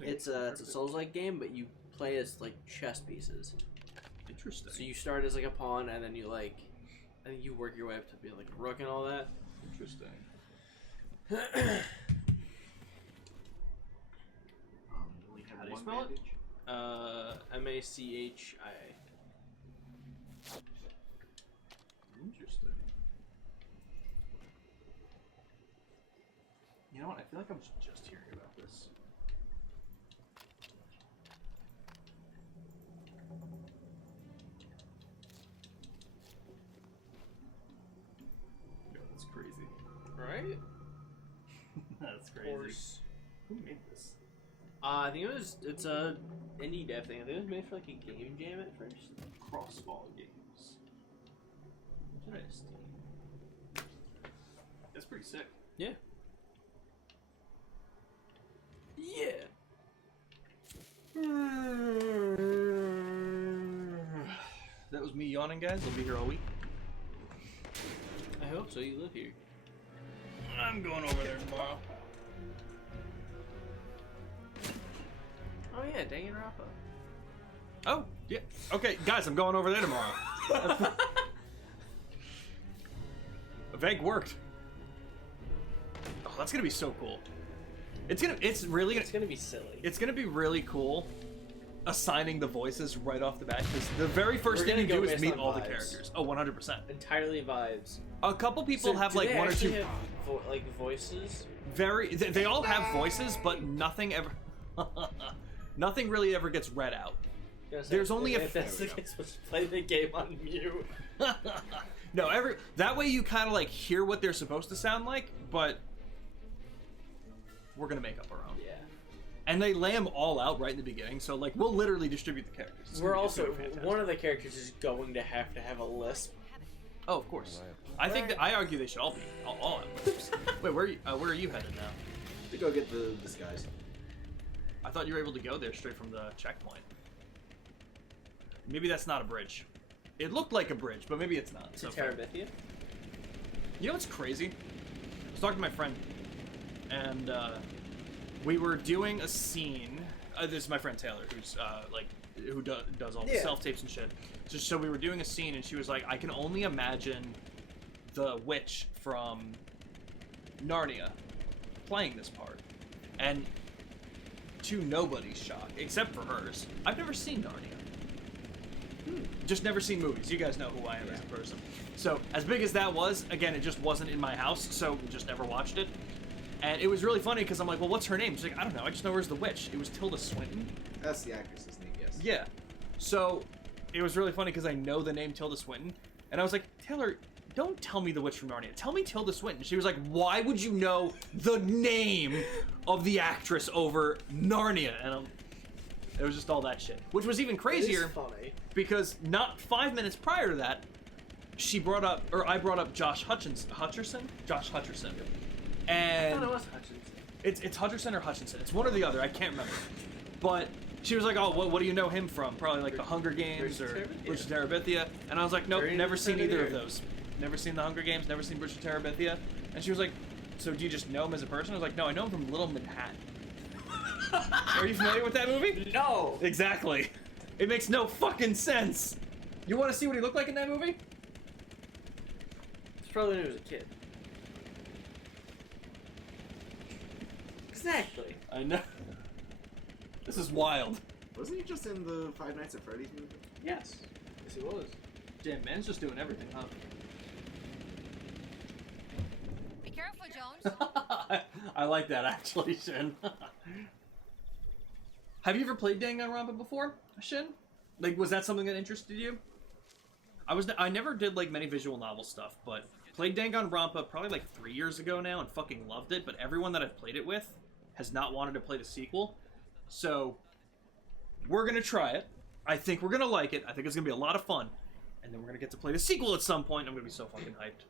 It's a Souls-like game, but you play as like chess pieces. Interesting. So you start as like a pawn, and then you like, I think you work your way up to be like a rook and all that. Interesting. only have How do you one spell it? bandage. Machia. Interesting. You know what? I feel like I was just hearing about this. Yo, that's crazy. Right? That's Of crazy. course. Who made this? I think it's a indie dev thing. I think it was made for like a game jam at first. Crossfall Games. Interesting. That's pretty sick. Yeah. Yeah. That was me yawning, guys. I'll be here all week. I hope so. You live here. I'm going over there tomorrow. Oh yeah, Danganronpa. Oh, yeah. Okay, guys, I'm going over there tomorrow. Vank worked. Oh, that's gonna be so cool. It's gonna be silly. It's gonna be really cool assigning the voices right off the bat, because the very first We're thing you gonna do go is based meet on all the vibes. characters. Oh, 100%. Entirely vibes. A couple people So have do like they one or actually two. have like voices. They all have voices, but nothing ever. Nothing really ever gets read out. There's only if that's the case, let's play the game on mute. No, that way you kind of like hear what they're supposed to sound like, but we're gonna make up our own. Yeah. And they lay them all out right in the beginning, so like we'll literally distribute the characters. It's We're gonna be also fantastic. one of the characters is going to have a lisp. Oh, of course. I think that I argue they should all be all have lists. Wait, where are you headed now? To go get the disguise. I thought you were able to go there straight from the checkpoint. Maybe that's not a bridge. It looked like a bridge, but maybe it's not. To So Terabithia. you know what's crazy? I was talking to my friend, and we were doing a scene. This is my friend Taylor, who's like who does all the Yeah. self tapes and shit. So we were doing a scene, and she was like, "I can only imagine the witch from Narnia playing this part," and to nobody's shock, except for hers, I've never seen Narnia. Just never seen movies. You guys know who I am as a person. So as big as that was, again, it just wasn't in my house, so we just never watched it. And it was really funny because I'm like, well, what's her name? She's like, I don't know. I just know her as the witch. It was Tilda Swinton. That's the actress's name, yes. Yeah. So it was really funny because I know the name Tilda Swinton, and I was like, Taylor, don't tell me the witch from Narnia. Tell me Tilda Swinton. She was like, why would you know the name of the actress over Narnia? And it was just all that shit, which was even crazier. It is funny. Because not 5 minutes prior to that, I brought up Josh Hutcherson. And I thought it was Hutchinson. it's Hutcherson or Hutchinson. It's one or the other. I can't remember. But she was like, "Oh, what do you know him from? Probably like the Hunger Games or Bridge of Terabithia." And I was like, "Nope, Very never seen either of familiar. those. Never seen the Hunger Games. Never seen Bridge of Terabithia." And she was like, "So do you just know him as a person?" I was like, "No, I know him from Little Manhattan." Are you familiar with that movie? No. Exactly. It makes no fucking sense. You want to see what he looked like in that movie? It's probably when he was a kid. Exactly. I know. This is wild. Wasn't he just in the Five Nights at Freddy's movie? Yes. Yes, he was. Damn, man's just doing everything, huh? Be careful, Jones. I like that actually, Shin. Have you ever played Danganronpa before, Shin? Like, was that something that interested you? I never did like many visual novel stuff, but played Danganronpa probably like 3 years ago now and fucking loved it. But everyone that I've played it with has not wanted to play the sequel, so we're gonna try it. I think we're gonna like it. I think it's gonna be a lot of fun, and then we're gonna get to play the sequel at some point. And I'm gonna be so fucking hyped.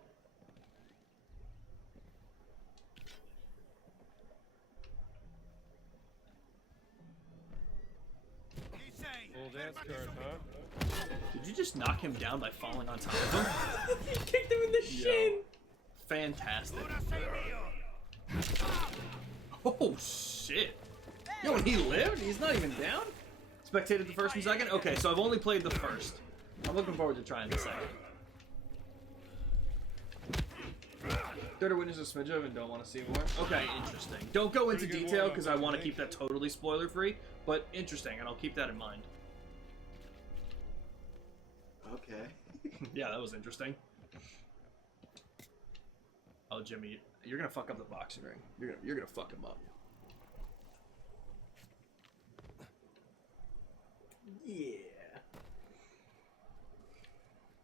Old dance card, huh? Did you just knock him down by falling on top of him? He kicked him in the shin. Fantastic. Oh, shit. Yo, and he lived? He's not even down? Spectated the first and second? Okay, so I've only played the first. I'm looking forward to trying the second. Third or witness a smidge of and don't want to see more? Okay, interesting. Don't go into Pretty good detail warm-up, because I want to I keep that totally spoiler free, but interesting, and I'll keep that in mind. Okay. Yeah, that was interesting. Oh, Jimmy, you're gonna fuck up the boxing ring. You're gonna fuck him up. Yeah.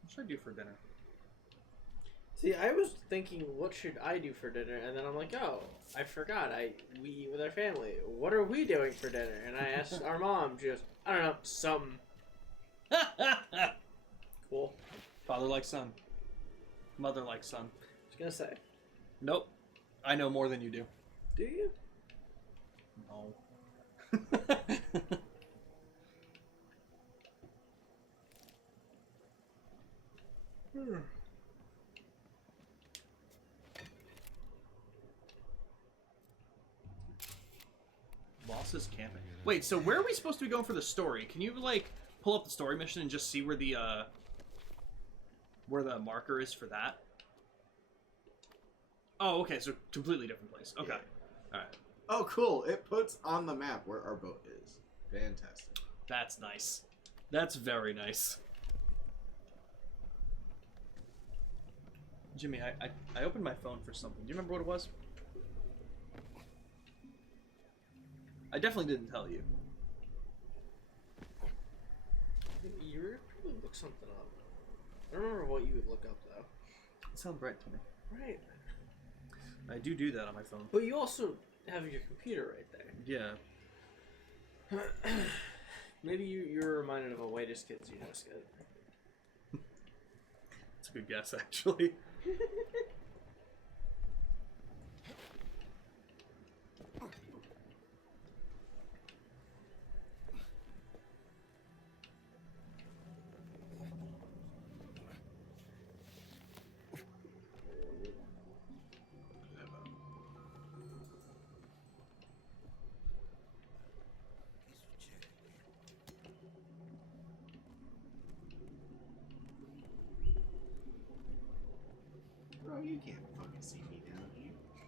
What should I do for dinner? See, I was thinking, what should I do for dinner? And then I'm like, oh, I forgot. We eat with our family. What are we doing for dinner? And I asked our mom, just, I don't know, some cool. Father like son. Mother like son. I was gonna say, Nope. I know more than you do. do you? No. Bosses camping. Wait, so where are we supposed to be going for the story? Can you like pull up the story mission and just see where the marker is for that? Oh, okay, so completely different place. Okay. Alright. Oh, cool. It puts on the map where our boat is. Fantastic. That's nice. That's very nice. Jimmy, I opened my phone for something. Do you remember what it was? I definitely didn't tell you. You would probably look something up. I don't remember what you would look up, though. It sounds bright to me. Right. I do that on my phone. But you also have your computer right there. Yeah. Maybe you're reminded of a whitest kids you know skit. It's a good guess, actually.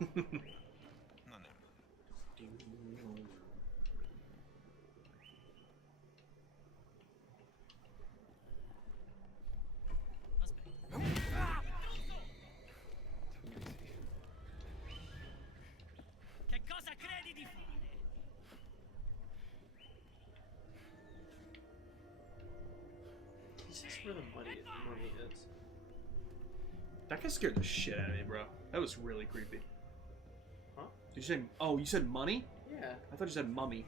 Non è male. Che cosa credi di fare? Is this where the mummy is? That guy scared the shit out of me, bro. That was really creepy. Huh? Did you say? Oh, you said money? Yeah. I thought you said mummy.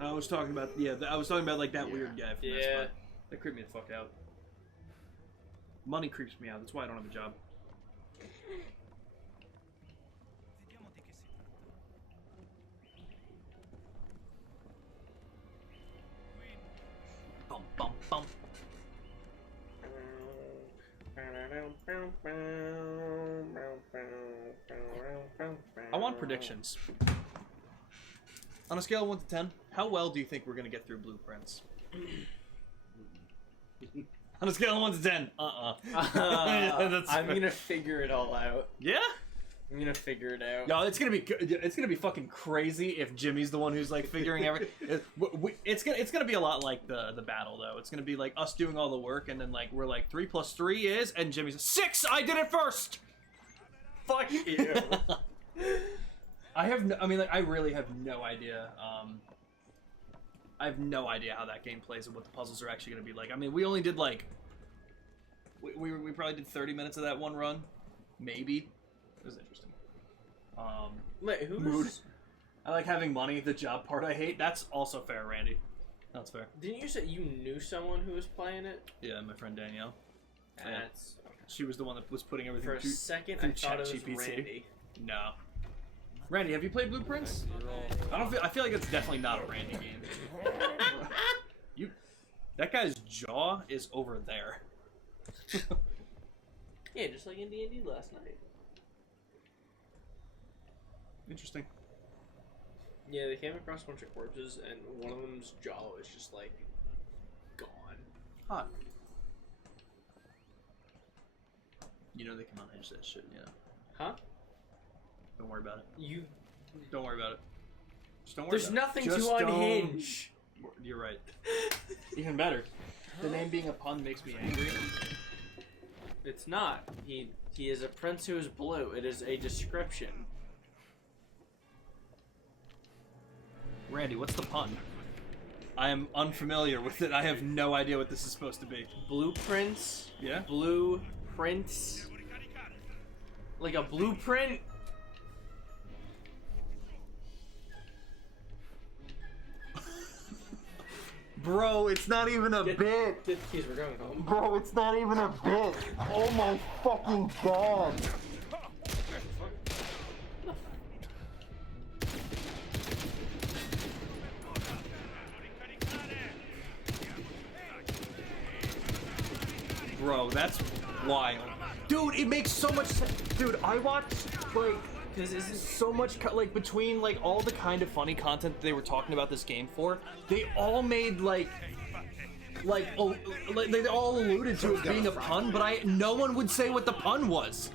I was talking about I was talking about like that weird guy from that Yeah. spot. That creeped me the fuck out. Money creeps me out. That's why I don't have a job. Vediamo di che si tratta. Bum bum bum. I want predictions. On a scale of 1 to 10, how well do you think we're gonna get through Blueprints? On a scale of 1 to 10, That's I'm fair. gonna figure it all out. Yeah? I'm gonna figure it out. Yo, it's gonna be fucking crazy if Jimmy's the one who's like figuring everything. It's gonna be a lot like the battle though. It's gonna be like us doing all the work, and then like we're like 3 + 3 is, and Jimmy's 6. I did it first. Fuck you. I really have no idea. I have no idea how that game plays and what the puzzles are actually gonna be like. I mean, we only did like we probably did 30 minutes of that one run, maybe. It was interesting. Wait, who's? Mood. I like having money. The job part I hate. That's also fair, Randy. That's fair. Didn't you say you knew someone who was playing it? Yeah, my friend Danielle. That's She was the one that was putting everything for a through. second through I thought it was ChatGPT. Randy. No. Randy, have you played Blueprints? I feel like it's definitely not a Randy game. That guy's jaw is over there. Yeah, just like in D&D last night. Interesting. Yeah, they came across a bunch of corpses, and one of them's jaw was just like gone. Hot. You know they can unhinge that shit, you know. Huh? Don't worry about it. You. Don't worry about it. Just don't worry There's about nothing it. Just to don't- unhinge. You're right. Even better. The name being a pun makes me angry. It's not. He is a prince who is blue. It is a description. Randy, what's the pun? I am unfamiliar with it. I have no idea what this is supposed to be. Blueprints. Yeah? Blueprints. Like a blueprint. Bro, it's not even a Get bit. the keys. We're going home. Bro, it's not even a bit. Oh my fucking god. Bro, that's wild. Dude, it makes so much sense. Dude, I watched, like, Because isn't so much, like, between, like, all the kind of funny content they were talking about this game for, they all made, like, they all alluded to it being a pun, but no one would say what the pun was.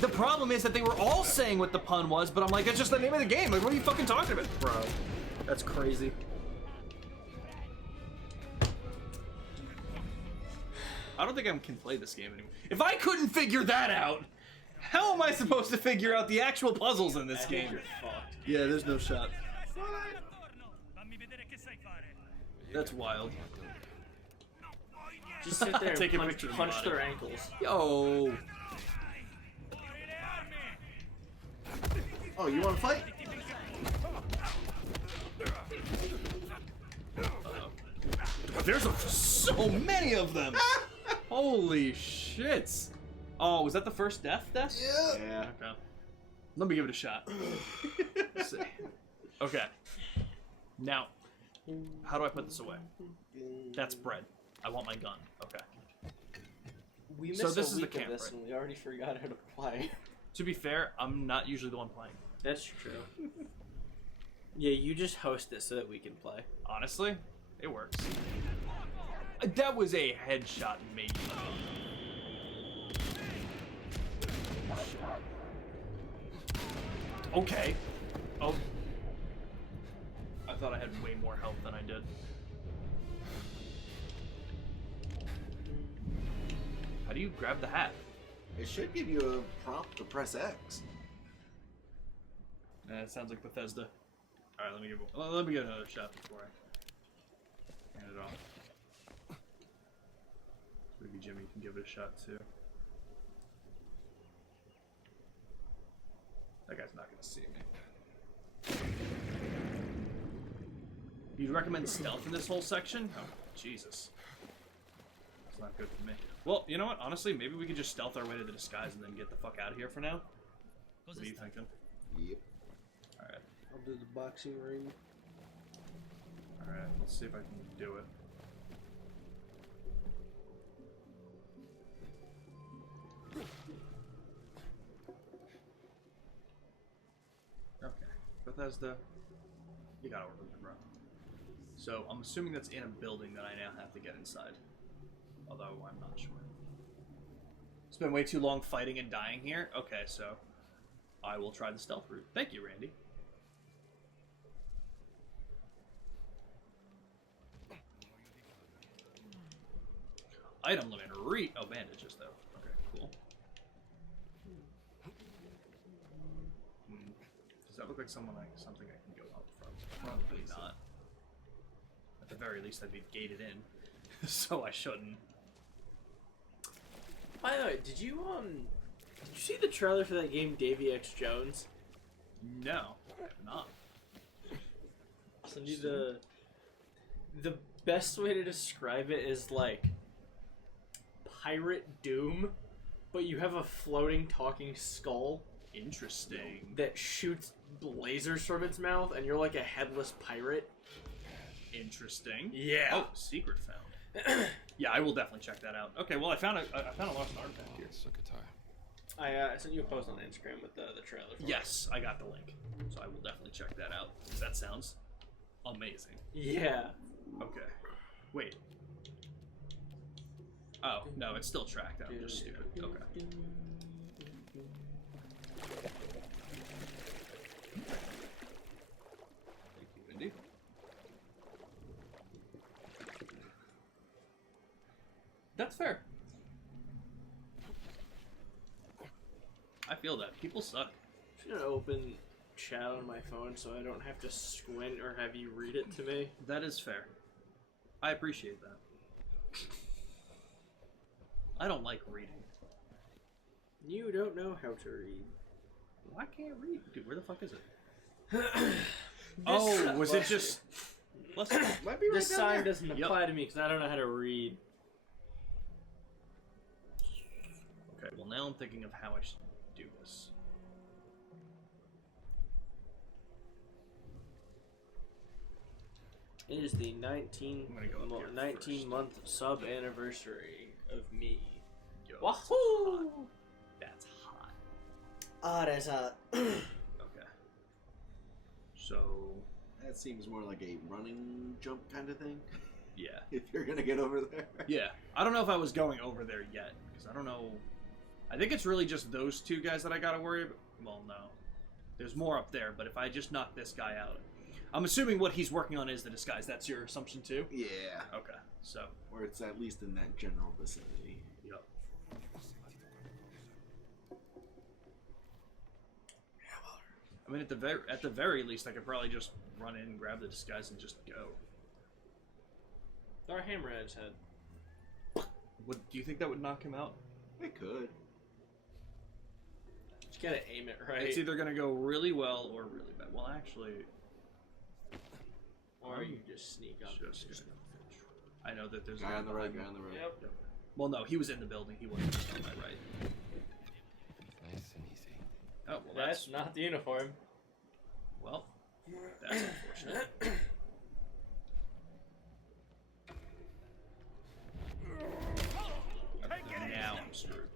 The problem is that they were all saying what the pun was, but I'm like, it's just the name of the game. Like, what are you fucking talking about? Bro, that's crazy. I don't think I can play this game anymore. If I couldn't figure that out, how am I supposed to figure out the actual puzzles in this game? you're fucked. Yeah, there's no shot. Fammi vedere che sai fare. That's wild. Just sit there Take a and picture of punch the their ankles. Yo. Oh, you want to fight? There's so many of them. Holy shit. Oh, was that the first death? Yeah. Okay. Let me give it a shot. Let's see. Okay. Now, how do I put this away? That's bread. I want my gun. Okay. We missed So this a is the week of camp, this, right? and we already forgot how to play. To be fair, I'm not usually the one playing. That's true. Yeah, you just host it so that we can play. Honestly, it works. That was a headshot, maybe. Okay. Oh. I thought I had way more health than I did. How do you grab the hat? It should give you a prompt to press X. It sounds like Bethesda. Alright, let me get another shot before I hand it off. Maybe Jimmy can give it a shot too. That guy's not gonna see me. You'd recommend stealth in this whole section? Oh, Jesus. That's not good for me. Well, you know what? Honestly, maybe we could just stealth our way to the disguise and then get the fuck out of here for now. What are you thinking? Yep. Alright. I'll do the boxing ring. Alright, let's see if I can do it. Okay. Bethesda, you gotta work with me, bro. So, I'm assuming that's in a building that I now have to get inside. Although, I'm not sure. It's been way too long fighting and dying here. Okay, so I will try the stealth route. Thank you, Randy. Item limit. Oh, bandages, though. Okay, cool. Does that look like something I can go up from? Probably not. At the very least, I'd be gated in. So I shouldn't. By the way, did you see the trailer for that game Davy X Jones? No, I have not. So the best way to describe it is like Pirate Doom, but you have a floating talking skull. Interesting. That shoots lasers from its mouth, and you're like a headless pirate. Interesting. Yeah. Oh, secret found. Yeah, I will definitely check that out. Okay, well, I found a lost artifact here. I sent you a post on Instagram with the trailer. For Yes, I got the link, so I will definitely check that out. That sounds amazing. Yeah. Okay. Wait. Oh no, it's still tracked out. I'm just stupid. Okay. Thank you, Indy. That's fair. I feel that. People suck. I'm gonna open chat on my phone so I don't have to squint or have you read it to me. That is fair. I appreciate that. I don't like reading. You don't know how to read. Well, I can't read. Dude, where the fuck is it? Oh, was it just... Might be right This down sign there. doesn't apply to me because I don't know how to read. Okay, well now I'm thinking of how I should do this. It is the 19 I'm gonna go up here 19 first. month sub anniversary of me. Yo, Wahoo! That's hot. Ah, that's hot. Okay. So... That seems more like a running jump kind of thing. Yeah. If you're gonna get over there. Yeah. I don't know if I was going over there yet, because I don't know... I think it's really just those two guys that I gotta worry about. Well, no. There's more up there, but if I just knock this guy out... I'm assuming what he's working on is the disguise. That's your assumption too? Yeah. Okay, so... Or it's at least in that general vicinity. Yep. I mean, at the very least, I could probably just run in, grab the disguise, and just go. Our hammer at his head. Do you think that would knock him out? It could. Just gotta aim it right. It's either gonna go really well or really bad. Well, actually, or you just sneak up. just I know that there's a Guy on the right, behind guy on the right. Yep. Well, no, he was in the building. He wasn't just on my right. Nice and easy. Oh, well, That's not the uniform. well, that's unfortunate. Now I'm screwed.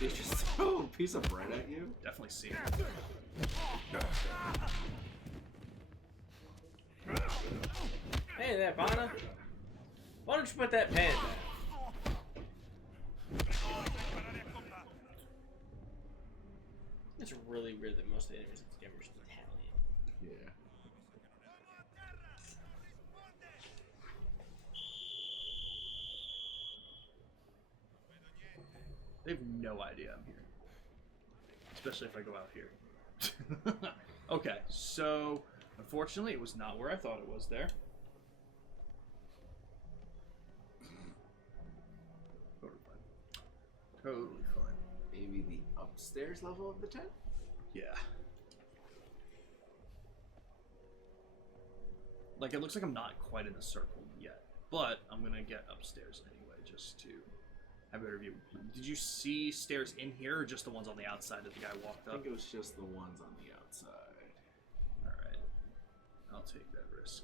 They just throw a piece of bread at you? Definitely see it. Hey there, Vanna. Why don't you put that pan It's really weird that most of the enemies in this game are just Italian. Yeah. They have no idea I'm here. Especially if I go out here. Okay, so unfortunately it was not where I thought it was there. Totally fine. Totally fine. Maybe the upstairs level of the tent? Yeah. Like, it looks like I'm not quite in the circle yet. But I'm gonna get upstairs anyway, just to have a better view. Did you see stairs in here, or just the ones on the outside that the guy walked I up? think it was just the ones on the outside. Alright. I'll take that risk.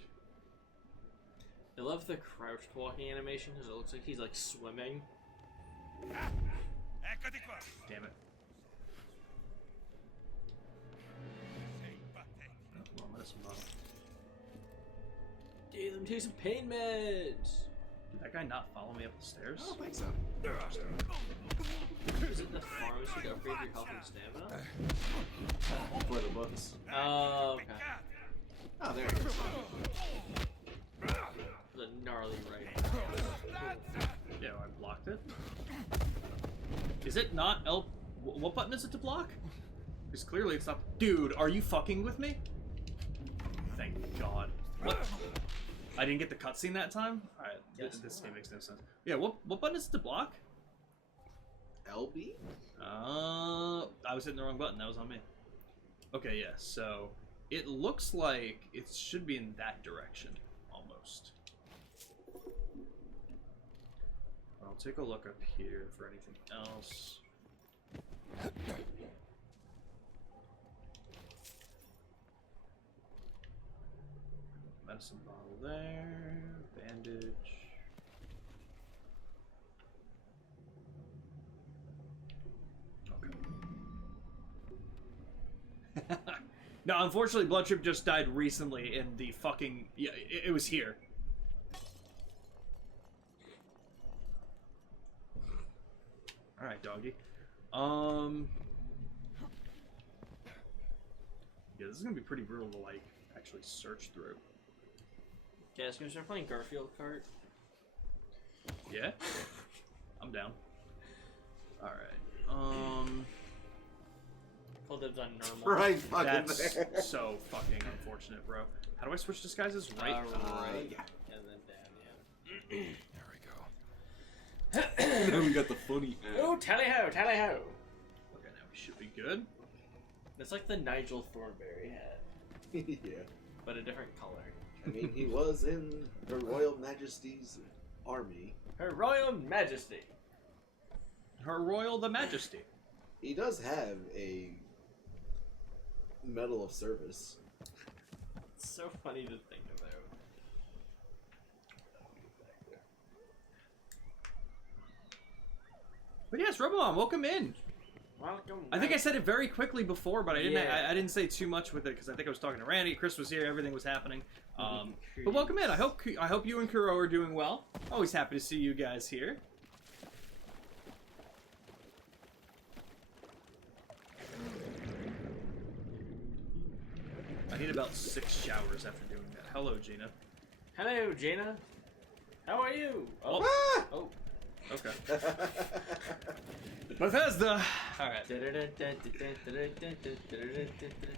I love the crouched walking animation because it looks like he's like swimming. Eccoti qua. Damn it. Sei pathetic. Oh, well, medicine bottle. Dude, let me take some pain meds. Did that guy not follow me up the stairs? I don't think so. Is it the pharmacy to upgrade your health and stamina? For the books. Oh, okay. Oh, there it is. The gnarly right. Yeah, I blocked it. Is it not L? What button is it to block? Because clearly it's not. Dude, are you fucking with me? Thank God. What? I didn't get the cutscene that time? Alright, Yes. this game makes no sense. Yeah, what button is it to block? LB? I was hitting the wrong button. That was on me. Okay, yeah, so it looks like it should be in that direction, almost. I'll take a look up here for anything else. Medicine bottle there, bandage. Okay. No, unfortunately, Blood Trip just died recently in the fucking... Yeah, it was here. Alright, doggy. Yeah, this is gonna be pretty brutal to, like, actually search through. Yeah, it's gonna start playing Garfield Kart. Yeah? I'm down. Alright. Full dibs on normal. Right fucking That's there. so fucking unfortunate, bro. How do I switch disguises? Right? Right. Yeah. And then down, yeah. There we go. And then we got the funny Oh, tally ho, tally ho. Okay, now we should be good. It's like the Nigel Thornberry hat, Yeah. but a different color. I mean, he was in Her Royal Majesty's army. Her Royal Majesty. Her Royal the Majesty. He does have a Medal of Service. It's so funny to think about. But yes, Robomon, welcome in. Welcome. I think I said it very quickly before, but I didn't. Yeah. I didn't say too much with it because I think I was talking to Randy. Chris was here. Everything was happening. But welcome in. I hope you and Kuro are doing well. Always happy to see you guys here. I need about 6 showers after doing that. Hello, Gina. Hello, Jaina. How are you? Oh, Ah! Oh. okay. Bethesda. All right.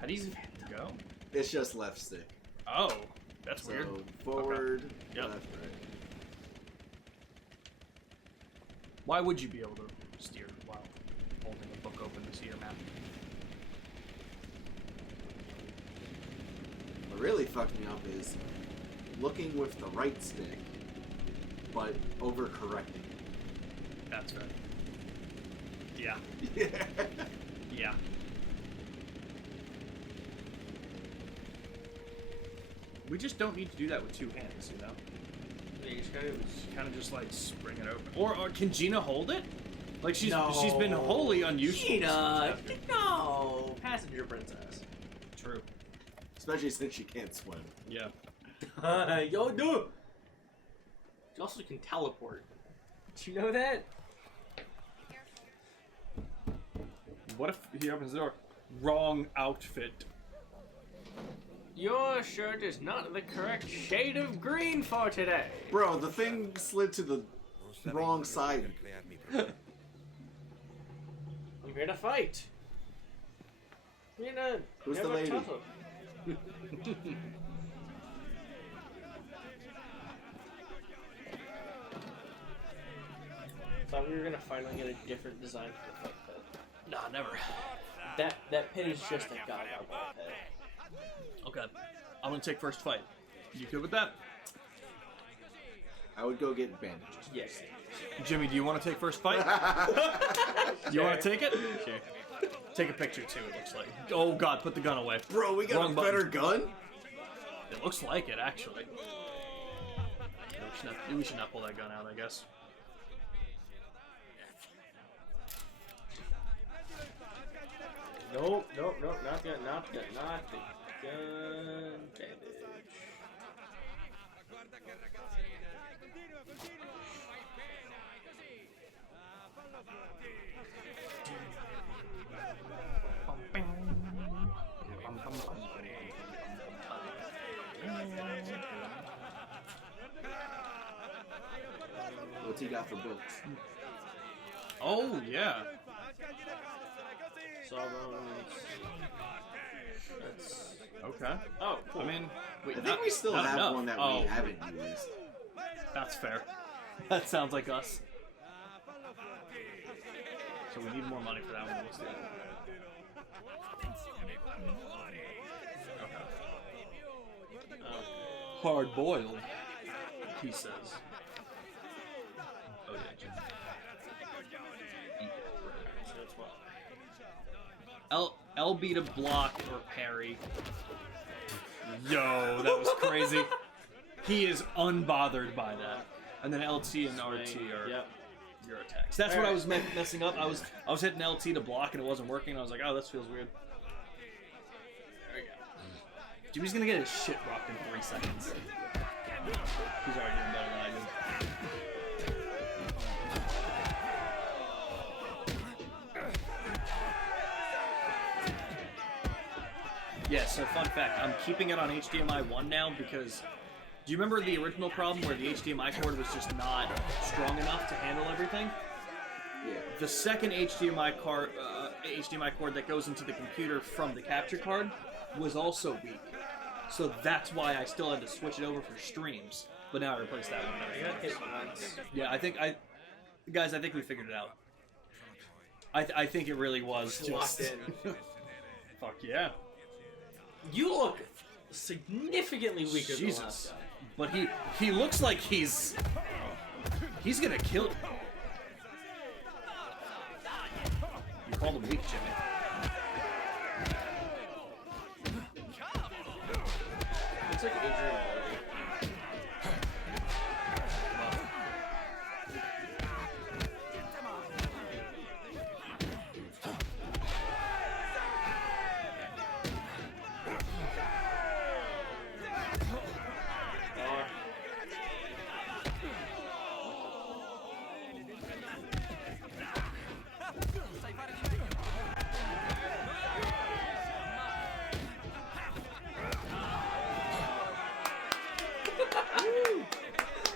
How do you go? It's just left stick. Oh, that's So weird. forward, Yep. left, right. Why would you be able to steer while holding the book open to see your map? What really fucked me up is looking with the right stick, but overcorrecting. That's fair. Yeah. Yeah. Yeah. We just don't need to do that with 2 hands, you know? You just gotta Kind of just like spring it open. Or can Gina hold it? Like she's No. been wholly unuseful. Gina! No! Passenger princess. True. Especially since she can't swim. Yeah. Yo, no! She also can teleport. Did you know that? What if he opens the door? Wrong outfit. Your shirt is not the correct shade of green for today. Bro, the thing slid to the wrong side. I'm here to fight. I'm here to Who's have the a lady? tussle. Thought we were gonna finally get a different design for the fight pit. Nah, never. That pit is just a gaga pit. Okay. I'm gonna take first fight. You good with that? I would go get bandages. Yes. Jimmy, do you want to take first fight? You want to take it? Sure. Take a picture too, it looks like. Oh god, put the gun away. Bro, we got Wrong a better button. gun? It looks like it, actually. We should not pull that gun out, I guess. Nope, not the gun bandage. What's he got for books? Oh, yeah. Sawbones. That's... Okay. Oh, cool. I mean, wait, I think we still not have enough. one that Oh, we haven't used. that's fair. That sounds like us. So we need more money for that one. Let's do it. Hard boiled, he says. Oh yeah, Jim. LB to block or parry. Yo, that was crazy. He is unbothered by that. And then LT and RT are Yep. your attacks. That's what I was messing up. I was hitting LT to block and it wasn't working. I was like, oh, this feels weird. There we go. Jimmy's gonna get his shit rocked in 3 seconds. He's already doing better than I did. Yeah, so fun fact, I'm keeping it on HDMI 1 now because do you remember the original problem where the HDMI cord was just not strong enough to handle everything? Yeah. The second HDMI cord that goes into the computer from the capture card was also weak. So that's why I still had to switch it over for streams. But now I replaced that one. I got hit once. Yeah, I think we figured it out. I think it really was Locked just in. Fuck yeah. You look significantly weaker than the last Jesus. guy. But he looks like he's gonna kill. You called him weak, Jimmy. Looks like Adrian Brody.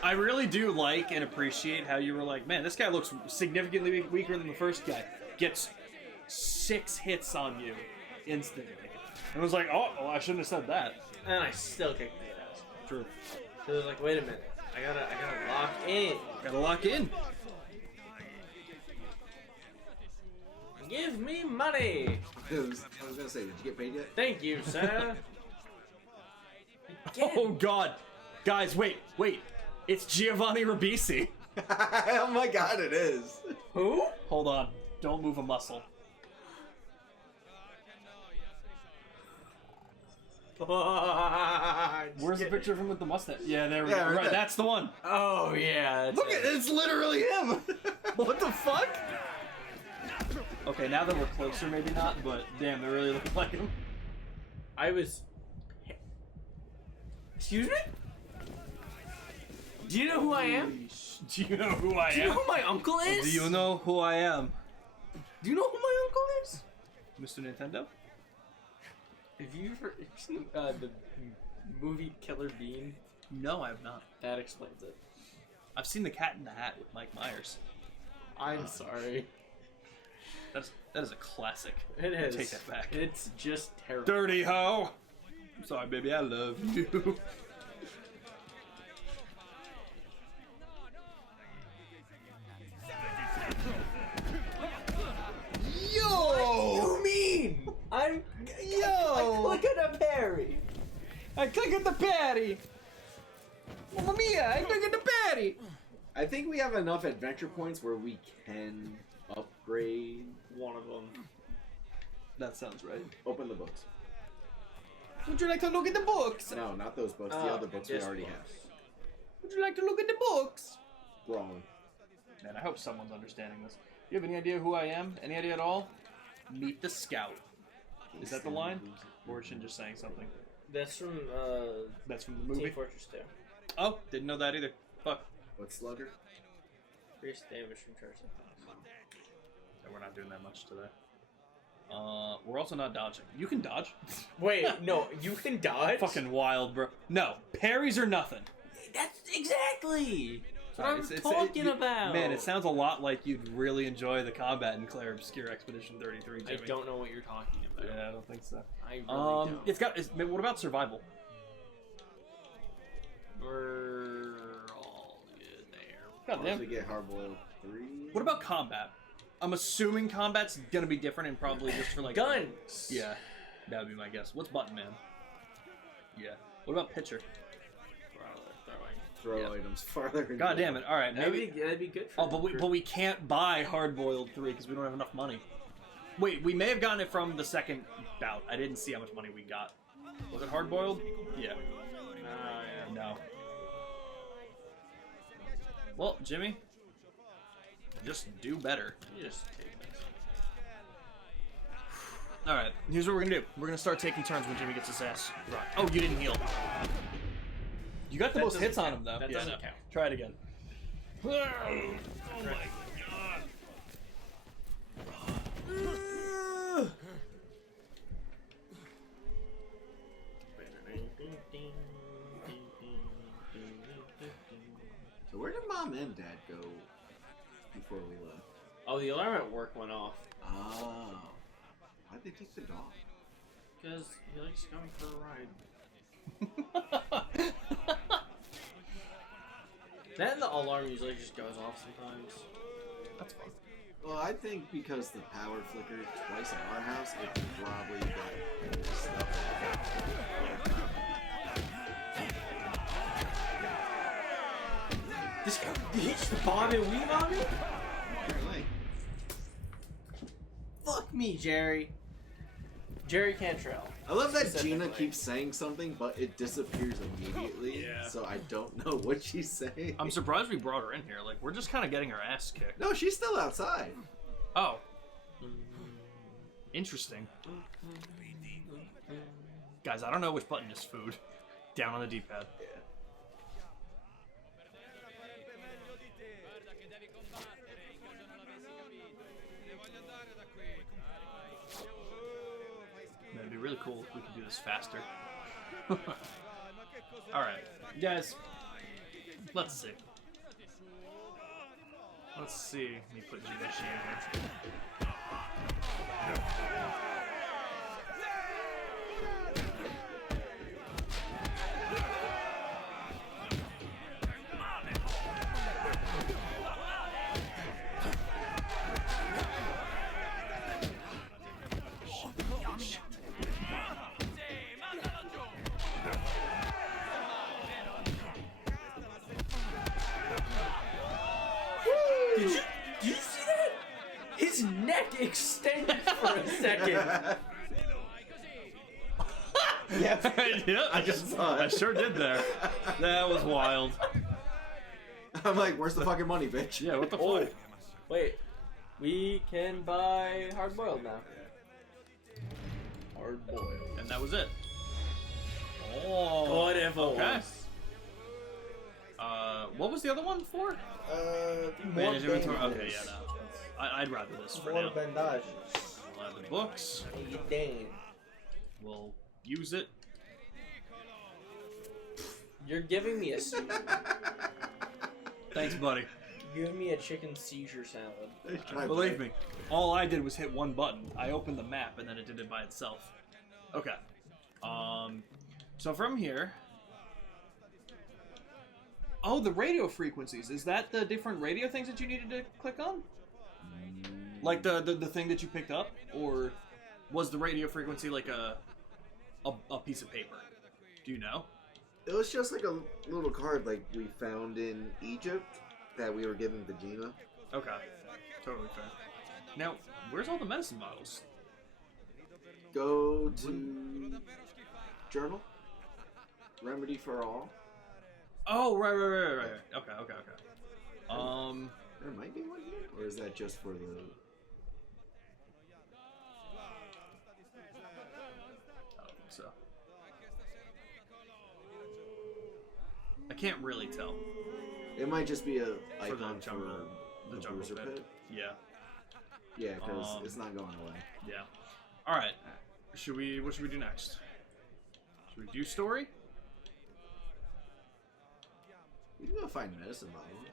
I really do like and appreciate how you were like, man, this guy looks significantly weaker than the first guy. Gets 6 hits on you instantly. And I was like, oh, well, I shouldn't have said that. And I still kicked his ass. True. So I was like, wait a minute. I gotta lock in. Gotta lock in. Give me money. I was gonna say, did you get paid yet? Thank you, sir. Oh god. Guys, wait. It's Giovanni Ribisi. Oh my god, it is. Who? Hold on. Don't move a muscle. Where's the picture of him with the mustache? Yeah, there we go. right Right, there. that's the one. Oh yeah. That's Look it. at it's literally him. What the fuck? Okay, now that we're closer, maybe not, but damn, they're really looking like him. I was. Excuse me? Do you know who I am? Do you know who I Do you know who my uncle is? Do you know who I am? Do you know who my uncle is? Mr. Nintendo? Have you ever seen the movie Killer Bean? No, I have not. That explains it. I've seen The Cat in the Hat with Mike Myers. I'm sorry. That is a classic. It is. Take that back. It's just terrible. Dirty hoe. I'm sorry, baby. I love you. Yo! What do you mean? I click at a parry. I click at the patty. Mamma mia! I click at the patty. I think we have enough adventure points where we can upgrade One of them. That sounds right. Open the books. Would you like to look at the books? No, not those books. The other books we already have. Would you like to look at the books? Wrong. Man, I hope someone's understanding this. You have any idea who I am? Any idea at all? Meet the Scout. Is that the line? Or is she just saying something? That's from the movie? Team Fortress 2. Oh, didn't know that either. Fuck. What's Slugger? Increased damage from charge attacks. Yeah, we're not doing that much today. We're also not dodging. You can dodge. Wait, no, you can dodge? Fucking wild, bro. No, parries are nothing. That's exactly what I'm It's- talking about. Man, it sounds a lot like you'd really enjoy the combat in Claire Obscure Expedition 33, I Jimmy. don't know what you're talking about. Yeah, I don't think so. I really don't. It's got. What about survival? We're all good there. God Once damn. we get Hardboiled 3. What about combat? I'm assuming combat's gonna be different and probably just for like Guns! Yeah, that would be my guess. What's button man? Yeah. What about pitcher? Throw items farther. into God the- damn it! All right, maybe. That'd be good for But we can't buy Hard Boiled 3 because we don't have enough money. Wait, we may have gotten it from the second bout. I didn't see how much money we got. Was it Hard Boiled? Yeah. yeah. No. Well, Jimmy, just do better. You just take this. All right, here's what we're gonna do. We're gonna start taking turns when Jimmy gets his ass rocked. Oh, you didn't heal. You got the That most doesn't hits on count. him though. That Yeah, doesn't no. count. Try it again. Oh my god. So where did Mom and Dad go before we left? Oh, the alarm at work went off. Oh. Why'd they take the dog? Because he likes coming for a ride. Then the alarm usually just goes off sometimes. That's fun. Well, I think because the power flickered twice at our house, it probably got stuff. This guy, did he just bomb and weave on me? Apparently. Fuck me, Jerry. Jerry Cantrell. I love that Gina Specifically. keeps saying something, but it disappears immediately. Yeah. So I don't know what she's saying. I'm surprised we brought her in here. Like, we're just kind of getting our ass kicked. No, she's still outside. Oh. Interesting. Guys, I don't know which button is food. Down on the D-pad. Man, it'd be really cool if we could do this faster. Alright, guys. Let's see. Let's see. Let me put Jimishi in here. Did you see that? His neck extended for a second. Yeah, I just saw it. I sure did there. That was wild. I'm like, where's the fucking money, bitch? Yeah, what the Oh, fuck? wait. We can buy hard boiled now. Hard boiled. And that was it. Oh. Whatever. Okay. What was the other one for? Manage more inventory. Okay, bandages. yeah, no. I'd rather this for More now. bandages. We'll add the books. Dang. We'll use it. You're giving me a Thanks, buddy. giving me a chicken seizure salad. Believe me, all I did was hit one button. I opened the map and then it did it by itself. Okay. So from here. Oh, the radio frequencies. Is that the different radio things that you needed to click on? Like the thing that you picked up, or was the radio frequency like a piece of paper? Do you know? It was just like a little card like we found in Egypt that we were giving Vegeta. Okay, totally fair. Now, where's all the medicine bottles? Go to journal. Remedy for all. Oh, right. Okay. There might be one here, or is that just for the? I don't think so. I can't really tell. It might just be a For the icon jungle, for the jungle bruiser pit. Yeah. Yeah, because it's not going away. Yeah. All right. What should we do next? Should we do story? We can go find medicine bottles.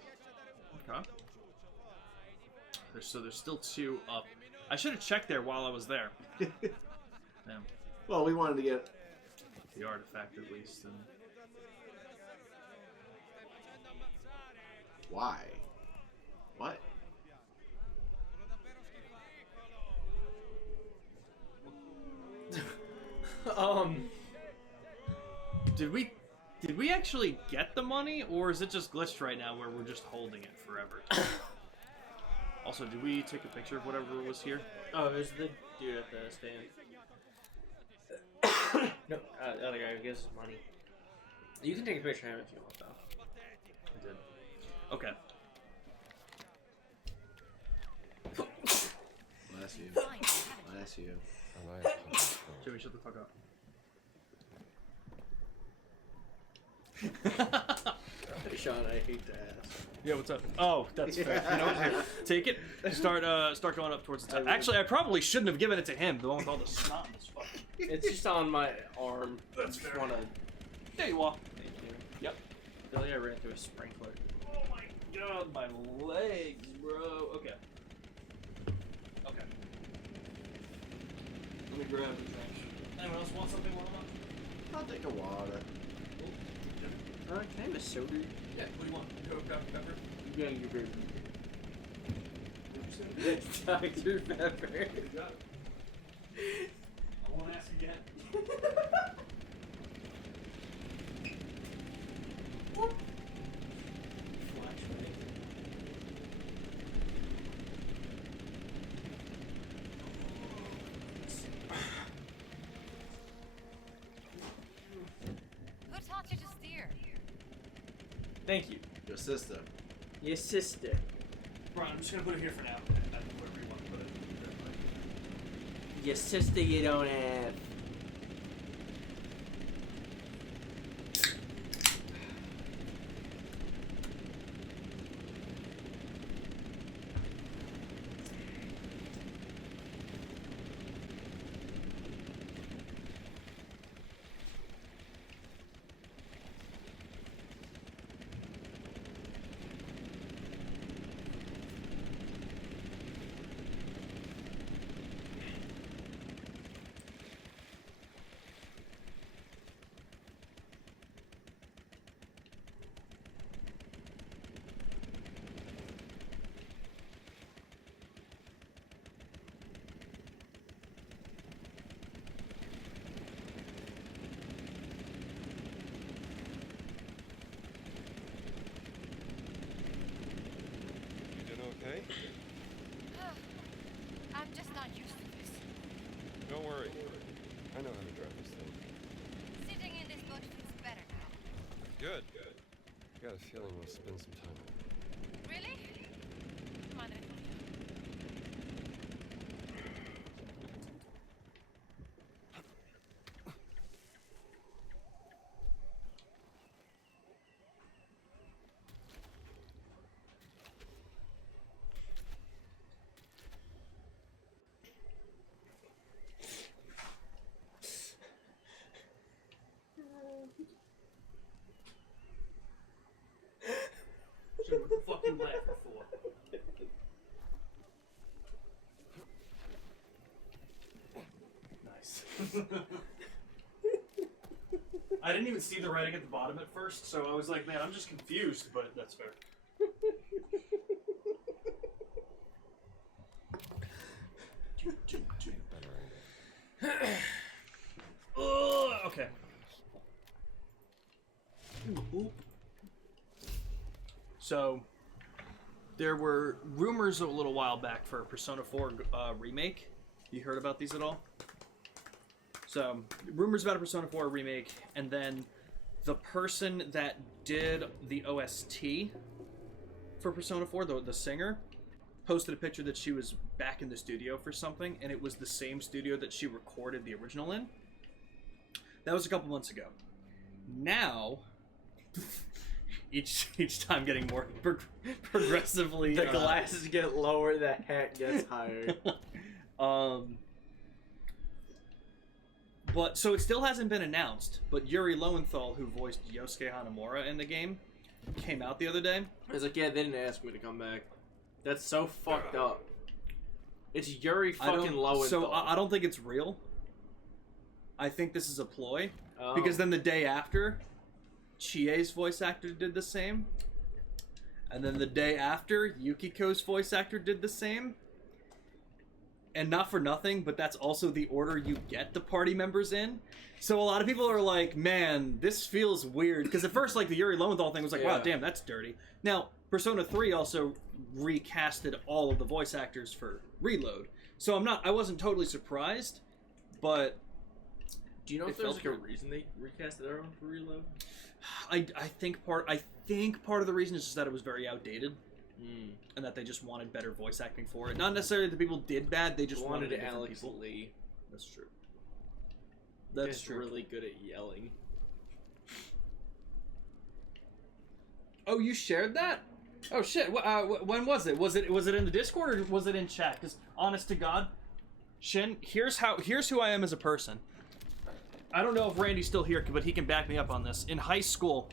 Okay. There's still 2 up. I should have checked there while I was there. Damn. Well, we wanted to get The artifact at least. And... why? What? Did we actually get the money, or is it just glitched right now where we're just holding it forever? Also, did we take a picture of whatever was here? Oh, there's the dude at the stand. No, the other guy who gives us money. You can take a picture of him if you want, though. I did. Okay. Bless you. Bless you. Jimmy, shut the fuck up. Sean, I hate to ask. Yeah, what's up? Oh, that's fair. You know what? Here, take it. Start going up towards the top. Actually, I probably shouldn't have given it to him. The one with all the snot in his fucking. It's just on my arm. That's just fair. wanna... There you are. Thank you. Yep. I feel like I ran through a sprinkler. Oh my god, my legs, bro. Okay. Okay. Let me grab the drink. Anyone else want something while I'm up? I'll take a water. Can I have a soda? Yeah, what do you want? Coke, Dr. Pepper? Yeah, you baby. Dr. Pepper. You got it. I won't ask again. Who taught you to steer? Thank you. Your sister. Your sister. Brian, I'm just gonna put it here for now. I think wherever you want to put it. Your sister you don't have. You doing okay? I'm just not used to this. Don't worry. I know how to drive this thing. Sitting in this boat feels better now. Good. Got a feeling we'll spend some time in it. Really? Madre. I didn't even see the writing at the bottom at first, so I was like, man, I'm just confused, but that's fair. Okay. So, there were rumors a little while back for a Persona 4 remake. You heard about these at all? So, rumors about a Persona 4 remake, and then the person that did the OST for Persona 4, the singer, posted a picture that she was back in the studio for something, and it was the same studio that she recorded the original in. That was a couple months ago. Now, each time getting more progressively... The glasses get lower, the hat gets higher. But, so it still hasn't been announced, but Yuri Lowenthal, who voiced Yosuke Hanamura in the game, came out the other day. I was like, yeah, they didn't ask me to come back. That's so fucked up. It's Yuri fucking Lowenthal. So I don't think it's real. I think this is a ploy. Because then the day after, Chie's voice actor did the same. And then the day after, Yukiko's voice actor did the same. And not for nothing, but that's also the order you get the party members in. So a lot of people are like, man, this feels weird. Because at first, like, the Yuri Lowenthal thing was like, wow, damn, that's dirty. Now, Persona 3 also recasted all of the voice actors for Reload. So I wasn't totally surprised, but... Do you know if there's like a reason they recasted everyone for Reload? I think part of the reason is just that it was very outdated. And that they just wanted better voice acting for it. Not necessarily that the people did bad, they just wanted Alex people. Lee. That's true. That's true. Really good at yelling. Oh, you shared that? Oh shit! When was it? Was it in the Discord or was it in chat? Because honest to God, Shin, here's who I am as a person. I don't know if Randy's still here, but he can back me up on this. In high school,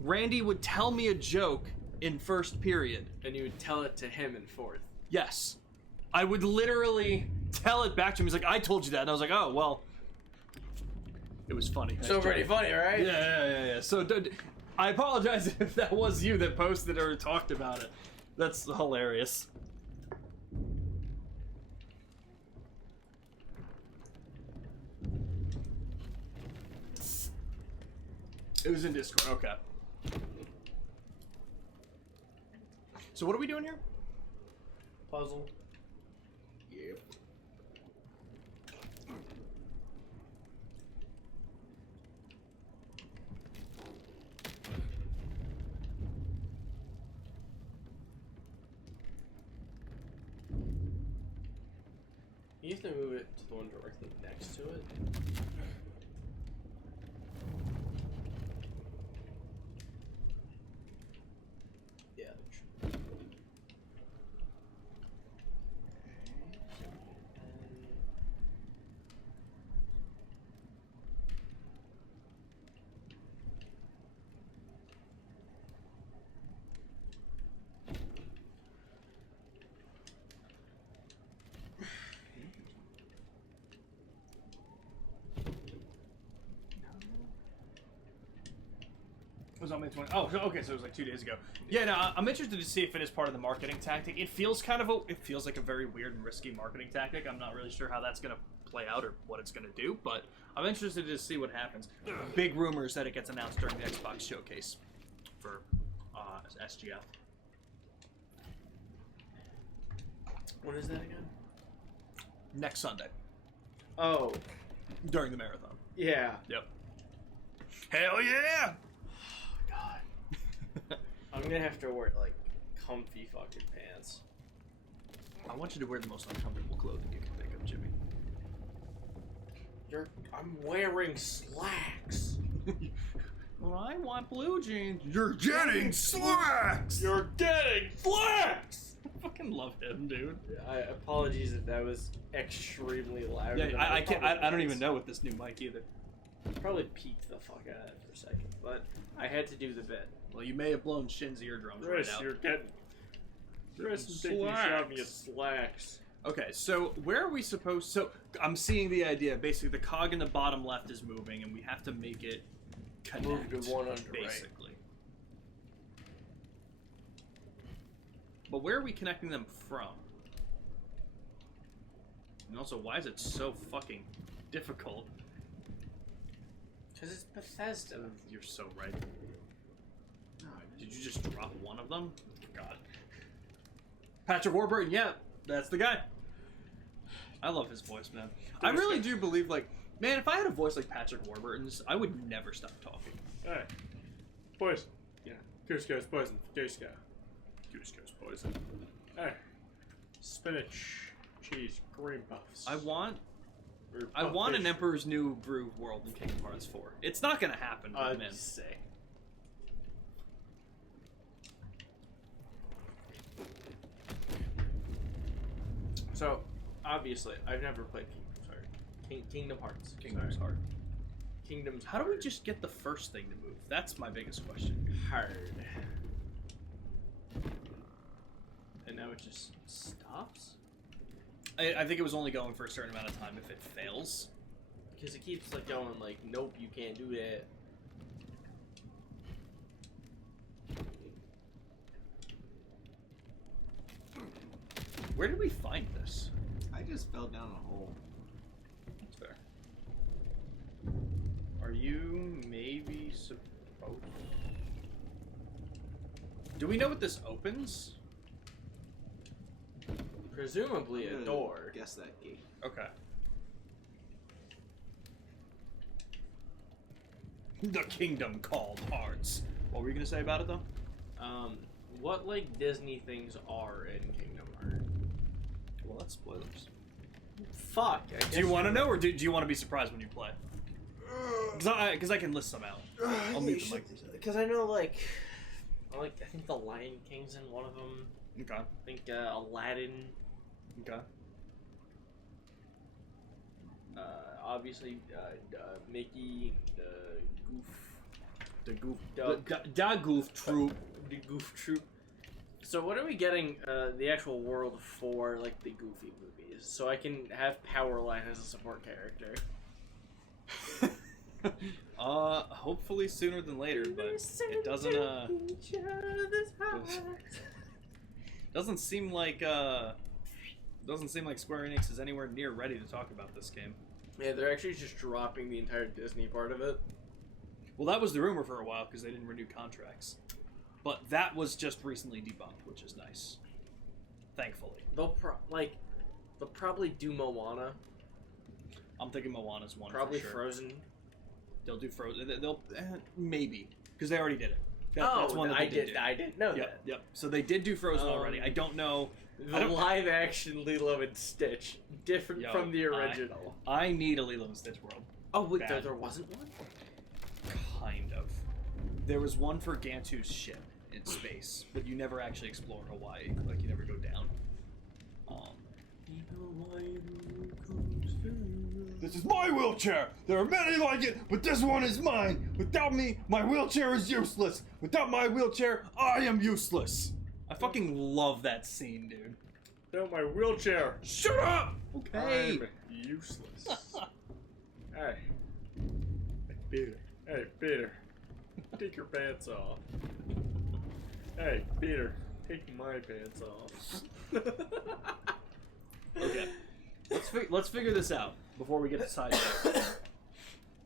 Randy would tell me a joke in first period. And you would tell it to him in fourth. Yes. I would literally tell it back to him. He's like, I told you that. And I was like, oh, well. It was funny. So pretty funny, right? Yeah. So I apologize if that was you that posted or talked about it. That's hilarious. It was in Discord, okay. So what are we doing here? Puzzle. Yep. You have to move it to the one directly next to it. Yeah. It was on May 20. Oh, okay, so it was like 2 days ago. Yeah, no, I'm interested to see if it is part of the marketing tactic. It feels like a very weird and risky marketing tactic. I'm not really sure how that's gonna play out or what it's gonna do, but I'm interested to see what happens. Big rumors that it gets announced during the Xbox showcase for SGF. When is that again? Next Sunday. Oh. During the marathon. Yeah. Yep. Hell yeah! I'm gonna have to wear like comfy fucking pants. I want you to wear the most uncomfortable clothing you can think of, Jimmy. I'm wearing slacks. Well, I want blue jeans. You're getting slacks! You're getting slacks! I fucking love him, dude. Apologies if that was extremely loud. Yeah, I don't even know with this new mic either. Probably peeked the fuck out of it for a second, but I had to do the bit. Well, you may have blown Shin's eardrums right out. You're getting... Chris is taking a shot at me at slacks. Okay, so where are we supposed... So, I'm seeing the idea. Basically, the cog in the bottom left is moving, and we have to make it connect, Move to one under, right? basically. But where are we connecting them from? And also, why is it so fucking difficult? Because it's Bethesda. You're so right. Did you just drop one of them? God. Patrick Warburton, yeah, that's the guy. I love his voice, man. I really do believe, like, man, if I had a voice like Patrick Warburton's, I would never stop talking. Hey, poison. Yeah, goose goes poison. Goose go. Goose goes poison. Hey, spinach, cheese, cream puffs. I want Or I puff want an fish. Emperor's New Groove world in Kingdom Hearts 4. It's not gonna happen, but man. Sick. So, obviously, I've never played Kingdom Hearts. Kingdom's hard. Kingdom's How do we hard. just get the first thing to move? That's my biggest question. hard? And now it just stops? I think it was only going for a certain amount of time. If it fails, Because it keeps like going like, nope, you can't do that. where did we find this? I just fell down a hole. That's fair. Are you maybe supposed? Do we know what this opens? Presumably I'm a gonna door. Guess that gate. Okay. The kingdom called Hearts. What were you gonna say about it though? What like Disney things are in Kingdom Hearts? Well, that's spoilers. Fuck. I Do guess you want to know, or do you want to be surprised when you play? Because I can list some out. I'll mute the mic. Because I know like I think the Lion King's in one of them. Okay. I think Aladdin. Okay. Obviously Mickey, The goof. Doug. Da goof troop. the Goof Troop. So what are we getting the actual world for like the Goofy movies? So I can have Powerline as a support character. Hopefully sooner than later, but it doesn't doesn't seem like Square Enix is anywhere near ready to talk about this game. Yeah, they're actually just dropping the entire Disney part of it. Well, that was the rumor for a while because they didn't renew contracts, but that was just recently debunked, which is nice. Thankfully, They'll probably do Moana. I'm thinking Moana's one. Probably for sure. Frozen. They'll do Frozen. They'll maybe because they already did it. That's one that I they did. didn't know Yep, that. yep. So they did do Frozen already. I don't know. The live action Lilo and Stitch, different Yo, from the original. I need a Lilo and Stitch world. Oh wait, bad. there wasn't one. Kind of. There was one for Gantu's ship in space, but you never actually explore Hawaii. Like you never go down. This is my wheelchair! There are many like it, but this one is mine! Without me, my wheelchair is useless! Without my wheelchair, I am useless! I fucking love that scene, dude. No, my wheelchair. Shut up! Okay. I'm useless. Hey. Hey, Peter. Hey, Peter. Take your pants off. Hey, Peter. Take my pants off. Okay. Let's figure this out before we get to sidetrack.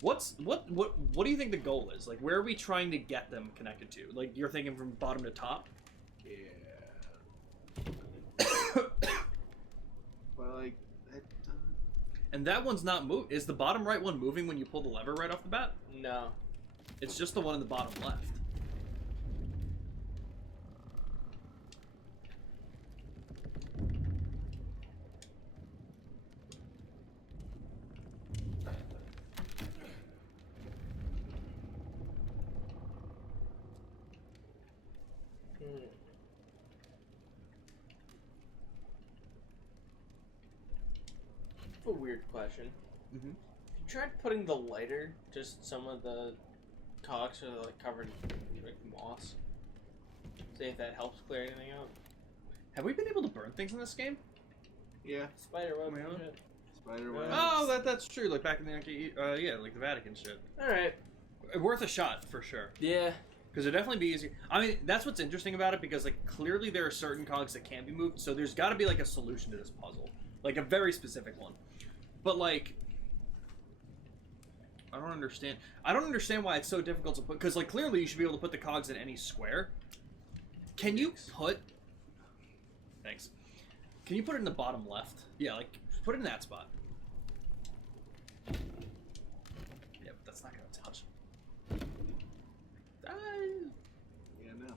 What do you think the goal is? Like, where are we trying to get them connected to? Like, you're thinking from bottom to top? Yeah. But like, And that one's not move. Is the bottom right one moving when you pull the lever right off the bat? No. It's just the one in the bottom left. A weird question. Mm-hmm. You tried putting the lighter, just some of the cogs are like covered in like moss. See if that helps clear anything out. Have we been able to burn things in this game? Yeah, Spider web. Really? shit. spider web. Oh, that's true. Like back in the yeah, like the Vatican shit. All right. Worth a shot for sure. Yeah. Because it'd definitely be easier. I mean, that's what's interesting about it, because like clearly there are certain cogs that can't be moved, so there's got to be like a solution to this puzzle, like a very specific one. But like, I don't understand. I don't understand why it's so difficult to put. Because like clearly you should be able to put the cogs in any square. Can you put? Thanks. Can you put it in the bottom left? Yeah, like put it in that spot. Yeah, but that's not gonna touch. Yeah, no.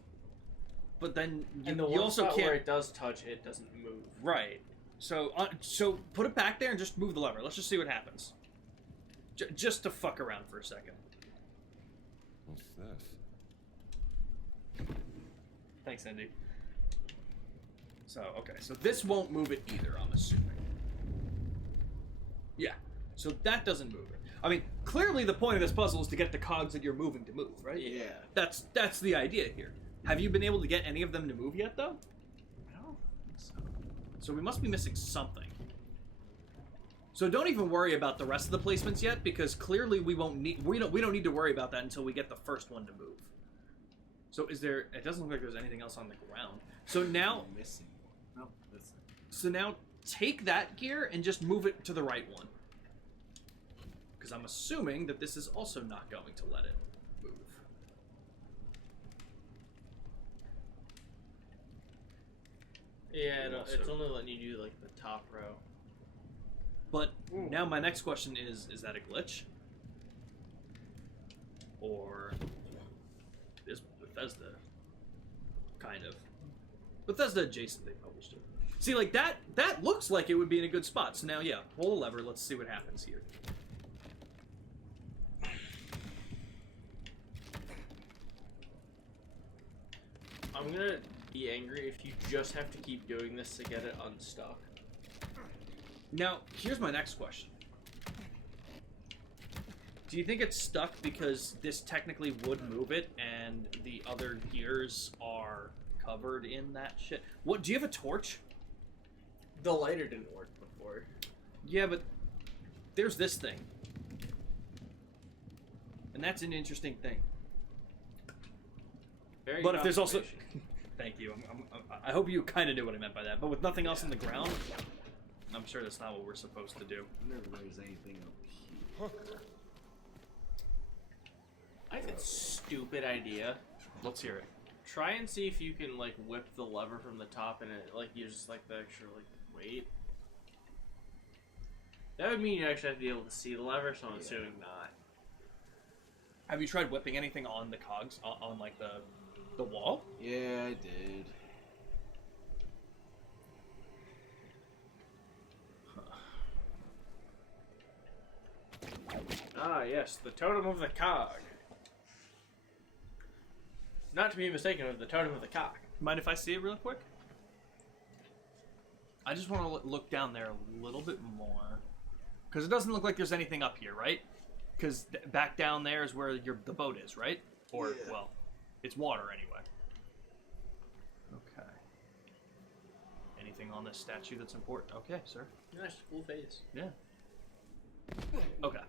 But then you, And the you one also spot can't. where it does touch, it doesn't move. Right. So so put it back there and just move the lever. Let's just see what happens. Just to fuck around for a second. What's this? Thanks, Andy. So, okay. So this won't move it either, I'm assuming. Yeah. So that doesn't move it. I mean, clearly the point of this puzzle is to get the cogs that you're moving to move, right? Yeah. That's the idea here. Have you been able to get any of them to move yet, though? I don't think so. So we must be missing something. So don't even worry about the rest of the placements yet, because clearly we don't need to worry about that until we get the first one to move. So is there? It doesn't look like there's anything else on the ground. So now, I'm missing. No, that's. so now take that gear and just move it to the right one. Because I'm assuming that this is also not going to let it move. Yeah, no, Also- it's only letting you do like the top row. But now my next question is that a glitch? Or is Bethesda kind of Bethesda adjacent? They published it. See, like that looks like it would be in a good spot. So now, yeah, pull a lever. Let's see what happens here. I'm gonna be angry if you just have to keep doing this to get it unstuck. Now, here's my next question. Do you think it's stuck because this technically would move it and the other gears are covered in that shit? What, do you have a torch? The lighter didn't work before. Yeah, but there's this thing. And that's an interesting thing. Very But if there's also... observation. Thank you. I hope you kind of knew what I meant by that. But with nothing else on the ground, I'm sure that's not what we're supposed to do. I never raised anything up here. I have a stupid idea. Let's hear it. Try and see if you can like whip the lever from the top and it like use like the extra like weight. That would mean you actually have to be able to see the lever, so I'm assuming not. Have you tried whipping anything on the cogs, on like the wall? Yeah, I did. Ah, yes, the totem of the cog. Not to be mistaken with the totem of the cock. Mind if I see it real quick? I just want to look down there a little bit more. Because it doesn't look like there's anything up here, right? Because back down there is where the boat is, right? Or, Yeah. well, it's water anyway. Okay. Anything on this statue that's important? Okay, sir. Nice, cool face. Yeah. Okay.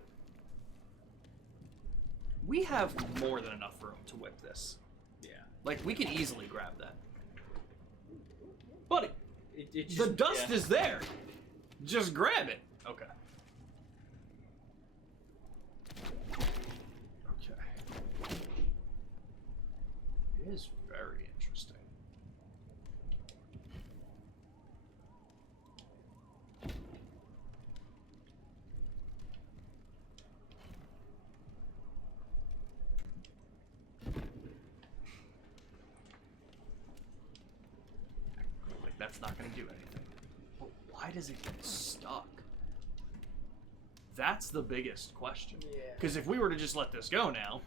We have more than enough room to whip this. Yeah. Like, we can easily grab that. Buddy, It just, the dust yeah. is there. Just grab it. Okay. Okay. It is very interesting. Like, that's not going to do anything. But why does it get stuck? That's the biggest question. Yeah. Because if we were to just let this go now,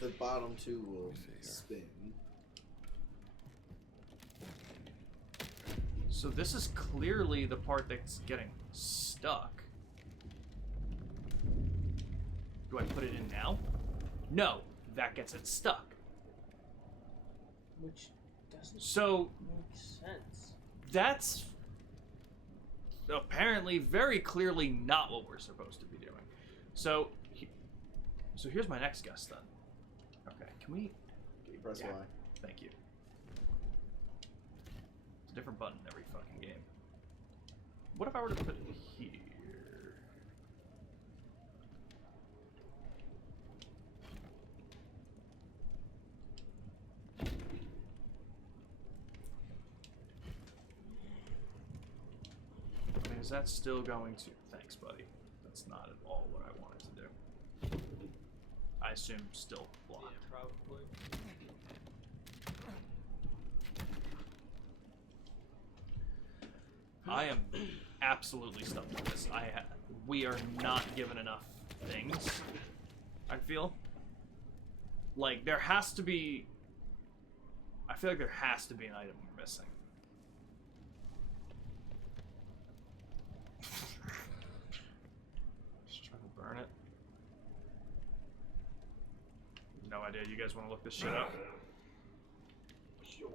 The bottom two will see here. spin. so this is clearly the part that's getting stuck. Do I put it in now? No, that gets it stuck. Which doesn't So make sense. that's apparently very clearly not what we're supposed to be doing. So here's my next guess then. Okay, can we... You press Yeah. Y. Thank you. It's a different button every fucking game. What if I were to put it here? I mean, is that still going to... Thanks, buddy. That's not at all what I wanted to do. I assume still blocked. Yeah, probably. I am absolutely stumped with this. We are not given enough things, I feel. Like, there has to be... I feel like there has to be an item we're missing. Just trying to burn it. No idea. You guys want to look this shit up? Sure.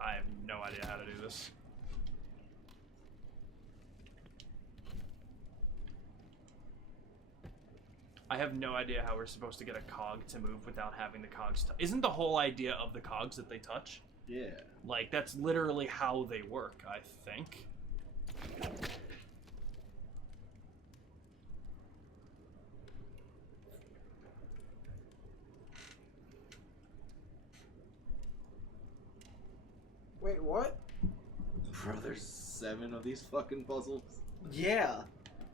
I have no idea how to do this. I have no idea how we're supposed to get a cog to move without having the cogs touch. Isn't the whole idea of the cogs that they touch? Yeah. Like, that's literally how they work, I think. Wait, what? Bro, there's 7 of these fucking puzzles. Yeah.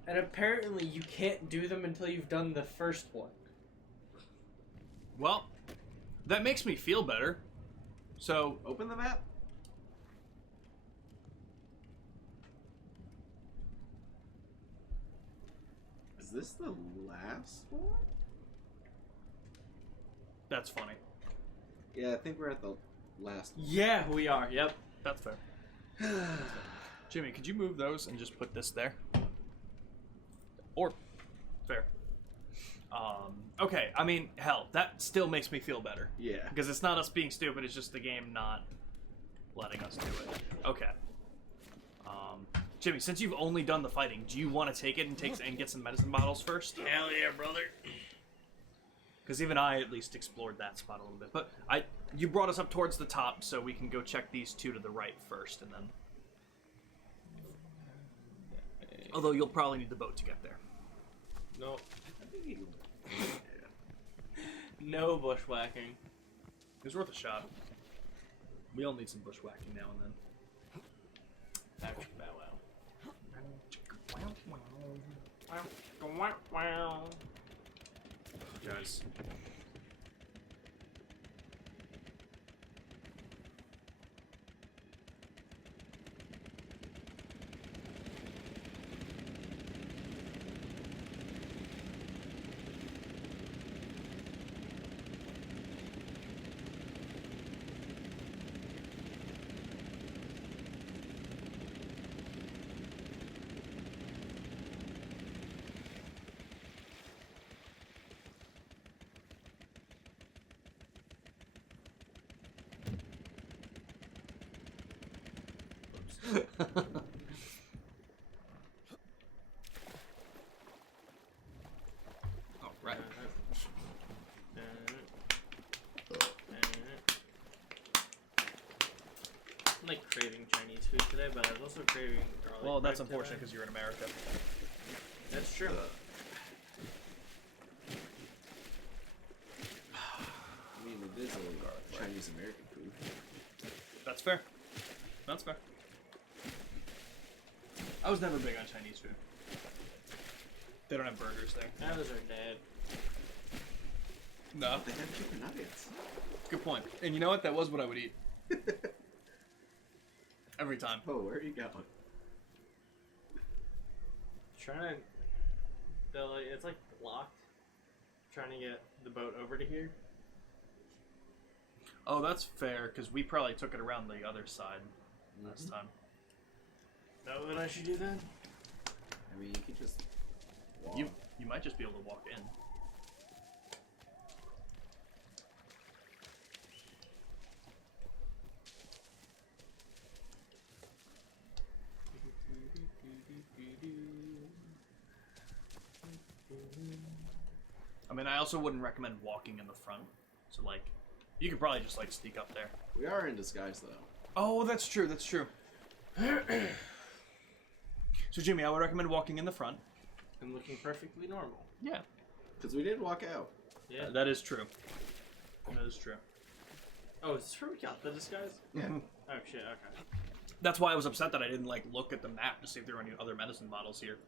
And apparently you can't do them until you've done the first one. Well, that makes me feel better. So, Open the map. Is this the last one? that's funny. Yeah, I think we're at the last one. Yeah, we are. Yep. That's fair. Jimmy, could you move those and just put this there? Or, fair. Okay, I mean, hell, that still makes me feel better. Yeah. Because it's not us being stupid, it's just the game not letting us do it. Okay. Jimmy, since you've only done the fighting, do you want to take it and get some medicine bottles first? Hell yeah, brother. Because even I at least explored that spot a little bit. But you brought us up towards the top, so we can go check these 2 to the right first, and then... Although you'll probably need the boat to get there. No. No bushwhacking. It was worth a shot. We all need some bushwhacking now and then. Bow wow. Guys. All right. I'm like craving Chinese food today, but I was also craving garlic. Well, that's bread unfortunate today. because you're in America. That's true. I mean, it is a Chinese American food. That's fair. That's fair. I was never big on Chinese food. They don't have burgers there. That was our dad. No. They have chicken nuggets. Good point. And you know what? That was what I would eat. Every time. Oh, where are you going? Trying to, it's like locked. Trying to get the boat over to here. Oh, that's fair, because we probably took it around the other side last time. Know what I should do then? I mean, you could just walk. You might just be able to walk in. I mean, I also wouldn't recommend walking in the front. So, like, you could probably just, like, sneak up there. We are in disguise, though. Oh, that's true, that's true. So, Jimmy, I would recommend walking in the front. I'm looking perfectly normal. Yeah. Because we did walk out. Yeah. That is true. That is true. Oh, is this where we got the disguise? Yeah. Oh shit. Okay. That's why I was upset that I didn't, like, look at the map to see if there were any other medicine bottles here.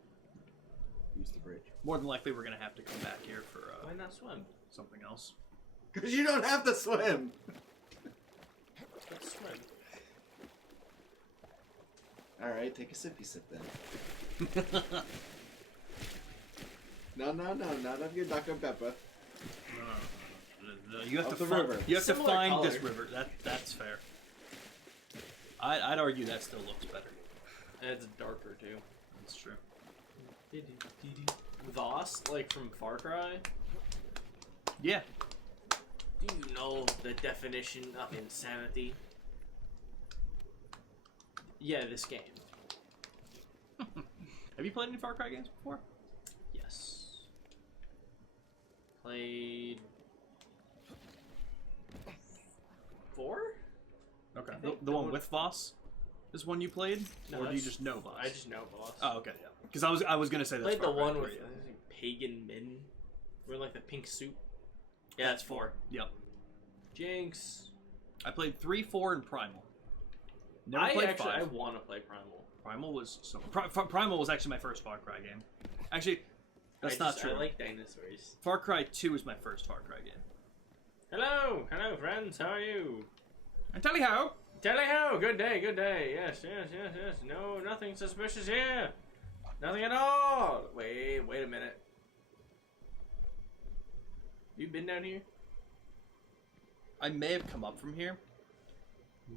Use the bridge. More than likely, we're going to have to come back here for Why not swim? something else. Because you don't have to swim! Let's swim. Alright, take a sippy sip then. No, not of your Dr. Pepper. You have Up to the find, river. You have to Similar find color. this river. That's fair. I'd argue that still looks better. And it's darker too. That's true. Voss, like from Far Cry. Yeah. Do you know the definition of insanity? Yeah, this game. Have you played any Far Cry games before? Yes. Played 4? Okay. I The, think the the one one- with Voss is one you played, No, or do you that's- just know Voss? I just know Voss. Oh, okay, yeah. Because I was gonna say that's Played the Far Cry one 3, with yeah. I think Pagan Min. Wearing like the pink suit. Yeah, that's 4. Yep. Jinx. I played 3, 4, and Primal. Never I played actually 5. I want to play Primal. Primal was so. Primal was actually my first Far Cry game. Actually, that's not true. I like dinosaurs. Far Cry 2 is my first Far Cry game. Hello, friends. How are you? And tell you how. Tally ho! Good day, good day. Yes. No, nothing suspicious here. Nothing at all. Wait a minute. You been down here? I may have come up from here,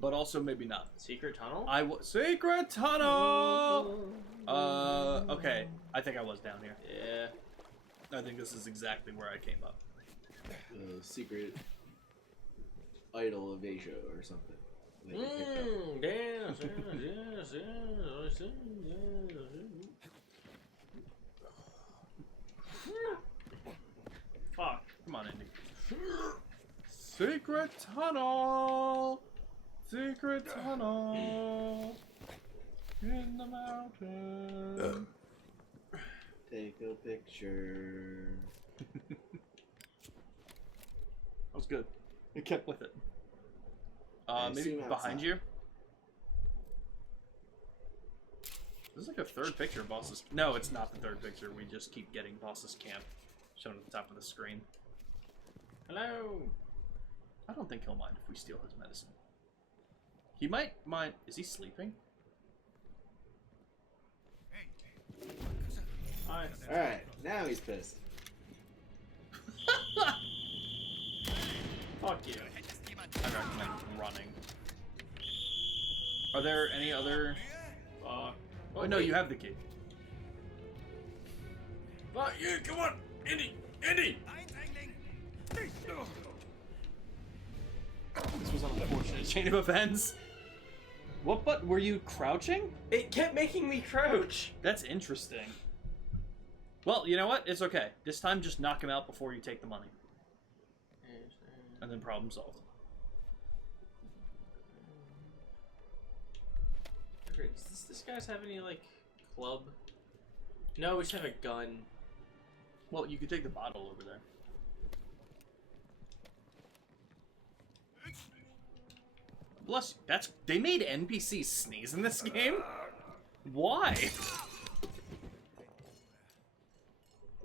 but also maybe not. Secret tunnel? I was secret tunnel. Okay. I think I was down here. Yeah. I think this is exactly where I came up. The secret idol of Asia or something. that you picked up. Yes. Fuck. Come on, Indy. Secret tunnel. Secret tunnel. In the mountain. Take a picture. That was good. It kept with it. I Maybe assume behind outside. you. This is like a third picture of Boss's. No, it's not the third picture. We just keep getting Boss's camp shown at the top of the screen. Hello. I don't think he'll mind if we steal his medicine. He might mind. Is he sleeping? Hi. Alright, now he's pissed. Fuck you. I recommend running. Are there any other? Oh no, wait. you have the key. Fuck you. Come on, Indy. This was an unfortunate chain of events. What button were you crouching? It kept making me crouch. That's interesting. Well, you know what? It's okay. This time, just knock him out before you take the money, and then problem solved. Does this guys have any like club? No, we just have a gun. Well, you could take the bottle over there. Bless you. They made NPCs sneeze in this game? Why?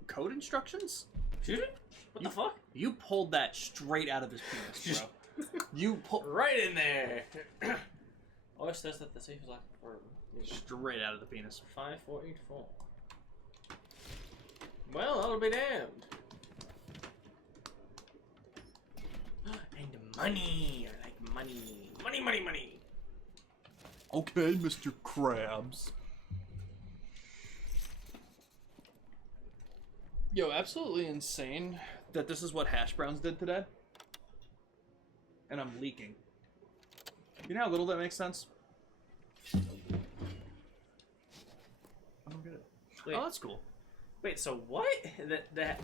Code instructions? Excuse me? What the fuck? You pulled that straight out of his penis, bro. You pulled Right in there. Oh, it says that the safe is locked for straight out of the penis. 5484. Well, I'll be damned. And money. I like money. Money. Okay, Mr. Krabs. Yo, absolutely insane that this is what Hash Browns did today. And I'm leaking. You know how little that makes sense? I don't get it. Wait. Oh, that's cool. Wait, so what? That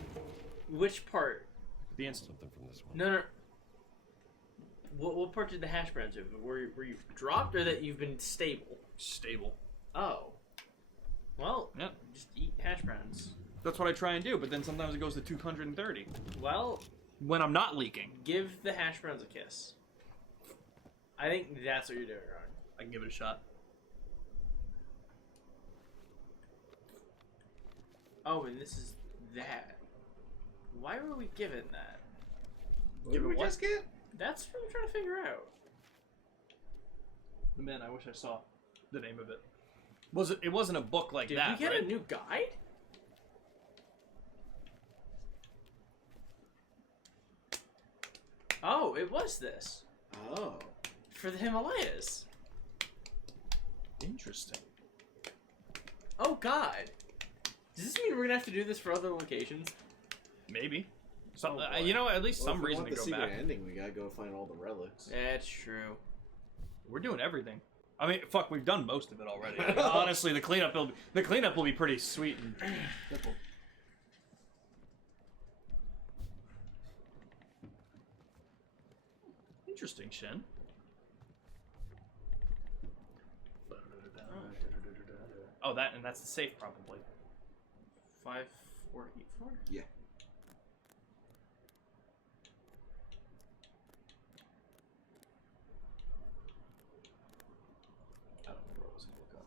which part? The instant. Something from this one. No. What part did the hash browns do? Were you dropped or that you've been stable? Stable. Oh. Well, Yep. just eat hash browns. That's what I try and do, but then sometimes it goes to 230 Well, when I'm not leaking. give the hash browns a kiss. I think that's what you're doing wrong. I can give it a shot. Oh, and this is that. Why were we given that? What did we what? just get? That's what I'm trying to figure out. Man, I wish I saw the name of it. It wasn't a book like Did that, we get right? a new guide? Oh, it was this. Oh. For the Himalayas. Interesting. Oh, God. Does this mean we're gonna have to do this for other locations? Maybe. Some, Oh, boy. you know, at least Well, some if we reason want to the go secret back. ending, we gotta go find all the relics. That's true. We're doing everything. I mean, fuck, we've done most of it already. Like, honestly, the cleanup will be pretty sweet and simple. Interesting, Shen. Oh, that's the safe, probably. 5484? Yeah. I don't remember what I was gonna look up.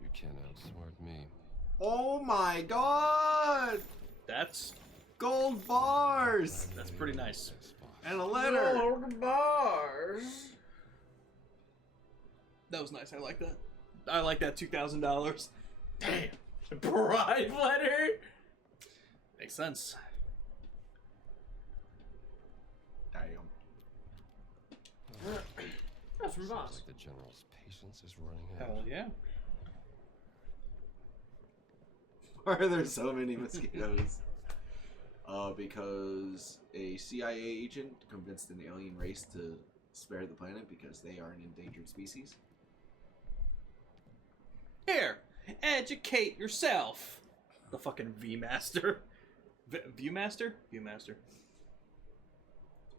You can't outsmart me. Oh my god! That's Gold bars! pretty nice. And a letter! Gold bars. That was nice. I like that. I like that $2,000. Damn. Bride letter? Makes sense. Damn. That's from Seems Boss. like the general's patience is running out. Hell yeah. Why are there so many mosquitoes? Because a CIA agent convinced an alien race to spare the planet because they are an endangered species. Here, educate yourself. The fucking V-Master. Viewmaster? Viewmaster.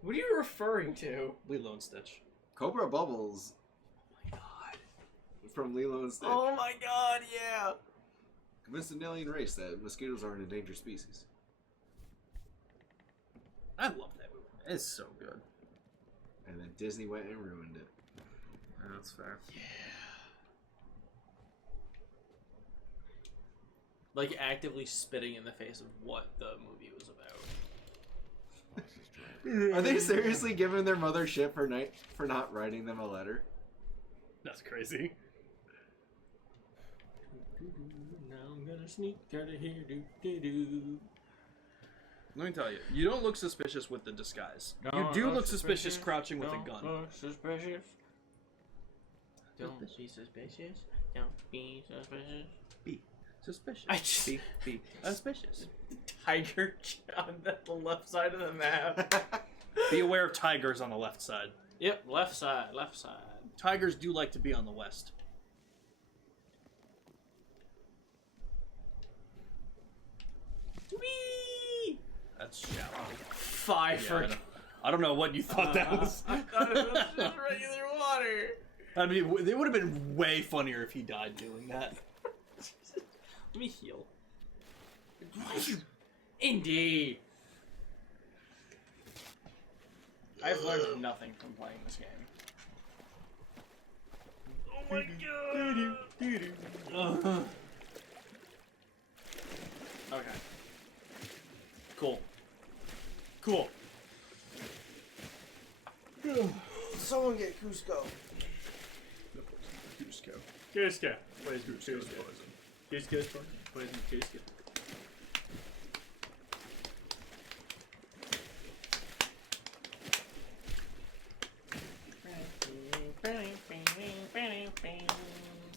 What are you referring to? Lilo and Stitch. Cobra Bubbles Oh my god. from Lilo and Stitch Oh my god, yeah. convinced an alien race that mosquitoes are an endangered species. I love that movie. It's so good. And then Disney went and ruined it. That's fair. Like actively spitting in the face of what the movie was about. Are they seriously giving their mother shit for not writing them a letter? That's crazy. Now I'm gonna sneak out of here. Do. Let me tell you, you don't look suspicious with the disguise. You do look suspicious crouching with a gun. Suspicious. Don't be suspicious. Don't be suspicious. Be suspicious. I just- be suspicious. Tiger on the left side of the map. Be aware of tigers on the left side. Yep, left side, left side. Tigers do like to be on the west. Whee! That's shallow. Five for. I don't know what you thought that was. I thought it was just regular water. I mean, it would have been way funnier if he died doing that. Let me heal. Indeed. I've learned nothing from playing this game. Oh my god! Okay. Cool. Cool. Someone get Cusco. Cusco. Cusco. Where's Cusco's poison? Cusco's poison? Where's Cusco?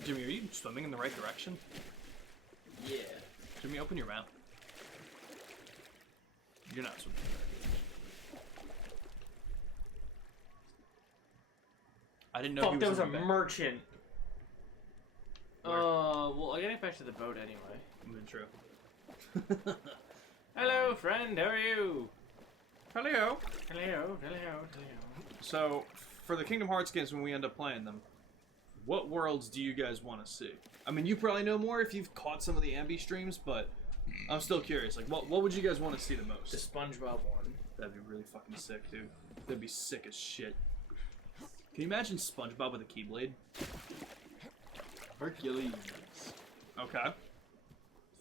Jimmy, are you swimming in the right direction? Yeah. Jimmy, open your mouth. You're not swimming in the right direction. I didn't know he Fuck, was there was a in the back. merchant. Well, I gotta get back to the boat anyway. True. Hello, friend. How are you? Hello. Hello. Hello. Hello. So, for the Kingdom Hearts games, when we end up playing them, what worlds do you guys want to see? I mean, you probably know more if you've caught some of the Ambi streams, but I'm still curious. Like, what would you guys want to see the most? The SpongeBob one. That'd be really fucking sick, dude. That'd be sick as shit. Can you imagine SpongeBob with a Keyblade? Hercules. Okay.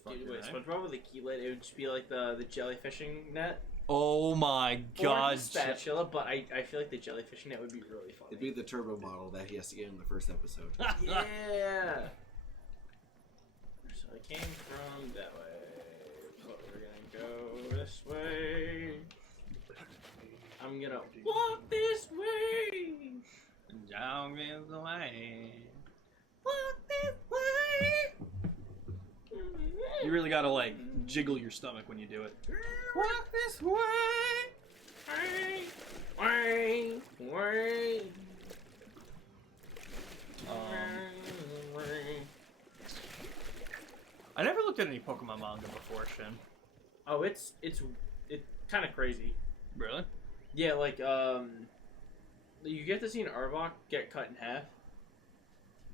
Dude, wait, Fucking A. SpongeBob with a keylet, it would just be like the jellyfishing net. Oh my Or god. the spatula, but I feel like the jellyfishing net would be really funny. It'd be the turbo model that he has to get in the first episode. Yeah! So I came from that way, but we're gonna go this way. I'm gonna walk this way! Down is the way. Walk this way! You really gotta, like, jiggle your stomach when you do it. Walk this way! Way! Way! I never looked at any Pokemon manga before, Shin. Oh, it's kind of crazy. Really? Yeah, like you get to see an Arbok get cut in half.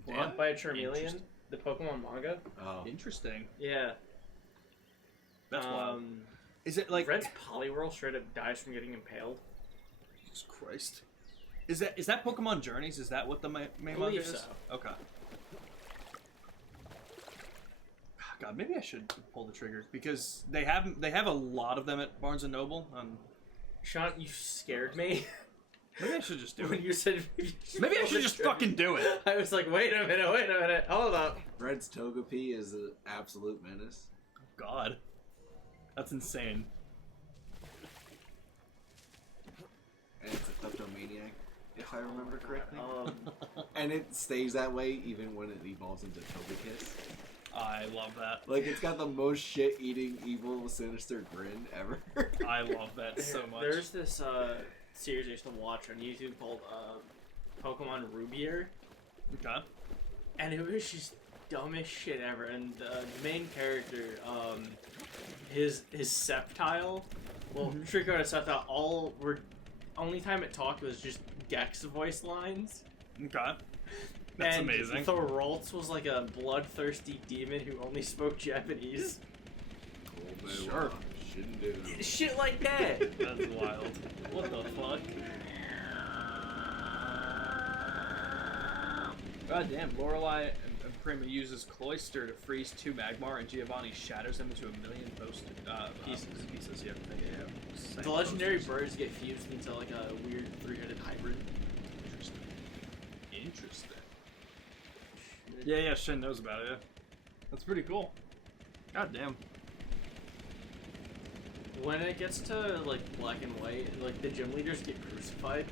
What? By a Charmeleon, Interesting. the Pokemon manga. Oh. Interesting. Yeah. That's wild. Is it like Red's Poliwhirl straight up dies from getting impaled? Jesus Christ. Is that Pokemon Journeys? Is that what the main manga believe is? so. Okay. God, maybe I should pull the trigger because they have a lot of them at Barnes and Noble. Sean, you scared me. Maybe I should just do when it. you said Maybe I should just fucking do it. I was like, wait a minute, hold up. Red's Togepi is an absolute menace. God, that's insane. And it's a kleptomaniac, if I remember correctly. And it stays that way even when it evolves into Togekiss. I love that. Like, it's got the most shit-eating, evil, sinister grin ever. I love that so much. There's this series I used to watch on YouTube called Pokemon Rubier. Okay. And it was just dumbest shit ever. And the main character, his Sceptile, well, Trico and Sceptile, only time it talked was just Gex voice lines. Okay. That's and amazing. Thoroltz was like a bloodthirsty demon who only spoke Japanese. Sure. Shouldn't do. Shit like that. That's wild. What the fuck? God damn, Lorelei and Prima uses Cloyster to freeze 2 Magmar and Giovanni shatters them into a million pieces. Yeah. The legendary birds get fused into like a weird 3-headed hybrid. Interesting. Yeah, Shin knows about it, yeah. That's pretty cool. God damn. When it gets to like black and white, like the gym leaders get crucified.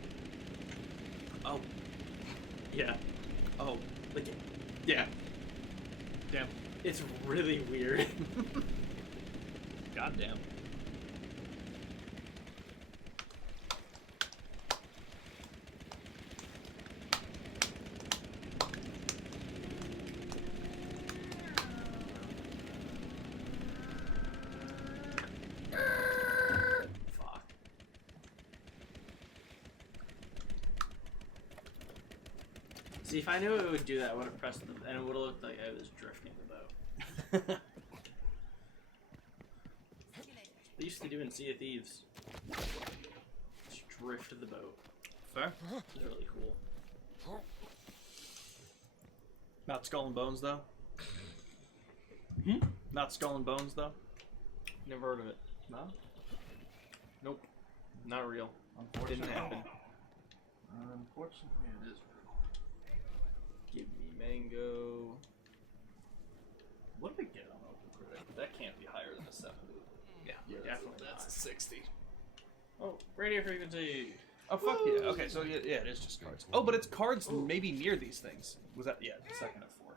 Oh. Yeah. Oh. Like, Yeah. Damn. it's really weird. God damn. Fuck. See, if I knew it would do that, I would have pressed them, and it would have looked like I was drifting the boat. They used to do in Sea of Thieves. Just drift the boat. Fair. It's really cool. Not Skull and Bones, though? Not Skull and Bones, though? Never heard of it. No? Nope. Not real. Unfortunately. Didn't happen. Unfortunately, it is. Give me mango. What did we get on OpenCritic? That can't be higher than a 70. Yeah, definitely That's not. a 60. Oh, radio frequency. Oh, fuck yeah. Okay, so yeah, it is just cards. Oh, but it's cards maybe near these things. Was that? Yeah, the second of 4.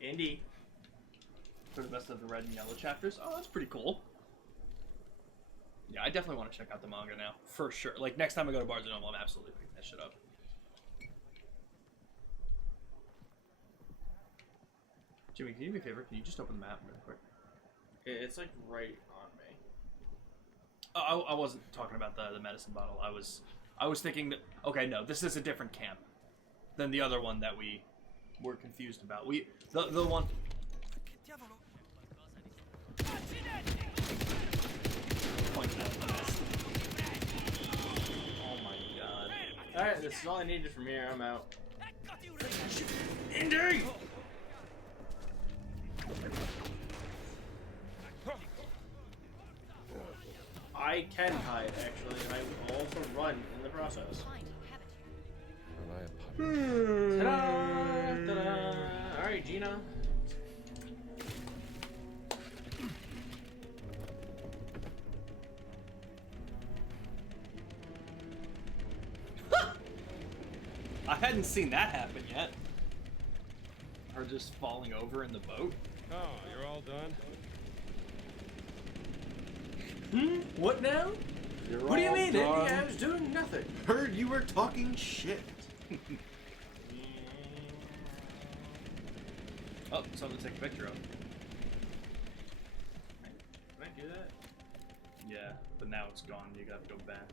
Indy. For the best of the red and yellow chapters. Oh, that's pretty cool. Yeah, I definitely want to check out the manga now, for sure. Like, next time I go to Barnes & Noble, I'm absolutely picking that shit up. Jimmy, can you do me a favor? Can you just open the map really quick? It's like right on me. I wasn't talking about the medicine bottle. I was thinking that, okay, no, this is a different camp than the other one that we were confused about. The one. Oh my god. Alright, this is all I needed from here. I'm out. Indy! I can hide, actually, and I will also run in the process. Ta-da! Ta-da! Alright, Gina. I hadn't seen that happen yet. Her just falling over in the boat. Oh, you're all done? What now? What do you mean, Indy? I was doing nothing. Heard you were talking shit. Oh, something to take a picture of. Can I do that? Yeah, but now it's gone. You gotta go back.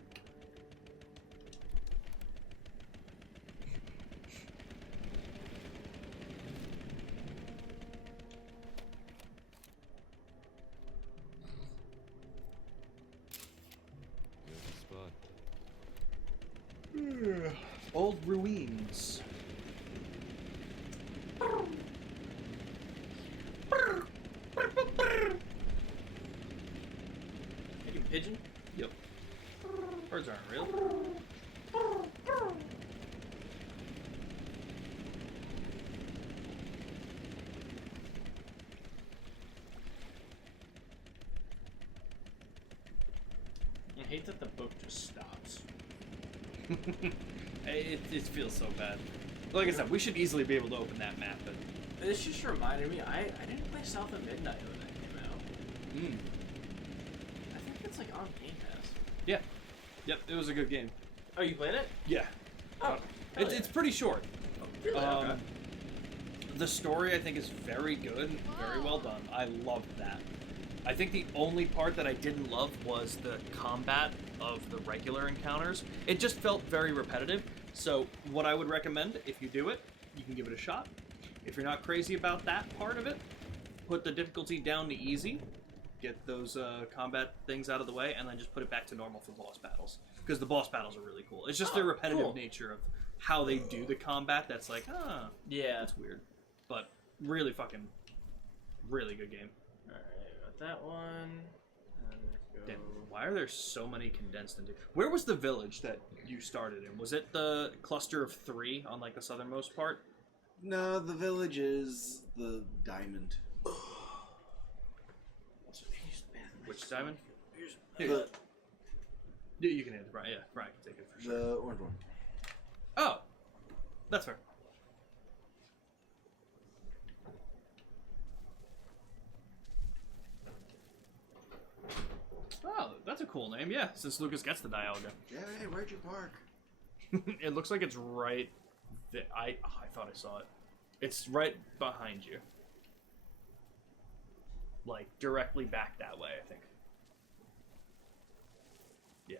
Good spot. Old ruins. Making pigeon? Yep. Birds aren't real. I hate that the book just stops. It feels so bad. Like I said, we should easily be able to open that map. But This just reminded me, I didn't play South of Midnight when that came out. I think it's like on Game Pass. Yeah. Yep, it was a good game. Oh, you played it? Yeah. Oh, It's pretty short. really? Okay. The story, I think, is very good, very well done. I loved that. I think the only part that I didn't love was the combat of the regular encounters. It just felt very repetitive. So what I would recommend, if you do it, you can give it a shot. If you're not crazy about that part of it, put the difficulty down to easy, get those combat things out of the way, and then just put it back to normal for boss battles. Because the boss battles are really cool. It's just the repetitive cool. nature of how they do the combat that's like, Yeah. that's weird. But really fucking, really good game. Alright, got that one. And let's go. Damn, why are there so many condensed into... Where was the village that you started in? Was it the cluster of 3 on like the southernmost part? No, the village is the diamond. Which diamond? The, Yeah, you can have it, Brian. Yeah, Brian can take it for sure. the orange one. Oh, that's fair. Oh, that's a cool name. Yeah, since Lucas gets the Dialga. Yeah, hey, where'd you park? It looks like it's right. I thought I saw it. It's right behind you. Like directly back that way, I think. Yeah.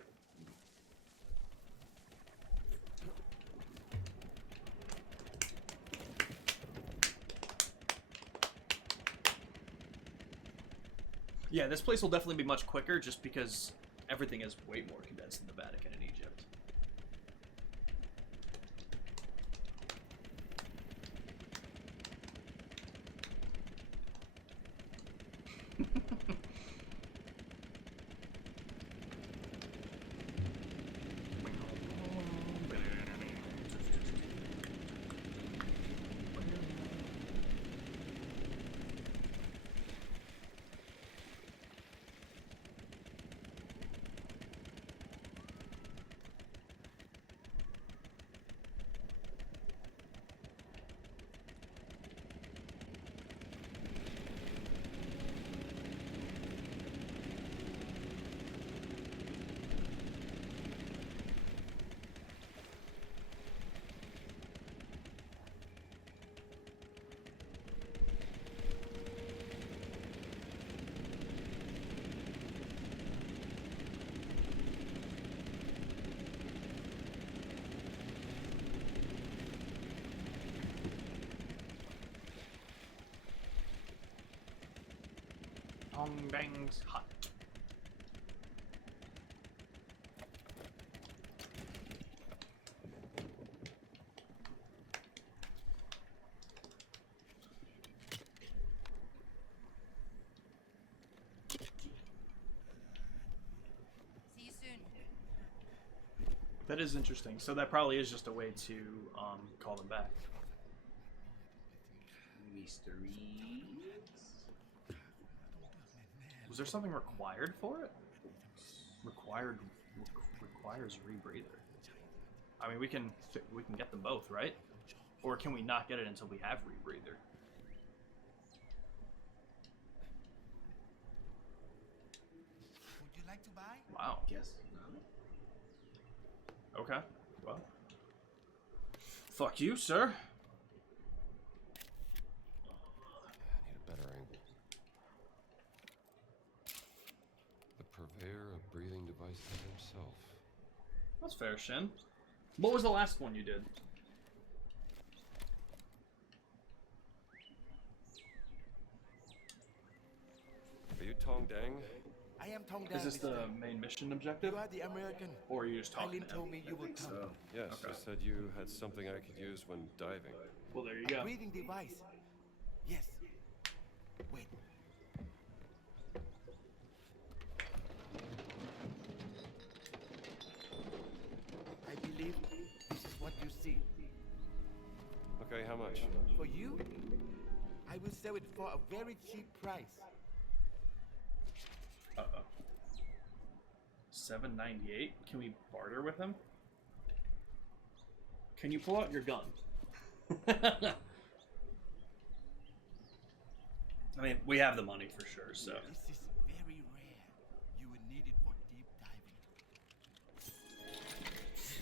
Yeah, this place will definitely be much quicker just because everything is way more condensed in the Vatican and Egypt. Tong Dang's hut. See you soon. That is interesting. So that probably is just a way to call them back. Mysteries. Was there something required for it? Requires rebreather. I mean, we can get them both, right? Or can we not get it until we have rebreather? Would you like to buy? Wow. Guess no. Okay. Well. Fuck you, sir. I need a better angle. The purveyor of breathing devices himself. That's fair, Shin. What was the last one you did? Are you Tong Dang? I am Tong Dan. Is this the main mission objective? You are the American. Or are you just talking Eileen to him? told me you would come. So, Yes, Okay. you said you had something I could use when diving. Well, there you A go. breathing device. Yes. Wait. I believe this is what you see. Okay, how much? For you, I will sell it for a very cheap price. Uh-oh. $7.98? Can we barter with him? Can you pull out your gun? I mean, we have the money for sure, so. This is very rare. You will need it for deep diving. The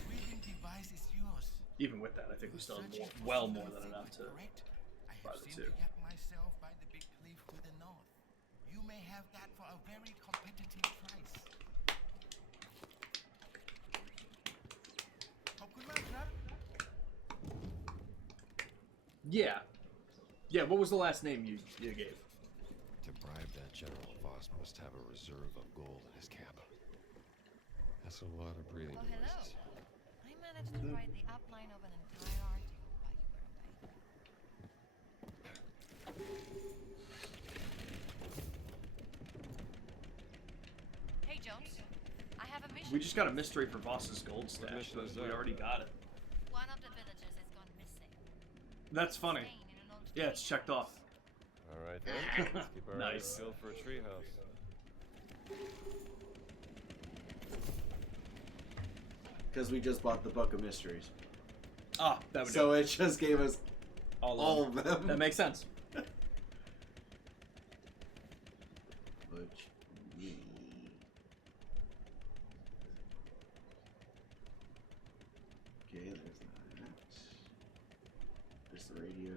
breathing device is yours. Even with that, I think we still have Searching for well something more than enough to correct? I buy have the seen two. the yak myself by the big cliff to the north. You may have that for a very competitive price. ขอบคุณมากครับ Yeah. Yeah, what was the last name you gave? To bribe that General, Voss must have a reserve of gold in his camp. That's a lot of breathing Oh, hello. devices. I managed to write the outline of an entire article while you were away. Hey, Jones. I have a mission. We just got a mystery for Voss's gold stash. mission is We that? already got it. One of the villagers has gone missing. That's funny. Staying in an old Yeah, it's checked off. All right then, let's keep our eyes Nice. peeled for a treehouse. because we just bought the Book of Mysteries, Ah, that would so it just gave us all all of of them. them. That makes sense. Which me. Okay, there's that. There's the radio.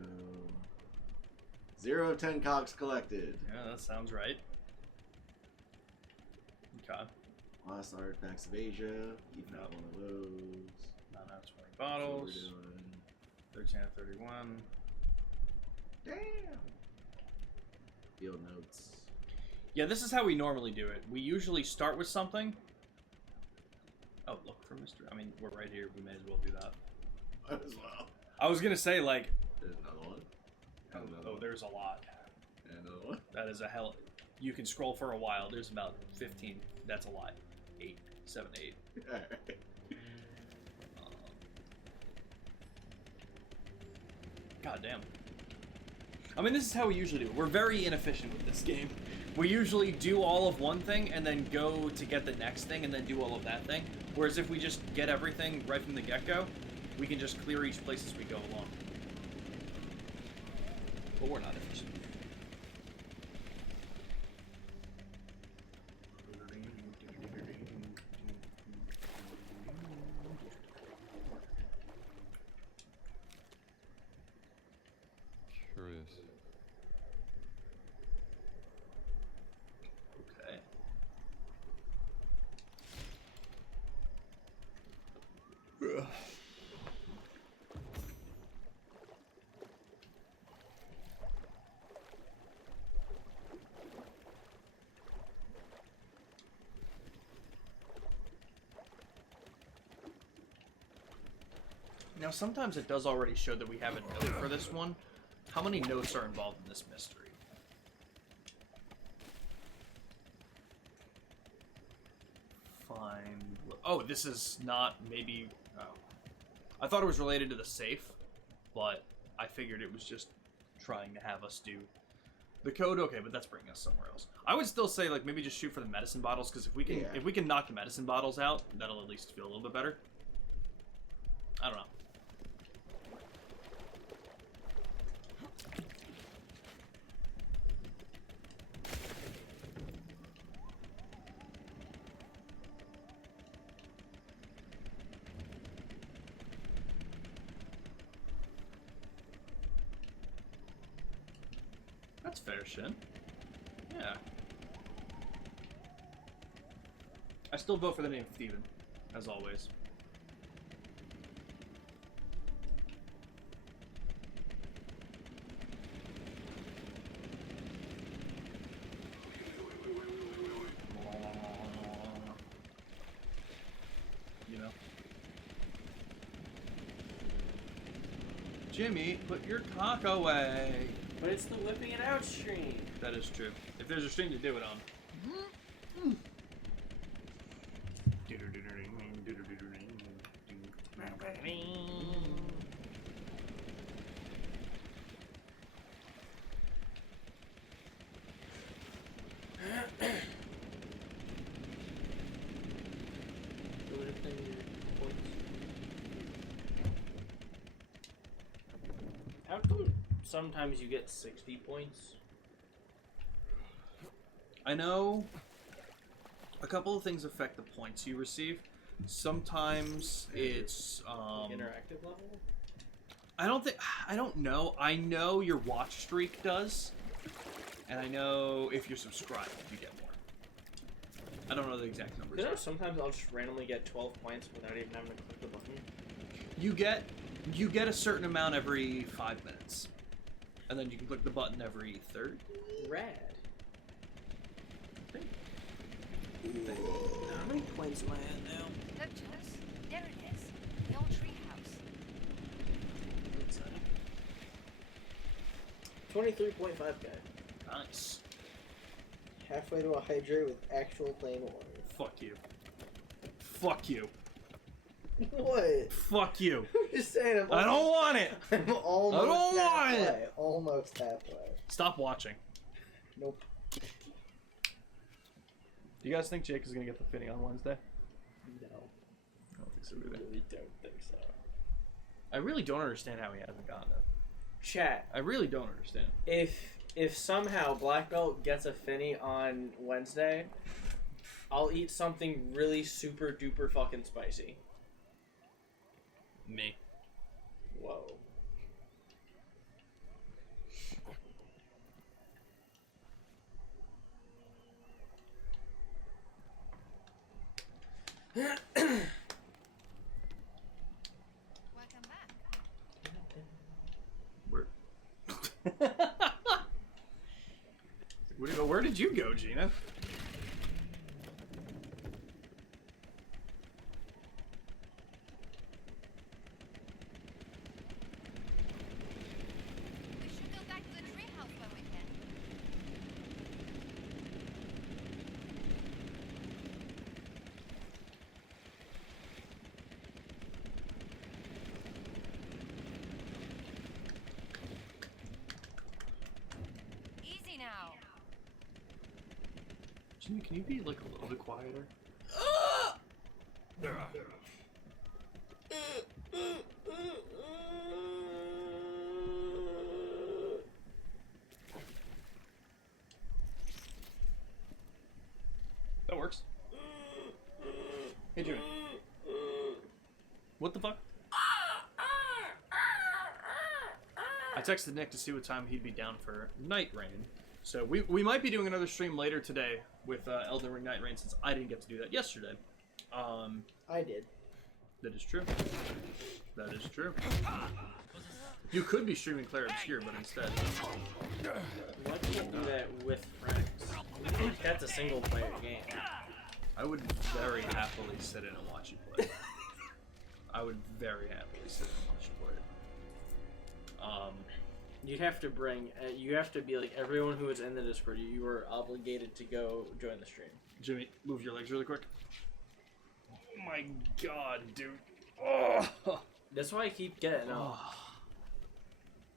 0 of 10 cogs collected. Yeah, that sounds right. Okay. Lost artifacts of Asia. You've got one of those. 9 out of 20 That's what bottles. we're doing. 13 out of 31. Damn. Field notes. Yeah, this is how we normally do it. We usually start with something. Oh, look for Mr. I mean, we're right here. We may as well do that. As well. I was gonna say, like, There's another one. oh, And another oh one. there's a lot. And another one. That is a hell. You can scroll for a while. There's about 15. That's a lot. 8, 7, 8. Alright. God damn. I mean, this is how we usually do it. We're very inefficient with this game. We usually do all of one thing and then go to get the next thing and then do all of that thing. Whereas if we just get everything right from the get-go, we can just clear each place as we go along. But we're not efficient. Curious. Okay. Ugh. Now, sometimes it does already show that we have a note for this one. How many notes are involved in this mystery? Find... Oh, this is not maybe... Oh. I thought it was related to the safe, but I figured it was just trying to have us do the code. Okay, but that's bringing us somewhere else. I would still say, like, maybe just shoot for the medicine bottles, because if we can knock the medicine bottles out, that'll at least feel a little bit better. I don't know. That's fair, Shin. Yeah. I still vote for the name Steven, as always. You know? Jimmy, put your cock away. But it's the whipping it out stream. That is true. If there's a stream to do it on. How come sometimes you get 60 points? I know a couple of things affect the points you receive. Sometimes it's Interactive level? I don't know. I know your watch streak does, and I know if you're subscribed you get more. I don't know the exact numbers. You know, sometimes I'll just randomly get 12 points without even having to click the button. You get a certain amount every 5 minutes, and then you can click the button every 30. Rad. How many points am I at now? Look, Jules. There it is. The old tree house. What's that? 23.5k. Nice. Halfway to a hydrate with actual plain water. Fuck you. Fuck you. What? Fuck you. I'm just saying. I don't want it. I'm almost I don't want halfway. it. Almost halfway. Stop watching. Nope. Do you guys think Jake is gonna get the fitting on Wednesday? No. I don't think so either. I really don't think so. I really don't understand how he hasn't gotten it. Chat. I really don't understand. If somehow Black Belt gets a Finny on Wednesday, I'll eat something really super duper fucking spicy. Me. Whoa. Welcome back. Where did you go, Gina? We should go back to the tree house when we can. Easy now. Gina, can you be like a little bit quieter? That works. Hey, Jimmy. What the fuck? I texted Nick to see what time he'd be down for Night Rain. So we might be doing another stream later today with Elden Ring Night Rain, since I didn't get to do that yesterday. I did. That is true. That is true. You could be streaming Claire Obscure, but instead... Why can't do that with friends? That's a single player game. I would very happily sit in and watch you play. I would very happily sit and watch you play it. You'd have to bring. You have to be like everyone who is in the Discord. You are obligated to go join the stream. Jimmy, move your legs really quick. Oh my god, dude. Oh, That's why I keep getting up.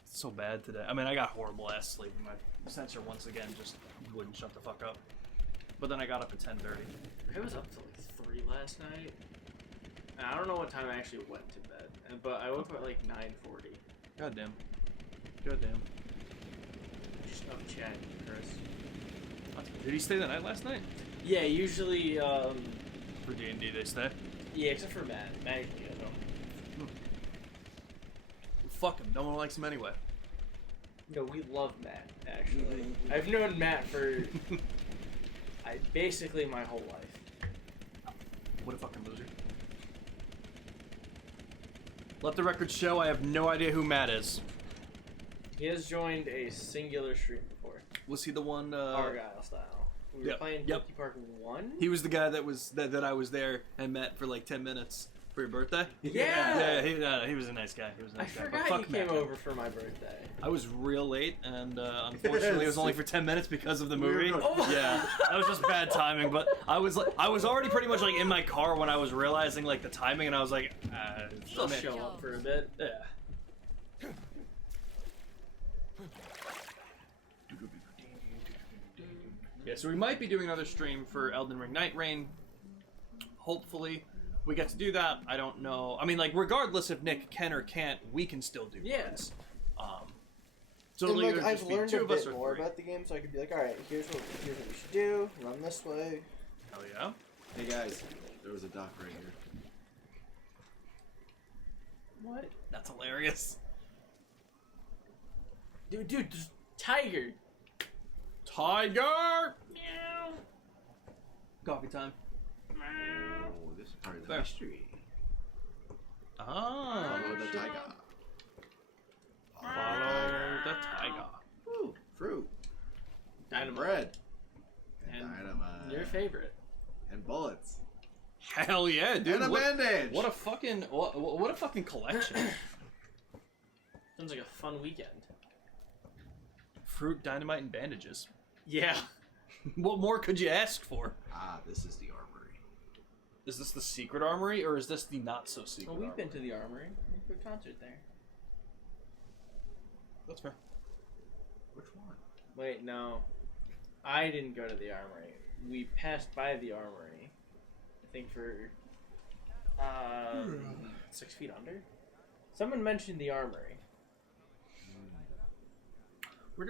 it's so bad today. I mean, I got horrible ass sleep, and my sensor once again just wouldn't shut the fuck up. But then I got up at 10:30. I was up till like 3 last night. And I don't know what time I actually went to bed, but I woke up at like 9:40. Goddamn. Goddamn. Just up chatting, Chris. Did he stay the night last night? Yeah, usually. For D&D, they stay. Yeah, except for Matt. Matt usually goes home. Fuck him. No one likes him anyway. No, we love Matt. Actually, I've known Matt for basically my whole life. What a fucking loser. Let the record show I have no idea who Matt is. He has joined a singular stream before. Was he the one? Argyle style. We were playing Donkey Park 1. He was the guy that was that I was there and met for like 10 minutes for your birthday. Yeah. He was a nice guy. He was a nice guy. I forgot you came over for my birthday. I was real late, and unfortunately, it was only for 10 minutes because of the movie. Oh. Yeah, that was just bad timing. But I was already pretty much like in my car when I was realizing like the timing, and I was like, Still show up for a bit. Yeah. Yeah, so we might be doing another stream for Elden Ring Night Rain. Hopefully, we get to do that. I don't know. I mean, like, regardless if Nick can or can't, we can still do ones. So And, it'll like, either I've just be learned two a of us bit or more three. about the game, so I could be like, all right, here's what we should do. Run this way. Oh yeah. Hey guys, there was a dock right here. What? That's hilarious. Dude, there's tiger. Tiger. Meow. Coffee time. Oh, this is part of the There. mystery. Ah. Follow the tiger. Follow the tiger. Ooh, fruit. Dynamite. Bread. And And dynamite. your favorite. And bullets. Hell yeah, dude! And a bandage. What a fucking what a fucking collection. Sounds like a fun weekend. Fruit, dynamite, and bandages. Yeah. What more could you ask for? Ah, this is the armory. Is this the secret armory or is this the not so secret? Well, we've been armory? to the armory. We put a concert there. That's fair. Which one? Wait, no. I didn't go to the armory. We passed by the armory. I think for 6 feet under. Someone mentioned the armory. Where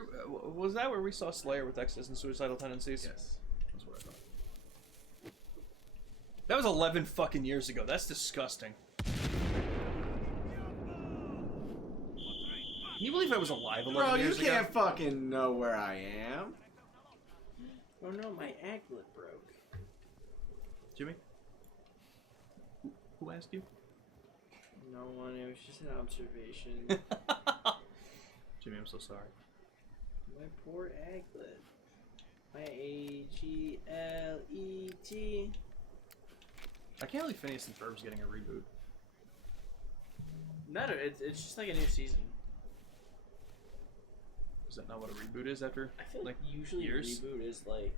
was that where we saw Slayer with Exes and Suicidal Tendencies? Yes. That's what I thought. That was 11 fucking years ago. That's disgusting. Can you believe I was alive 11 Bro, you years ago? can't fucking know where I am. Oh no, my anklet broke. Jimmy? Who asked you? No one, it was just an observation. Jimmy, I'm so sorry. My poor anklet. My A-G-L-E-T. I can't believe Phineas and Ferb's getting a reboot. No, it's just like a new season. Is that not what a reboot is after I feel like like usually years? a reboot is like...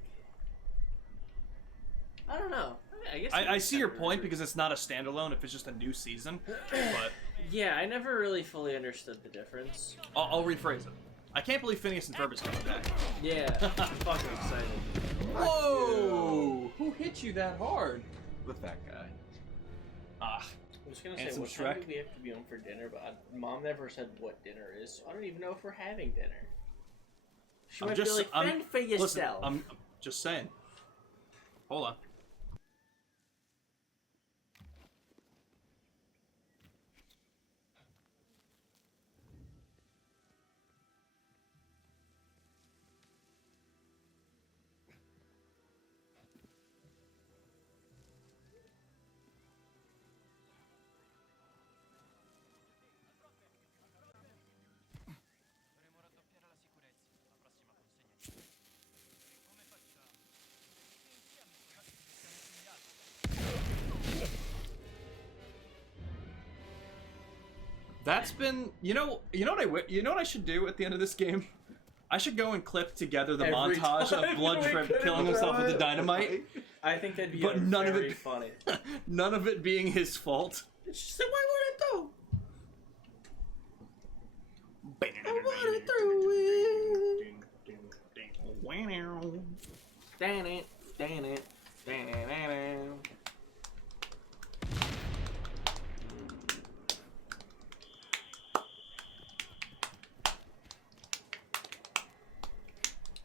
I don't know. I guess I see your point because it's not a standalone if it's just a new season, but Yeah, I never really fully understood the difference. I'll rephrase it. I can't believe Phineas and Ferb is coming back. Yeah, I'm fucking excited. Whoa! Who hit you that hard? The fat guy. Ah, I'm just gonna say, Handsome what time Shrek. do we have to be home for dinner? But Mom never said what dinner is, so I don't even know if we're having dinner. She might be like, fend for yourself. Listen, I'm just saying. Hold on. That's been, you know what I should do at the end of this game? I should go and clip together the Every montage time of Blood we Shrimp could've killing himself with the dynamite, I think that'd be But none of very it- funny. none of it being his fault. It's just like, why would it though? I want it through it. Dan it, dan it, dan it.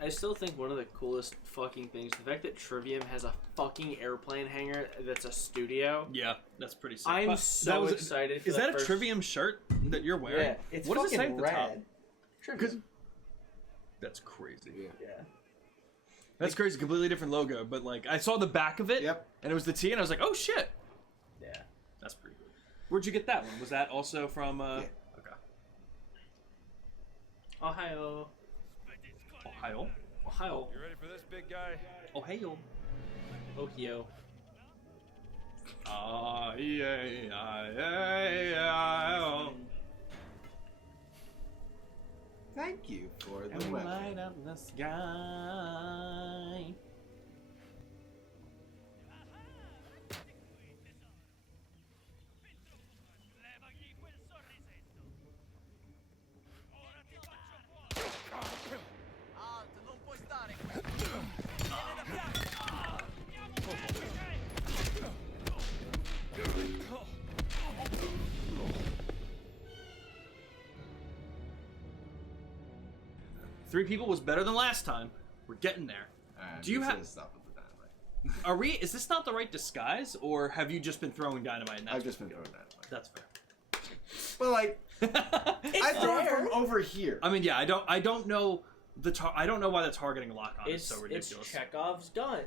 I still think one of the coolest fucking things, the fact that Trivium has a fucking airplane hangar that's a studio. Yeah, that's pretty sick. I'm But so that was- excited for Is that a first... Trivium shirt that you're wearing? Yeah, it's what does it say fucking at the top? rad. Trivium. That's crazy. Yeah. That's crazy. Completely different logo, but like I saw the back of it, Yep. and it was the T, and I was like, oh shit. Yeah. That's pretty good. Where'd you get that one? Was that also from? Yeah. Okay. Ohio. Ohio. Ohio. You ready for this, big guy? Ohio. Ohio. Yeah. Thank you for the And weapon. light up the sky. Three people was better than last time. We're getting there. Do you have? Stop with the dynamite. Are we? Is this not the right disguise, or have you just been throwing dynamite? And that's I've just been what throwing dynamite. That's fair. But like, I throw it from over here. I mean, yeah, I don't know I don't know why the targeting lock on is It's so ridiculous. Chekhov's gun.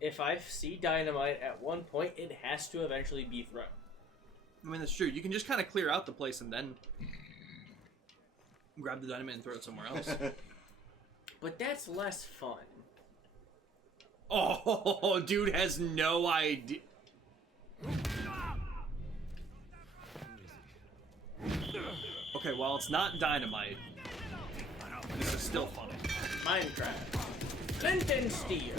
If I see dynamite at one point, it has to eventually be thrown. I mean, that's true. You can just kind of clear out the place and then grab the dynamite and throw it somewhere else. But that's less fun. Oh, dude has no idea. Okay, while it's not dynamite, this is still funny. Minecraft. Flint and steel.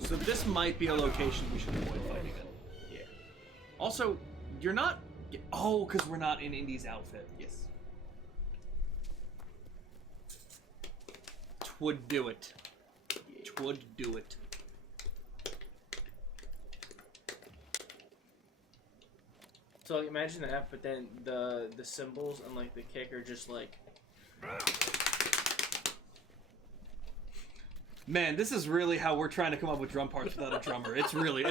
So this might be a location we should avoid fighting in. Yeah. Also, you're not... Oh, because we're not in Indy's outfit. Yes. Twould do it. Twould do it. So like, imagine that, but then the cymbals and like the kick are just like. Man, this is really how we're trying to come up with drum parts without a drummer. It's really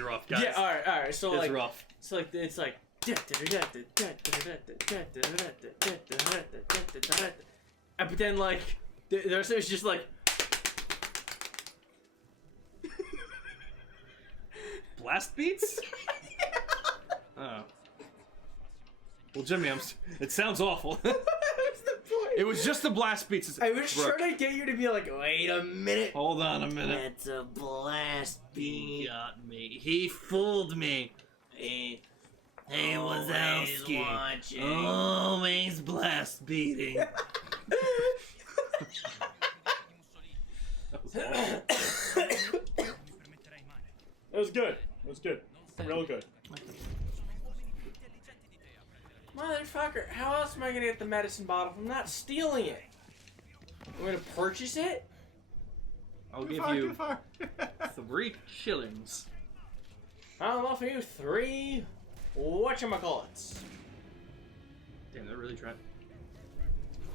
rough, guys. Yeah. All right. So it's like, rough. So like, it's like. But then like, there's just like. Blast beats? Oh. Well, Jimmy, it sounds awful. What's the point? It was just the blast beats. I was trying to get you to be like, wait a minute. Hold on a minute. It's a blast beat. He got me. He fooled me. Hey, Wazowski. watching. Always blast beating. That was good. That was good. Real good. Motherfucker, how else am I gonna get the medicine bottle if I'm not stealing it? I'm gonna purchase it? I'll give you 3 shillings. I'll offer you 3 whatchamacallits. Damn, they're really trying.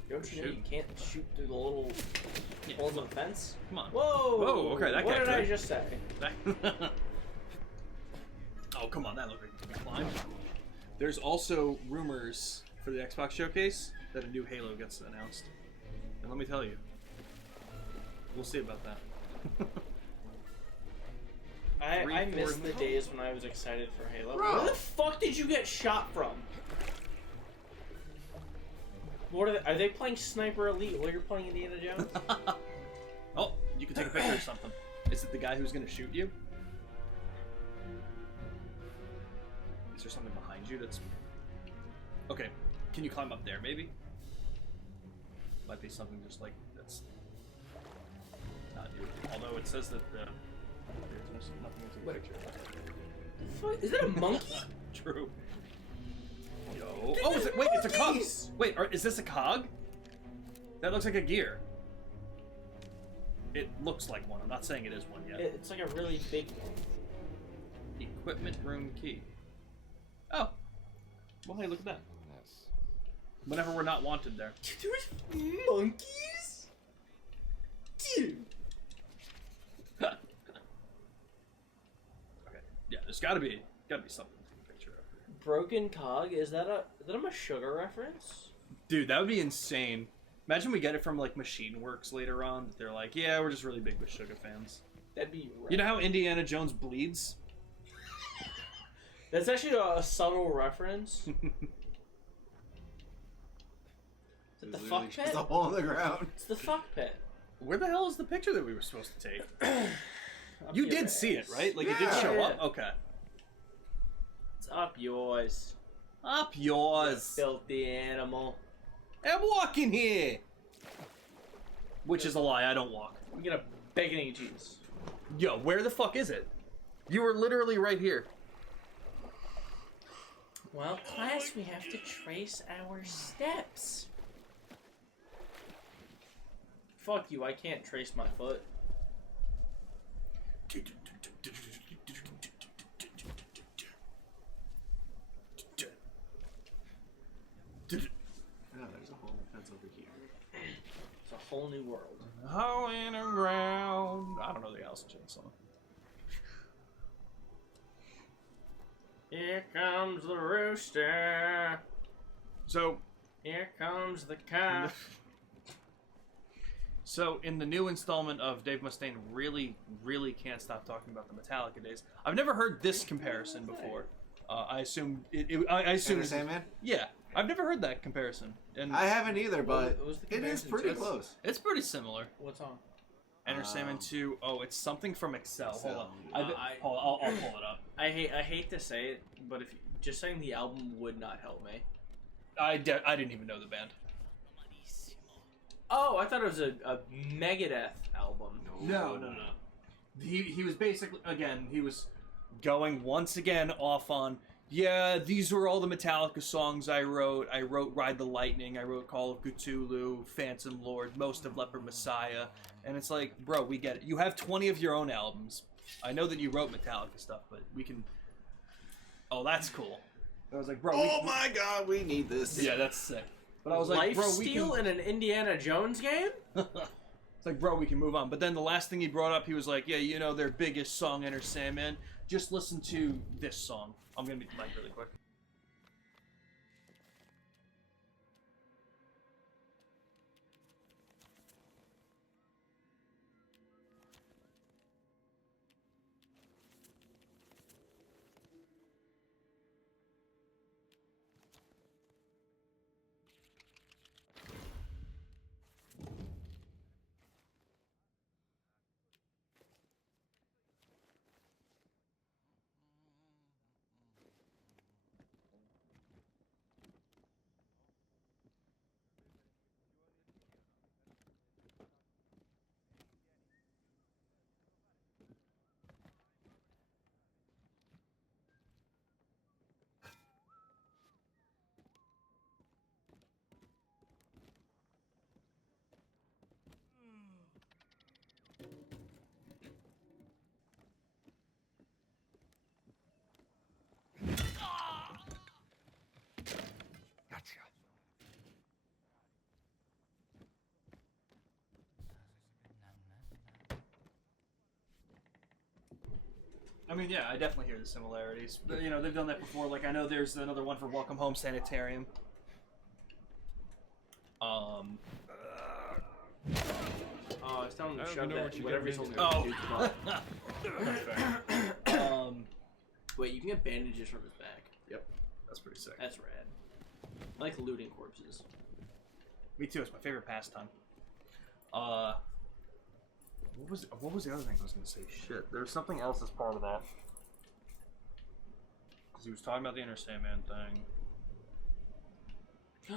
Don't you know Shoot. you can't shoot through the little holes in the fence? Come on. Whoa! Whoa, okay, that what guy did I could. just say? Oh, come on, that looked like it could be climbed. There's also rumors for the Xbox showcase that a new Halo gets announced. And let me tell you, we'll see about that. I Three, miss four, the no. days when I was excited for Halo. Bro. Where the fuck did you get shot from? What are they playing Sniper Elite while you're playing Indiana Jones? Oh, you can take a picture or something. Is it the guy who's gonna shoot you? Is there something behind you that's... Okay, can you climb up there, maybe? Might be something just like that's not you. Although it says that there's nothing into the picture. Is that a monkey? True. Yo. Oh, is it, wait, it's a cog. Wait, is this a cog? That looks like a gear. It looks like one. I'm not saying it is one yet. It's like a really big one. Equipment room key. Oh. Well, hey, look at that. Yes. Whenever we're not wanted there. There's monkeys? Dude. Okay. Yeah, there's gotta be something in the picture up here. Broken cog? Is that a Meshuggah reference? Dude, that would be insane. Imagine we get it from like Machine Works later on. They're like, yeah, we're just really big Meshuggah fans. That'd be rad. You know how Indiana Jones bleeds? That's actually a subtle reference. Is it the fuck pit? Just a hole in the ground. It's the fuck pit. Where the hell is the picture that we were supposed to take? You your did see it, ass. right? Like it did Yeah. show Yeah. up? Okay. It's up yours. Up yours. Filthy animal. I'm walking here. Which is a lie, I don't walk. I'm gonna bacon and cheese. Yo, where the fuck is it? You were literally right here. Well, class, we have to trace our steps. Fuck you, I can't trace my foot. Oh, there's a hole in the fence over here. It's a whole new world. Hole in the ground. I don't know the Alice in Chains song. Here comes the rooster. So, Here comes the cock. so in the new installment of Dave Mustaine, really can't stop talking about the Metallica days. I've never heard this comparison before. I assume I assume Enter Sandman? Yeah, I've never heard that comparison, and I haven't either, but What was the it is comparison pretty to? close. it's pretty similar. What song? Enter Sandman 2. Oh, it's something from Excel. Hold Excel. on. I'll pull it up. I hate to say it, but if just saying the album would not help me. I didn't even know the band. Oh, I thought it was a Megadeth album. No. He was basically, again, he was going once again off on, yeah, these were all the Metallica songs I wrote. I wrote Ride the Lightning. I wrote Call of Cthulhu, Phantom Lord, most of Leper Messiah. And it's like, bro, we get it. You have 20 of your own albums. I know that you wrote Metallica stuff, but we can... Oh, that's cool. I was like, bro, Oh my god, we need this. Yeah, that's sick. But I was like, bro, we Lifesteal can... in an Indiana Jones game? It's like, bro, we can move on. But then the last thing he brought up, he was like, yeah, you know their biggest song, Enter Sandman? Just listen to this song. I'm going to be like really quick. Gotcha. I mean, yeah, I definitely hear the similarities. But, you know, they've done that before. Like, I know there's another one for Welcome Home Sanitarium. Oh, I was telling him to I don't shove know that. what you Whatever got he's holding. into. Oh. Wait, you can get bandages from his back. Yep, that's pretty sick. That's rad. I like looting corpses. Me too. It's my favorite pastime. What was the other thing I was gonna say? Shit, there was something else as part of that. Because he was talking about the Inner Sandman thing.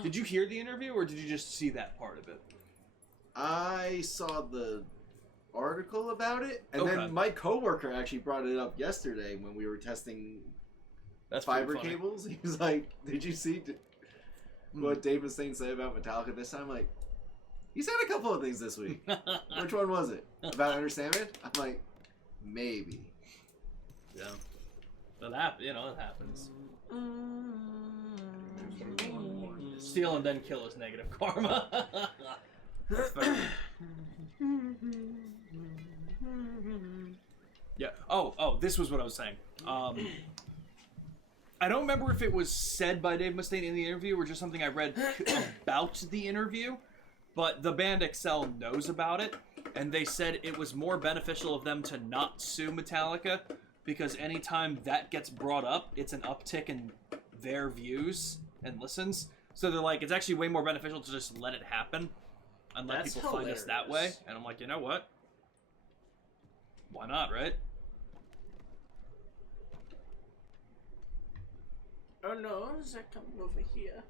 Did you hear the interview, or did you just see that part of it? I saw the article about it, and Okay. then my coworker actually brought it up yesterday when we were testing That's fiber pretty funny. cables. He was like, "Did you see what Dave Mustaine said about Metallica this time?" I'm like, he said a couple of things this week. Which one was it? About Inner Sandman? I'm like, maybe. Yeah. That it happens. Steal and then kill is negative karma. That's fair. Yeah. Oh, this was what I was saying. I don't remember if it was said by Dave Mustaine in the interview or just something I read about the interview, but the band Excel knows about it, and they said it was more beneficial of them to not sue Metallica, because anytime that gets brought up, it's an uptick in their views and listens. So they're like, it's actually way more beneficial to just let it happen and let That's people find us that way. hilarious. And I'm like, you know what? Why not, right? Oh no, Zach coming over here.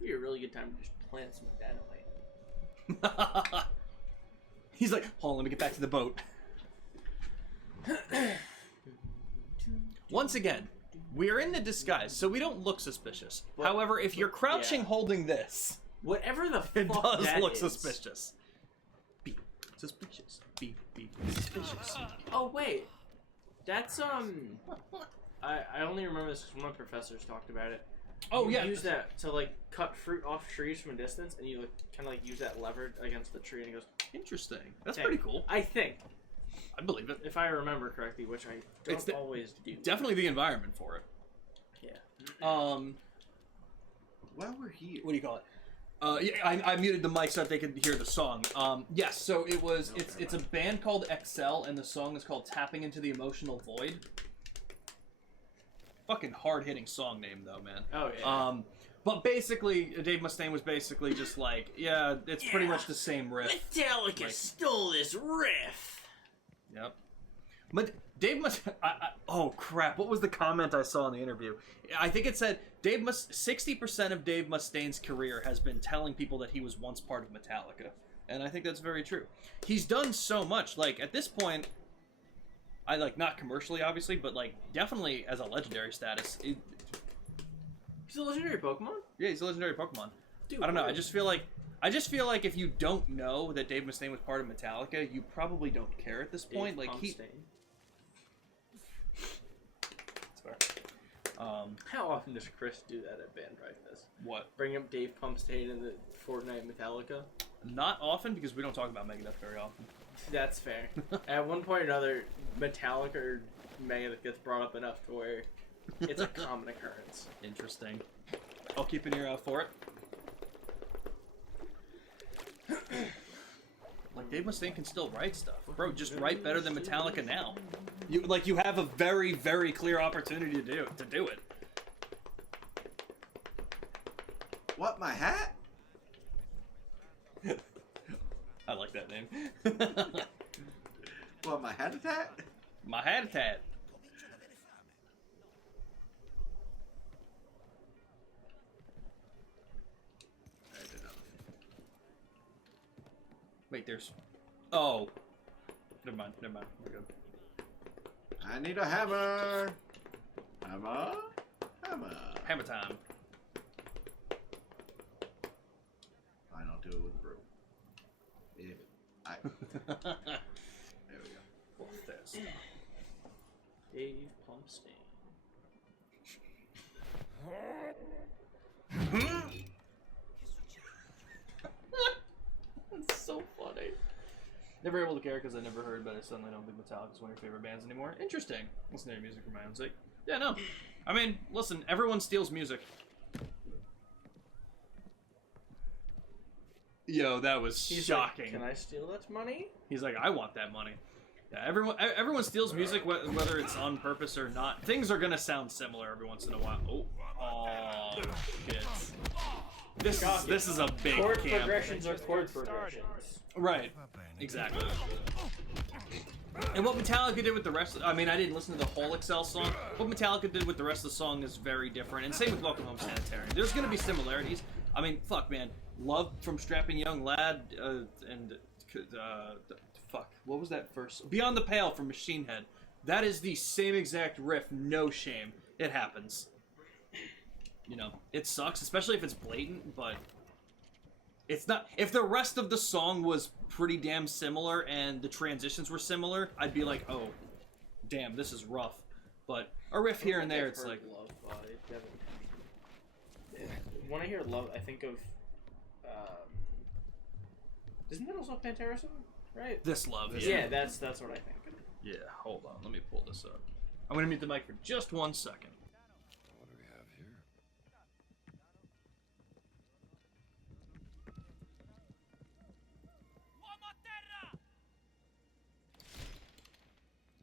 It'd be a really good time to just plant some dynamite. He's like, hold on, let me get back to the boat. Once again, we are in the disguise, so we don't look suspicious. However, if you're crouching yeah. holding this, Whatever the fuck it does that look is. suspicious. Be suspicious. Be suspicious. Oh wait, that's I only remember this because one of my professors talked about it. Oh, You yeah. use that to like cut fruit off trees from a distance, and you like, kind of like use that lever against the tree, and it goes. Interesting. That's Dang. pretty cool. I think, I believe it. if I remember correctly, which I don't It's the- always do. Definitely the environment for it. Yeah. While we're here, What do you call it? Yeah, I muted the mic so that they could hear the song. Yes, so it was. It's a band called Excel, and the song is called "Tapping into the Emotional Void." Fucking hard-hitting song name, though, man. Oh yeah. But basically, Dave Mustaine was basically just like, yeah, it's pretty much the same riff. Metallica Like- stole this riff. Yep. But Dave oh crap! What was the comment I saw in the interview? I think it said 60% of Dave Mustaine's career has been telling people that he was once part of Metallica, and I think that's very true. He's done so much. Like at this point, I like not commercially, obviously, but like definitely as a legendary status. He's a legendary Pokemon. Yeah, he's a legendary Pokemon. Dude, I don't know. I really? just feel like if you don't know that Dave Mustaine was part of Metallica, you probably don't care at this point. Dave Like he. Mustaine. That's fair. How often does Chris do that at band practice? What? Bring up Dave Pumpstain in the Fortnite Metallica? Not often, because we don't talk about Megadeth very often. That's fair. At one point or another, Metallica or Megadeth gets brought up enough to where it's a common occurrence. Interesting. I'll keep an ear out for it. Like Dave Mustaine can still write stuff, bro. Just write better than Metallica now. You have a very, very clear opportunity to do it. what, my hat? I like that name. What, my hat attack? My habitat. Wait, there's. Oh. Never mind. We're good. I need a hammer. Hammer? Hammer. Hammer time. I don't do it with a broom. If I. There we go. What's this? Dave Pumpstain. That's so funny. Never able to care because I never heard, but I suddenly don't think Metallica's one of your favorite bands anymore. Interesting. Listen to your music for my own sake. Yeah, no. I mean, listen, everyone steals music. Yo, that was He's shocking. Like, can I steal that money? He's like, I want that money. Yeah, everyone steals music, whether it's on purpose or not. Things are gonna sound similar every once in a while. Oh shit. This is a big Chord camp. progressions are chord progressions. Right. Exactly. And what Metallica did with the rest I mean, I didn't listen to the whole Excel song. What Metallica did with the rest of the song is very different. And same with Welcome Home Sanitarium. There's going to be similarities. I mean, fuck, man. Love from Strapping Young Lad fuck, what was that first? Beyond the Pale from Machine Head. That is the same exact riff, no shame. It happens. You know, it sucks, especially if it's blatant, but it's not. If the rest of the song was pretty damn similar and the transitions were similar, I'd be like, oh, damn, this is rough. But a riff here and there, it's like. Love by Devin. When I hear Love, I think of. Isn't that also Pantera song? Right? This Love, yeah. That's what I think. Yeah, hold on, let me pull this up. I'm gonna mute the mic for just 1 second. What do we have here?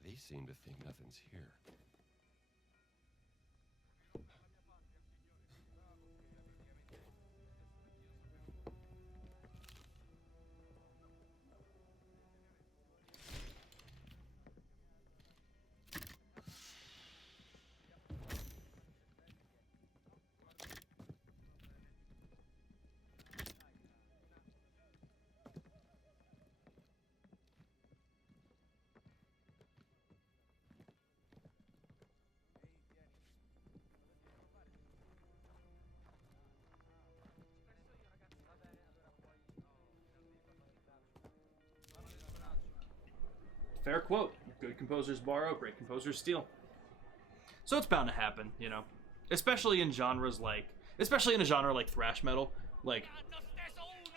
They seem to think nothing's here. Fair quote. Good composers borrow, great composers steal. So it's bound to happen, you know. Especially in genres like... Especially in a genre like thrash metal. Like,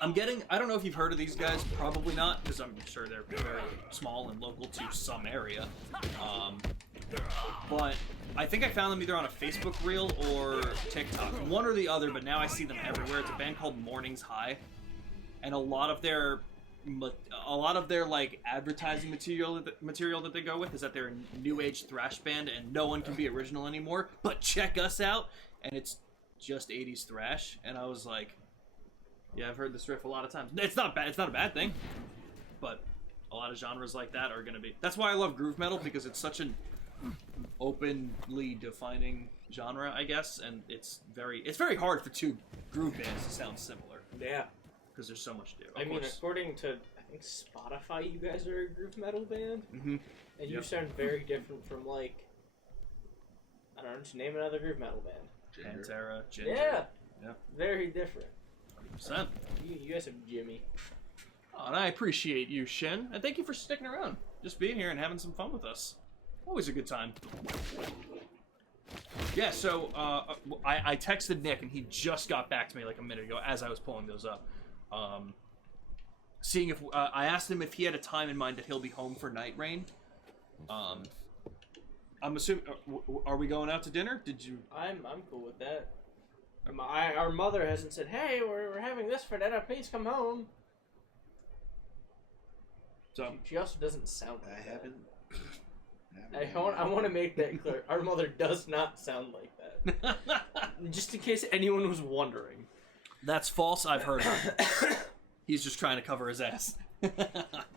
I'm getting... I don't know if you've heard of these guys. Probably not, because I'm sure they're very small and local to some area. But I think I found them either on a Facebook reel or TikTok. One or the other, but now I see them everywhere. It's a band called Mornings High. And a lot of their like advertising material that they go with is that they're a new age thrash band and no one can be original anymore, but check us out, and it's just 80s thrash. And I was like, yeah, I've heard this riff a lot of times. It's not bad, it's not a bad thing, but a lot of genres like that are gonna be. That's why I love groove metal, because it's such an openly defining genre, I guess, and it's very hard for two groove bands to sound similar. Yeah. Because there's so much to do. I mean, according to, I think, Spotify, you guys are a groove metal band. Mm-hmm. And you sound very different from, like, I don't know, just name another groove metal band. Pantera, Ginger. Yeah. Very different. 100%. You guys have Jimmy. Oh, and I appreciate you, Shin. And thank you for sticking around. Just being here and having some fun with us. Always a good time. Yeah, so I texted Nick, and he just got back to me like a minute ago as I was pulling those up. Seeing if I asked him if he had a time in mind that he'll be home for Night Rain. I'm assuming. Are we going out to dinner? Did you? I'm cool with that. Our mother hasn't said, "Hey, we're having this for dinner. Please come home." So she also doesn't sound like I that. haven't. I want to make that clear. Our mother does not sound like that. Just in case anyone was wondering. That's false. I've heard her. He's just trying to cover his ass.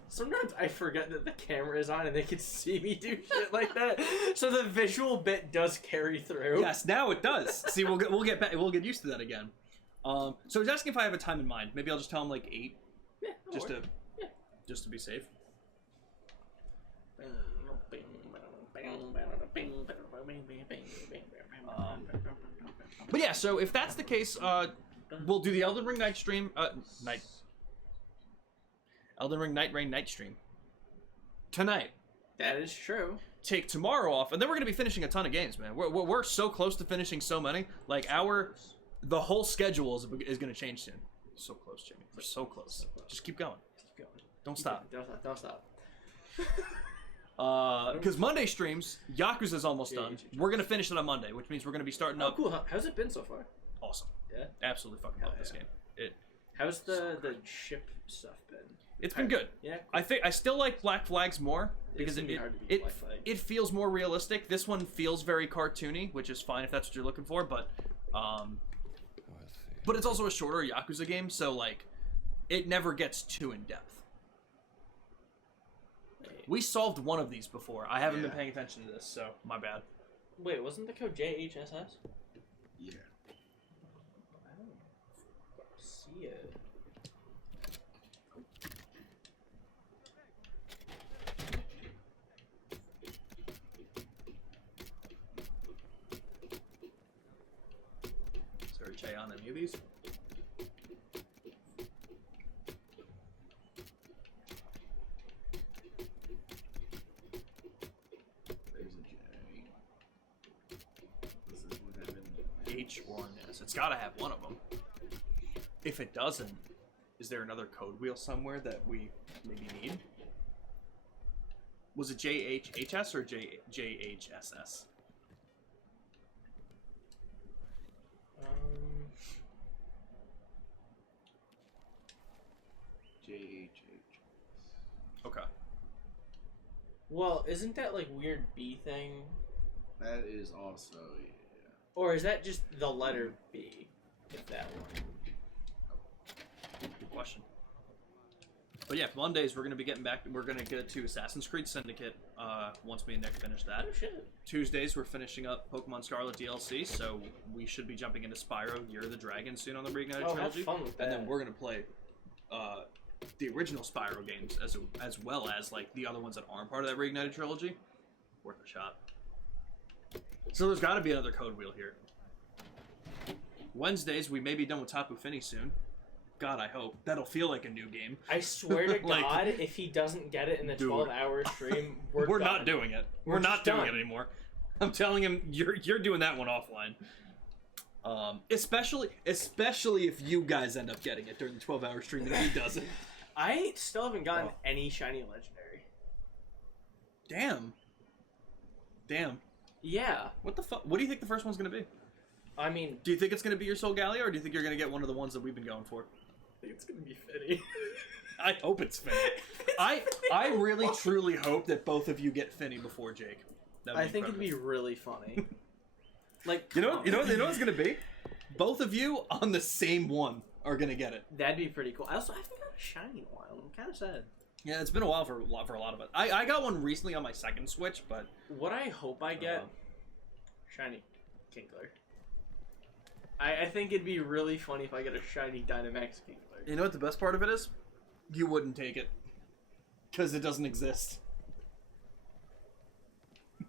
Sometimes I forget that the camera is on and they can see me do shit like that. So the visual bit does carry through. Yes, now it does. See, we'll get back. We'll get used to that again. So he's asking if I have a time in mind. Maybe I'll just tell him like 8. Yeah. Just to be safe. But yeah, so if that's the case, we'll do the Elden Ring night stream. Elden Ring Night Rain night stream tonight. That is true. Take tomorrow off, and then we're gonna be finishing a ton of games, man. We're so close to finishing so many. Like the whole schedule is gonna change soon. So close, Jimmy. We're so close. Just keep going. Keep going. Don't stop. Don't stop. Because Monday streams, Yakuza's almost done. We're gonna finish it on Monday, which means we're gonna be starting up. Oh, cool. How's it been so far? Awesome. Yeah. Absolutely fucking love this game. How's the ship stuff been? It's been good. Yeah. I still like Black Flags more because it feels more realistic. This one feels very cartoony, which is fine if that's what you're looking for. But it's also a shorter Yakuza game, so like it never gets too in depth. We solved one of these before. I haven't been Yeah. paying attention to this, so my bad. Wait, wasn't the code JHSS? Yeah. I don't see it. Is there a J on any of these? There's a J. This is what happened. H or an S. It's got to have one of them. If it doesn't, is there another code wheel somewhere that we maybe need? Was it JHHS or JHSS? JHH. Okay. Well, isn't that like weird B thing? That is also, yeah. Or is that just the letter B? If that one. Good question. But yeah, Mondays we're gonna be getting back. We're gonna get to Assassin's Creed Syndicate once me and Nick finish that. Oh shit. Tuesdays we're finishing up Pokemon Scarlet DLC, so we should be jumping into Spyro Year of the Dragon soon on the Reignited Oh, have trilogy. fun with And that. then we're gonna play the original Spyro games as well as like the other ones that aren't part of that Reignited trilogy. Worth a shot. So there's got to be another code wheel here. Wednesdays we may be done with Tapu Fini soon. God, I hope that'll feel like a new game. I swear to Like- God, if he doesn't get it in the Dude. 12-hour stream, We're done. not doing it. We're We're not just doing done. it anymore. I'm telling him you're doing that one offline. Especially if you guys end up getting it during the 12-hour stream and he doesn't. I still haven't gotten any shiny legendary. Damn. Yeah. What the fuck? What do you think the first one's gonna be? I mean, Do you think it's gonna be your Soul Gallia, or do you think you're gonna get one of the ones that we've been going for? I think it's gonna be Fitty. I hope it's Finny. I really truly hope that both of you get Finny before Jake. That would I think it'd incredible. be really funny. Like, You know what it's gonna be? Both of you on the same one are gonna get it. that'd be pretty cool. I haven't got a shiny in a while. I'm kind of sad. Yeah, it's been a while for a lot of it. I got one recently on my second Switch, but What I hope I get, shiny Kinkler. I think it'd be really funny if I get a shiny Dynamax Kinkler. you know what the best part of it is? You wouldn't take it because it doesn't exist.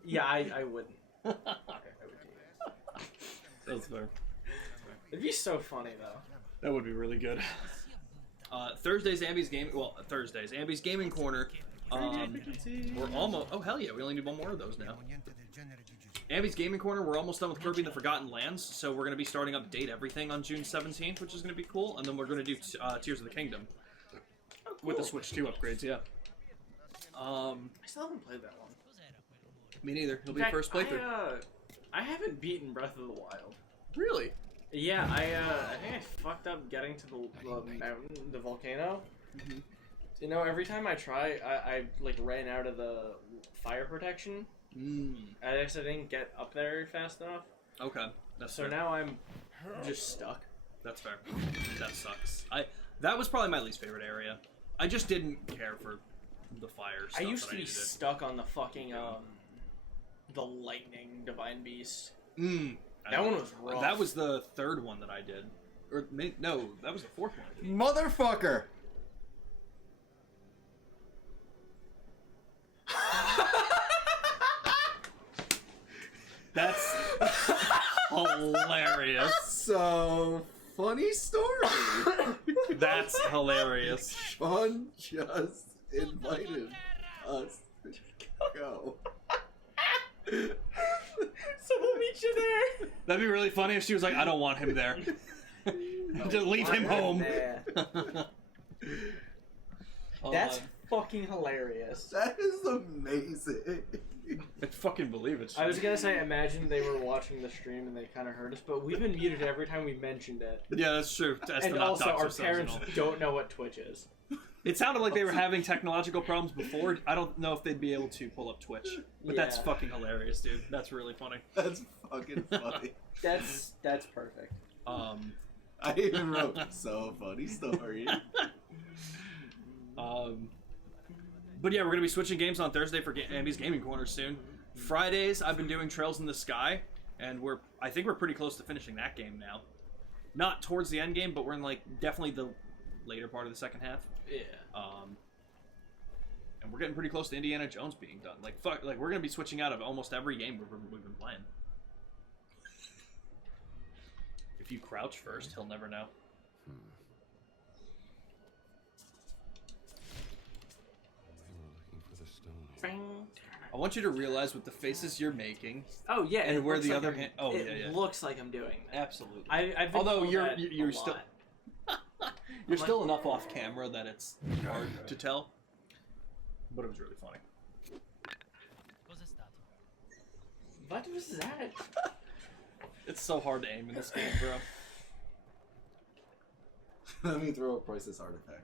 Yeah, I wouldn't. I would take it. That's fair. It'd be so funny though. That would be really good. Thursdays, Ambi's Gaming Corner. We're almost. Oh hell yeah! We only need one more of those now. Ambi's Gaming Corner. We're almost done with Kirby and the Forgotten Lands, so we're gonna be starting up Date Everything on June 17th, which is gonna be cool. And then we're gonna do Tears of the Kingdom with the Switch 2 upgrades. Yeah. I still haven't played that one. Me neither. It'll In be fact, first playthrough. I haven't beaten Breath of the Wild. Really? Yeah, I think I fucked up getting to the mountain, the volcano. Mhm. You know, every time I try, I like ran out of the fire protection. I guess I didn't get up there fast enough. Okay. That's So fair. now I'm just stuck. That's fair. That sucks. That was probably my least favorite area. I just didn't care for the fire stuff. I used that to be needed. stuck on the fucking the lightning divine beast. I That know. one was rough. That was the third one that I did. No, that was the fourth one. Motherfucker! That's hilarious. So, funny story. That's hilarious. Sean just invited us to go. So we'll meet you there. That'd be really funny if she was like, I don't want him there. Just leave him home. That's fucking hilarious. That is amazing. I fucking believe it. I was gonna say, imagine they were watching the stream and they kind of heard us, but we've been muted every time we mentioned it. Yeah, that's true. And also, our parents don't know what Twitch is. It sounded like they were having technological problems before. I don't know if they'd be able to pull up Twitch. But that's Yeah. fucking hilarious, dude. That's really funny. That's fucking funny. That's perfect. I even wrote, so funny story. But yeah, we're gonna be switching games on Thursday for Andy's Gaming Corner soon. Fridays, I've been doing Trails in the Sky, and I think we're pretty close to finishing that game now. Not towards the end game, but we're in like definitely the later part of the second half. Yeah. And we're getting pretty close to Indiana Jones being done. Like fuck, like we're gonna be switching out of almost every game we've been playing. If you crouch first, he'll never know. They were looking for the stone. I want you to realize with the faces you're making, Oh yeah, and it where looks the like other I'm- hand. Oh it yeah, yeah. looks like I'm doing that. Absolutely. I've been Although told that you're a still lot. you're still enough off camera that it's hard to tell. But it was really funny. What was that? It's so hard to aim in this game, bro. Let me throw a priceless artifact.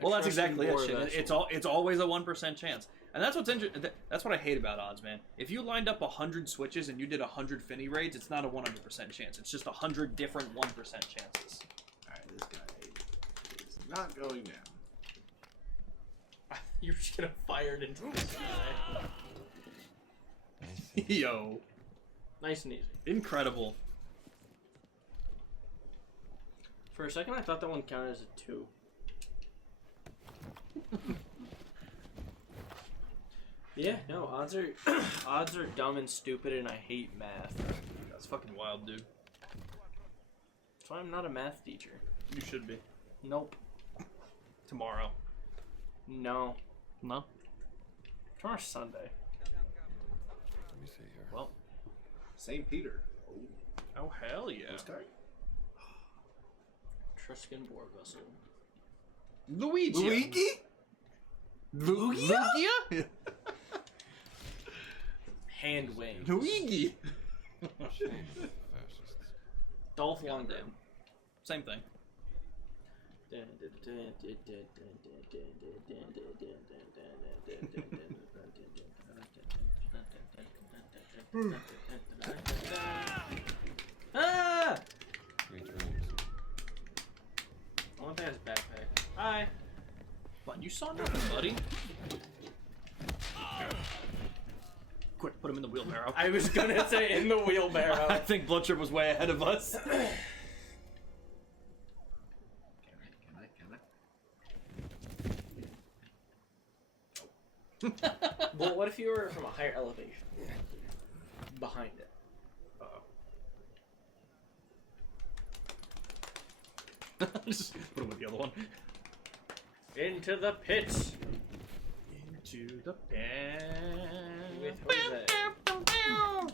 Well, that's trust exactly you it. more Shit. eventually. It's always a 1% chance, and that's what's interesting. That's what I hate about odds, man. If you lined up 100 switches and you did 100 Finny raids, it's not a 100% chance. It's just 100 different 1% chances. Alright, this guy is not going down. You're just gonna fire it into the sky. Yo, Nice and easy. incredible. For a second, I thought that one counted as a 2. Yeah, no, odds are odds are dumb and stupid, and I hate math. That's fucking wild, dude. That's why I'm not a math teacher. You should be Nope. tomorrow. No. No. Tomorrow's Sunday. Let me see here. Well. St. Peter. Oh hell yeah. Postcard? Truscan board vessel. Luigi. Luigi? Lugia? Hand wings. Luigi. Fascists. Dolph Lundgren. Same thing. Ah! Sweet dreams. I want that as a backpack. Hi. Fun, you saw nothing, buddy. Quick, put him in the wheelbarrow. I was gonna say in the I wheelbarrow. think Bloodtrip was way ahead of us. Can I? Well, what if you were from a higher elevation? Behind it. Just put him with the other one. Into the pit. Into the pen. With Jose. I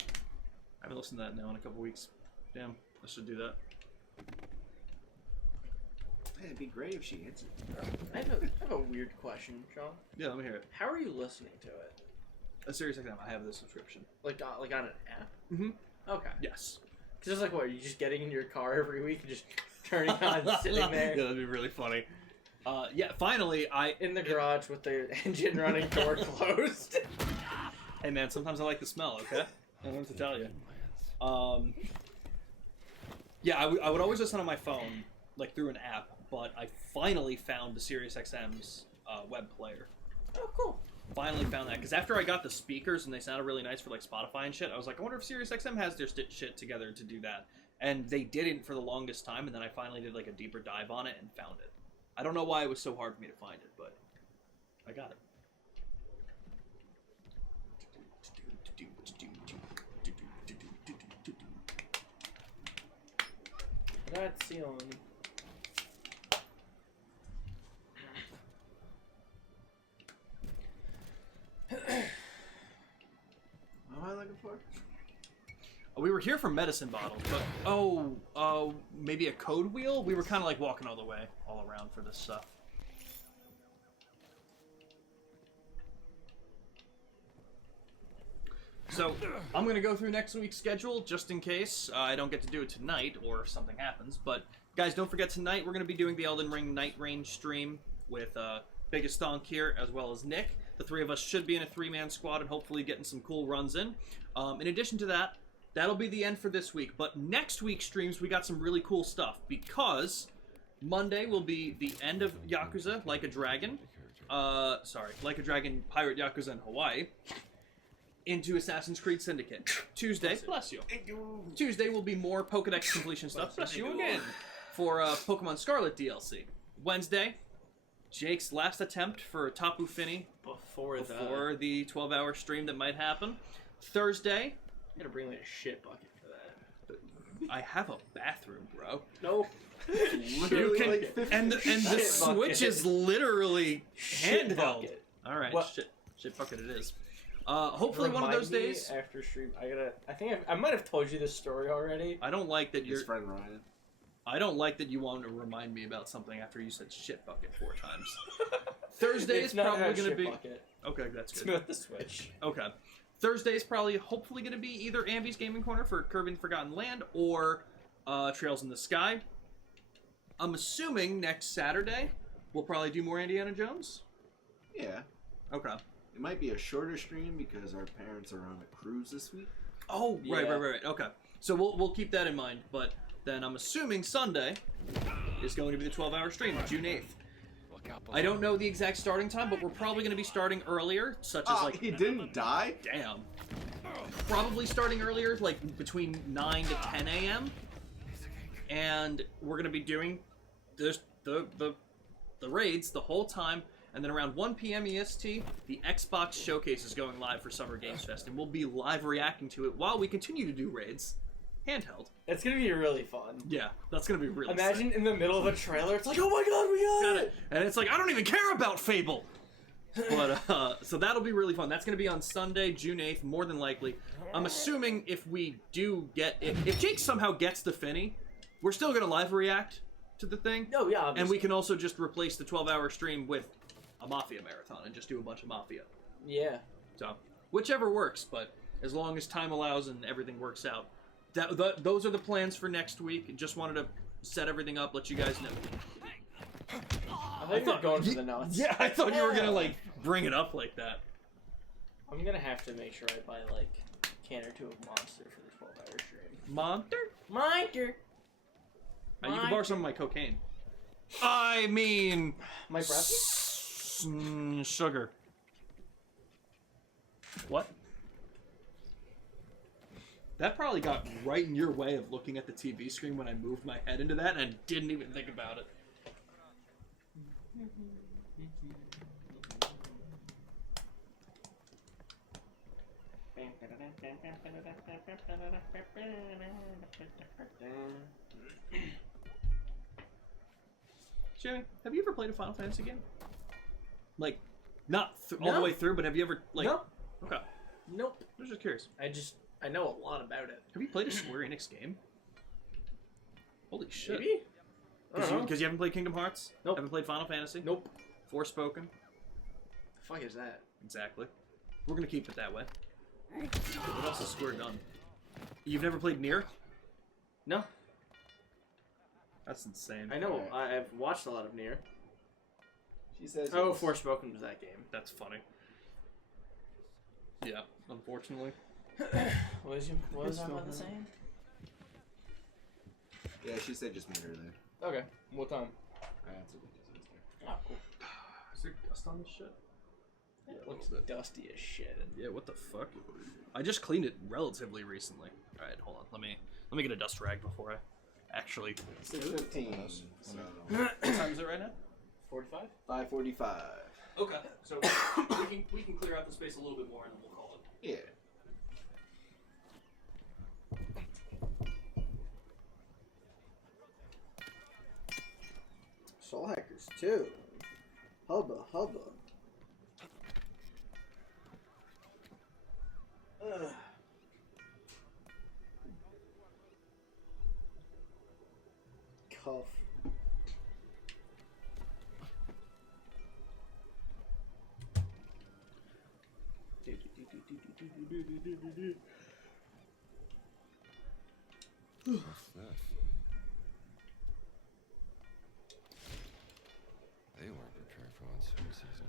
haven't listened to that now in a couple weeks. Damn, I should do that. Hey, it'd be great if she answered. I have a weird question, Sean. Yeah, let me hear it. How are you listening to it? A serious XM, I have the subscription. Like on an app? Mhm. Okay. Yes. Because it's like, what, are you just getting in your car every week and just turning on, sitting there Yeah, that'd be really funny. Yeah, finally, in the garage with the engine running, door closed? Hey man, sometimes I like the smell, okay? I don't know what to tell you. Yeah, I would always listen on my phone, like through an app, but I finally found the SiriusXM's web player. Oh, cool. Finally found that, because after I got the speakers and they sounded really nice for like Spotify and shit, I was like, I wonder if SiriusXM has their shit together to do that. And they didn't for the longest time, and then I finally did like a deeper dive on it and found it. I don't know why it was so hard for me to find it, but I got it. That's on. What am I looking for? We were here for medicine bottles, but maybe a code wheel? We were kind of like walking all the way, all around for this stuff. So, I'm going to go through next week's schedule, just in case I don't get to do it tonight, or something happens. But, guys, don't forget tonight we're going to be doing the Elden Ring Night Range stream with Biggest Stonk here, as well as Nick. The three of us should be in a three-man squad and hopefully getting some cool runs in. In addition to that, that'll be the end for this week. But next week's streams, we got some really cool stuff, because Monday will be the end of Yakuza Like a Dragon. Like a Dragon Pirate Yakuza in Hawaii into Assassin's Creed Syndicate. Tuesday, bless you. Tuesday will be more Pokedex completion stuff. Bless you again. For Pokemon Scarlet DLC. Wednesday, Jake's last attempt for Tapu Fini Before the 12-hour stream that might happen. Thursday, I'm gonna bring like a shit bucket for that. I have a bathroom, bro. Nope. You can, like 50 and the Shit Switch bucket. is literally Shit handheld. bucket. All right, What? shit bucket it is. Hopefully one of Remind those me days. after stream. I think I might have told you this story already. I don't like that His friend Ryan. I don't like that you want to remind me about something after you said shit bucket 4 times. Thursday is It's not probably a going to shit be. bucket. Okay, that's It's good. with the Switch. Okay. Thursday is probably hopefully going to be either Ambi's Gaming Corner for Kirby and Forgotten Land or Trails in the Sky. I'm assuming next Saturday we'll probably do more Indiana Jones. Yeah. Okay. It might be a shorter stream because our parents are on a cruise this week. Oh, Yeah. right. Okay. So we'll keep that in mind. But then I'm assuming Sunday is going to be the 12-hour stream, June 8th. Look out I don't know the exact starting time, but we're probably going to be starting earlier, such as like he didn't die? damn. Probably starting earlier, like between 9 to 10 a.m. And we're going to be doing the raids the whole time. And then around 1 p.m. EST, the Xbox Showcase is going live for Summer Games Fest. And we'll be live reacting to it while we continue to do raids. Handheld. It's gonna be really fun. Yeah, that's going to be really Imagine in the middle of a trailer, it's like, oh my god, we got it! And it's like, I don't even care about Fable! But, so that'll be really fun. That's going to be on Sunday, June 8th, more than likely. I'm assuming if we do get... If Jake somehow gets the Finny, we're still going to live react to the thing. No, yeah, And obviously. we can also just replace the 12-hour stream with a Mafia marathon and just do a bunch of Mafia. Yeah. So, whichever works, but as long as time allows and everything works out. Those are the plans for next week. Just wanted to set everything up, let you guys know. I thought you were going for the nuts. Yeah, I thought you were going to, like, bring it up like that. I'm gonna have to make sure I buy, like, a can or two of Monster for the 12-hour stream. Monster? Monster! You can borrow some of my cocaine. I mean... My breath? Sugar. What? That probably got right in your way of looking at the TV screen when I moved my head into that and didn't even think about it. Jimmy, have you ever played a Final Fantasy game? Like, not all the No. way through, but have you ever, like... No. Okay. Nope. I was just curious. I know a lot about it. Have you played a Square Enix game? Holy shit. Maybe? I don't know. Because you haven't played Kingdom Hearts? Nope. Haven't played Final Fantasy? Nope. Forspoken? The fuck is that? Exactly. We're gonna keep it that way. What else has Square done? You've never played Nier? No. That's insane. I know. I've watched a lot of Nier. She says. Oh, Forspoken was that game. That's funny. Yeah, unfortunately. What was I about to say? Yeah, she said just meet her there. Okay. What time? I answered because it was there. Oh, cool. Is there dust on this shit? Yeah, it looks dusty as shit. Yeah, what the fuck? I just cleaned it relatively recently. Alright, hold on. Let me get a dust rag before I actually... 6:15. So What time is it right now? 45? 5:45. Okay, so we can clear out the space a little bit more and then we'll call it. Yeah. Soul Hackers 2. Hubba hubba. Ugh. Cuff. What's this? They weren't prepared for monsoon season.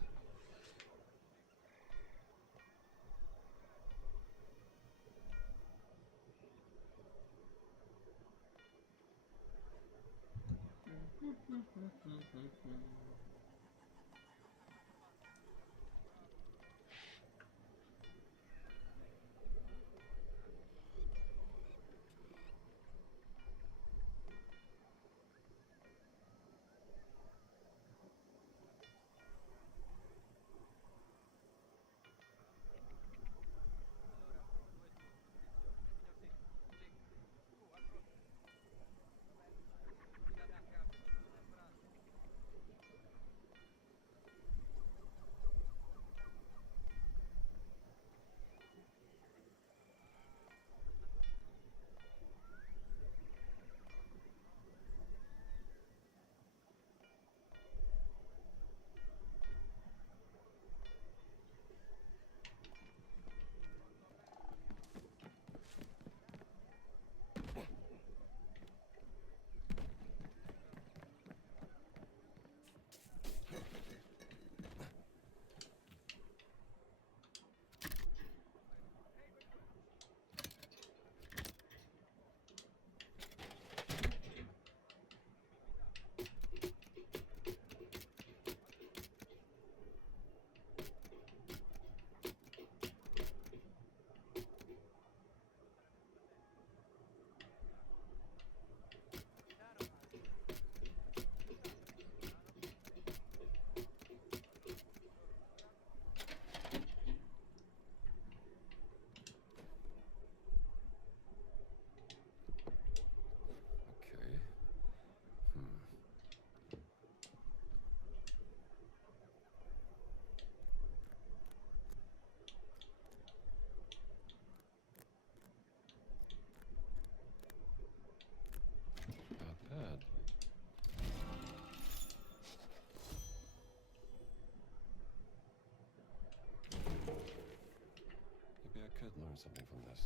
learn something from this.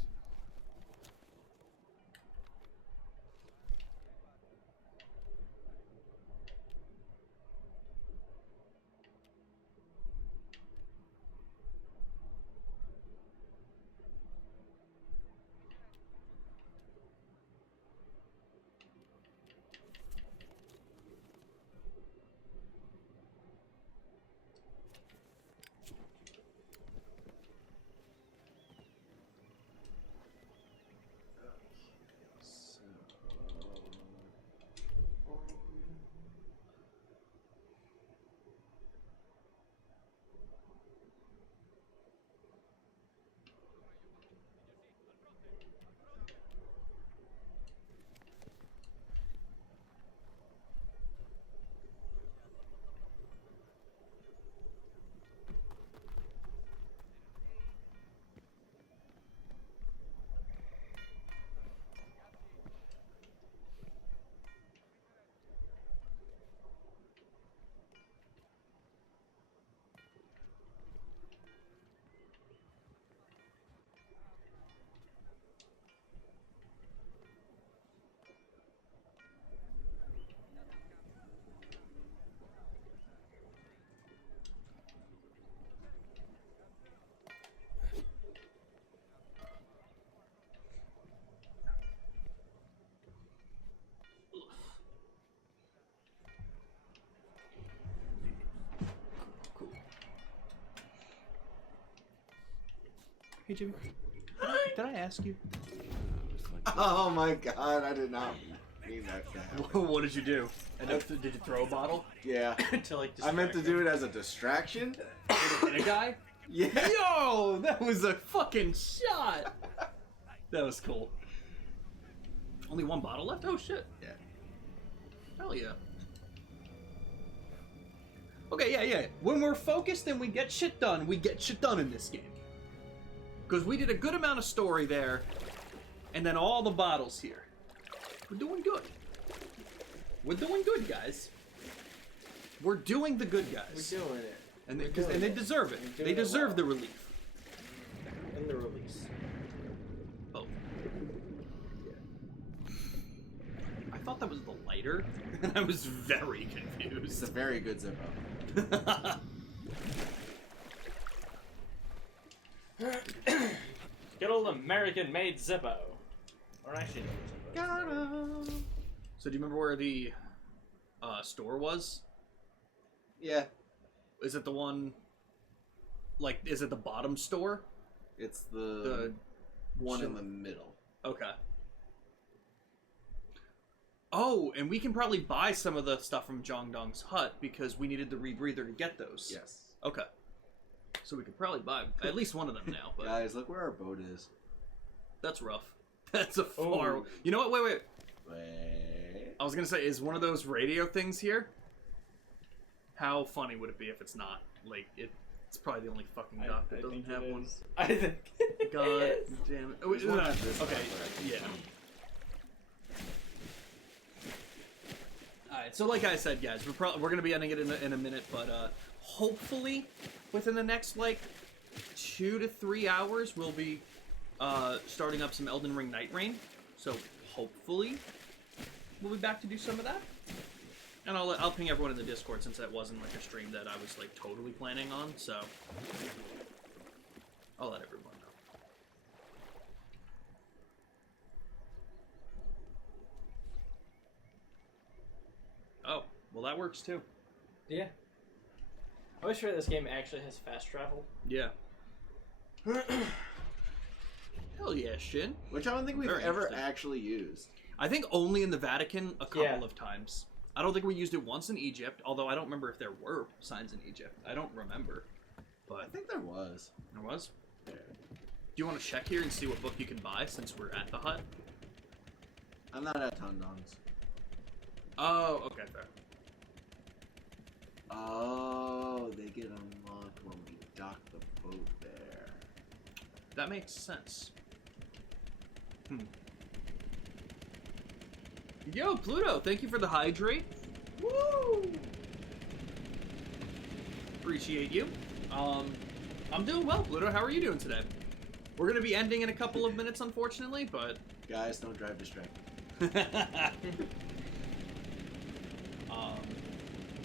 Hey, Jimmy. Did I ask you? Oh my god, I did not mean that to happen. What did you do? Did you throw a bottle? Yeah. To like. I meant to do it as a distraction. Hit a guy? Yeah. Yo, that was a fucking shot. That was cool. Only one bottle left? Oh shit. Yeah. Hell yeah. Okay, yeah. When we're focused and we get shit done, we get shit done in this game. Because we did a good amount of story there, and then all the bottles here. We're doing good. We're doing good, guys. We're doing the good guys. We're doing it. And they deserve it. They deserve the relief. And the release. Oh. I thought that was the lighter, and I was very It's confused. a very good Zippo. Good old American-made Zippo. Or actually, no Zippo. So do you remember where the store was? Yeah. Is it the one, like, is it the bottom store? It's the one in the middle. Okay. Oh, and we can probably buy some of the stuff from Jongdong's hut because we needed the rebreather to get those. Yes. Okay. So we could probably buy at least one of them now, but Guys, look where our boat is. that's rough. That's a far... Oh. You know what? Wait. Wait. I was going to say, is one of those radio things here? How funny would it be if it's not? Like, it's probably the only fucking dock that doesn't have one. I think. God damn it. Oh, There's one at this okay, dock, right? yeah. Alright, so like I said, guys, we're going to be ending it in a minute, but hopefully within the next, like, 2 to 3 hours, we'll be starting up some Elden Ring Night Rain. So hopefully we'll be back to do some of that. And I'll ping everyone in the Discord since that wasn't like a stream that I was like totally planning on, so I'll let everyone know. Oh, well that works too. Yeah. I wish this game actually has fast travel. Yeah. Hell yeah, Shin. Which I don't think we've Very ever interesting. actually used. I think only in the Vatican a couple Yeah. of times. I don't think we used it once in Egypt, although I don't remember if there were signs in Egypt. I don't remember. I But think there was. there was. Do you want to check here and see what book you can buy since we're at the hut? I'm not at Tondong's. Oh, okay, fair. Oh, they get unlocked when we dock the boat there. That makes sense. Yo, Pluto, thank you for the hydrate. Woo! Appreciate you. I'm doing well, Pluto. How are you doing today? We're gonna be ending in a couple of minutes, unfortunately, but Guys, don't drive distracted.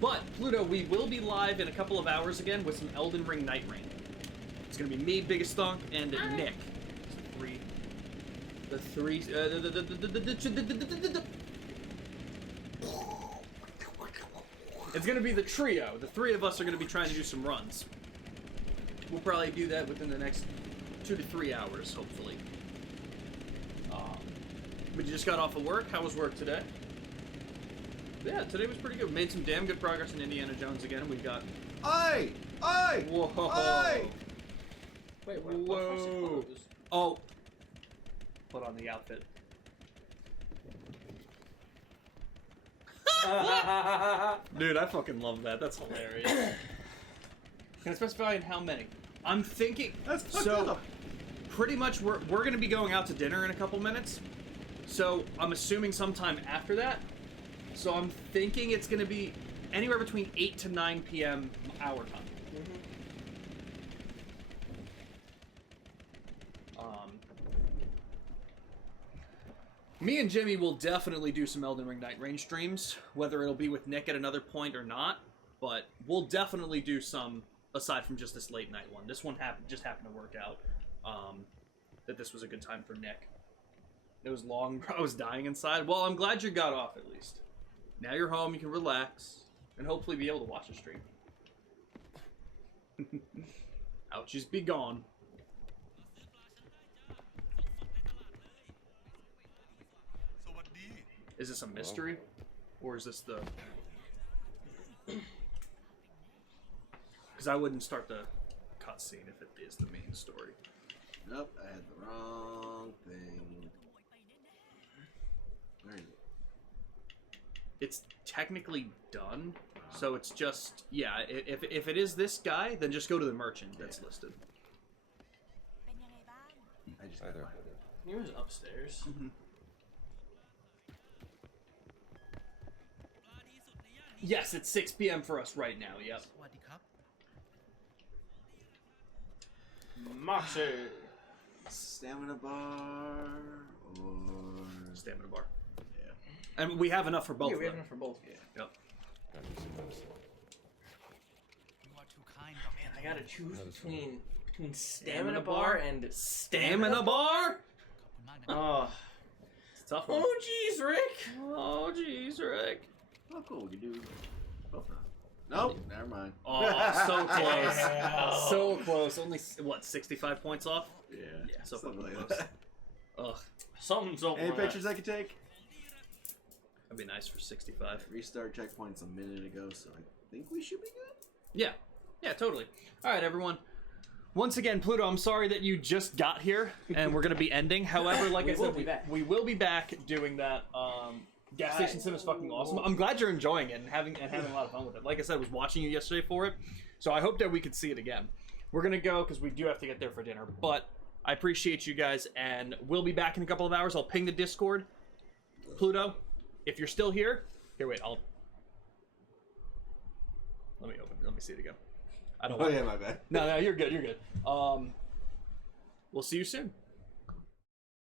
But Pluto, we will be live in a couple of hours again with some Elden Ring Night Rain. It's gonna be me, Biggest Thunk, and Nick. The three. It's gonna be the trio. The three of us are gonna be trying to do some runs. We'll probably do that within the next 2 to 3 hours, hopefully. But you just got off of work. How was work today? Yeah, today was pretty good. Made some damn good progress in Indiana Jones again. We've got. Oi! Oi! Whoa! Oi! Wait, what? Whoa! Oh. Put on the outfit. Dude, I fucking love that. That's hilarious. Can I specify in how many? I'm thinking. That's fucked so. up. Pretty much, we're gonna be going out to dinner in a couple minutes. So I'm assuming sometime after that. So I'm thinking it's gonna be anywhere between 8 to 9 p.m. our time. Me and Jimmy will definitely do some Elden Ring Night Rain streams, whether it'll be with Nick at another point or not, but we'll definitely do some aside from just this late night one. This one just happened to work out, that this was a good time for Nick. It was long, I was dying inside. Well, I'm glad you got off at least. Now you're home, you can relax, and hopefully be able to watch a stream. Ouchies be gone. Is this a mystery? Or is this the... Because I wouldn't start the cutscene if it is the main story. Nope, I had the wrong thing. Where is it? It's technically done, so it's just... Yeah, if it is this guy, then just go to the merchant that's listed. I just Hi there. He was upstairs. Yes, it's 6 p.m. for us right now, yep. Moxie. Stamina bar or Stamina bar. yeah. And we have enough for both Yeah, of we have them. enough for both. Yep. You are too kind of Man, I gotta choose That is between stamina bar and Stamina bar? Oh, It's a tough one. oh, jeez, Rick. Oh, jeez, Rick. Oh, cool. We can do both now. Nope. Never mind. Oh, so close. So close. Only, what, 65 points off? Yeah. Yeah, so something fucking like close. that. Ugh. Something's over. Any pictures I could take? That'd be nice for 65. Restart checkpoints a minute ago, so I think we should be good. Yeah. Yeah, totally. All right, everyone. Once again, Pluto, I'm sorry that you just got here, and we're going to be ending. However, like I said, we will be back doing that. Gas Station Sim is fucking awesome. I'm glad you're enjoying it and having a lot of fun with it. Like I said, I was watching you yesterday for it, so I hope that we could see it again. We're going to go because we do have to get there for dinner, but I appreciate you guys, and we'll be back in a couple of hours. I'll ping the Discord. Pluto, if you're still here, wait, let me see it again. I don't Oh yeah, my bad. No, you're good. We'll see you soon.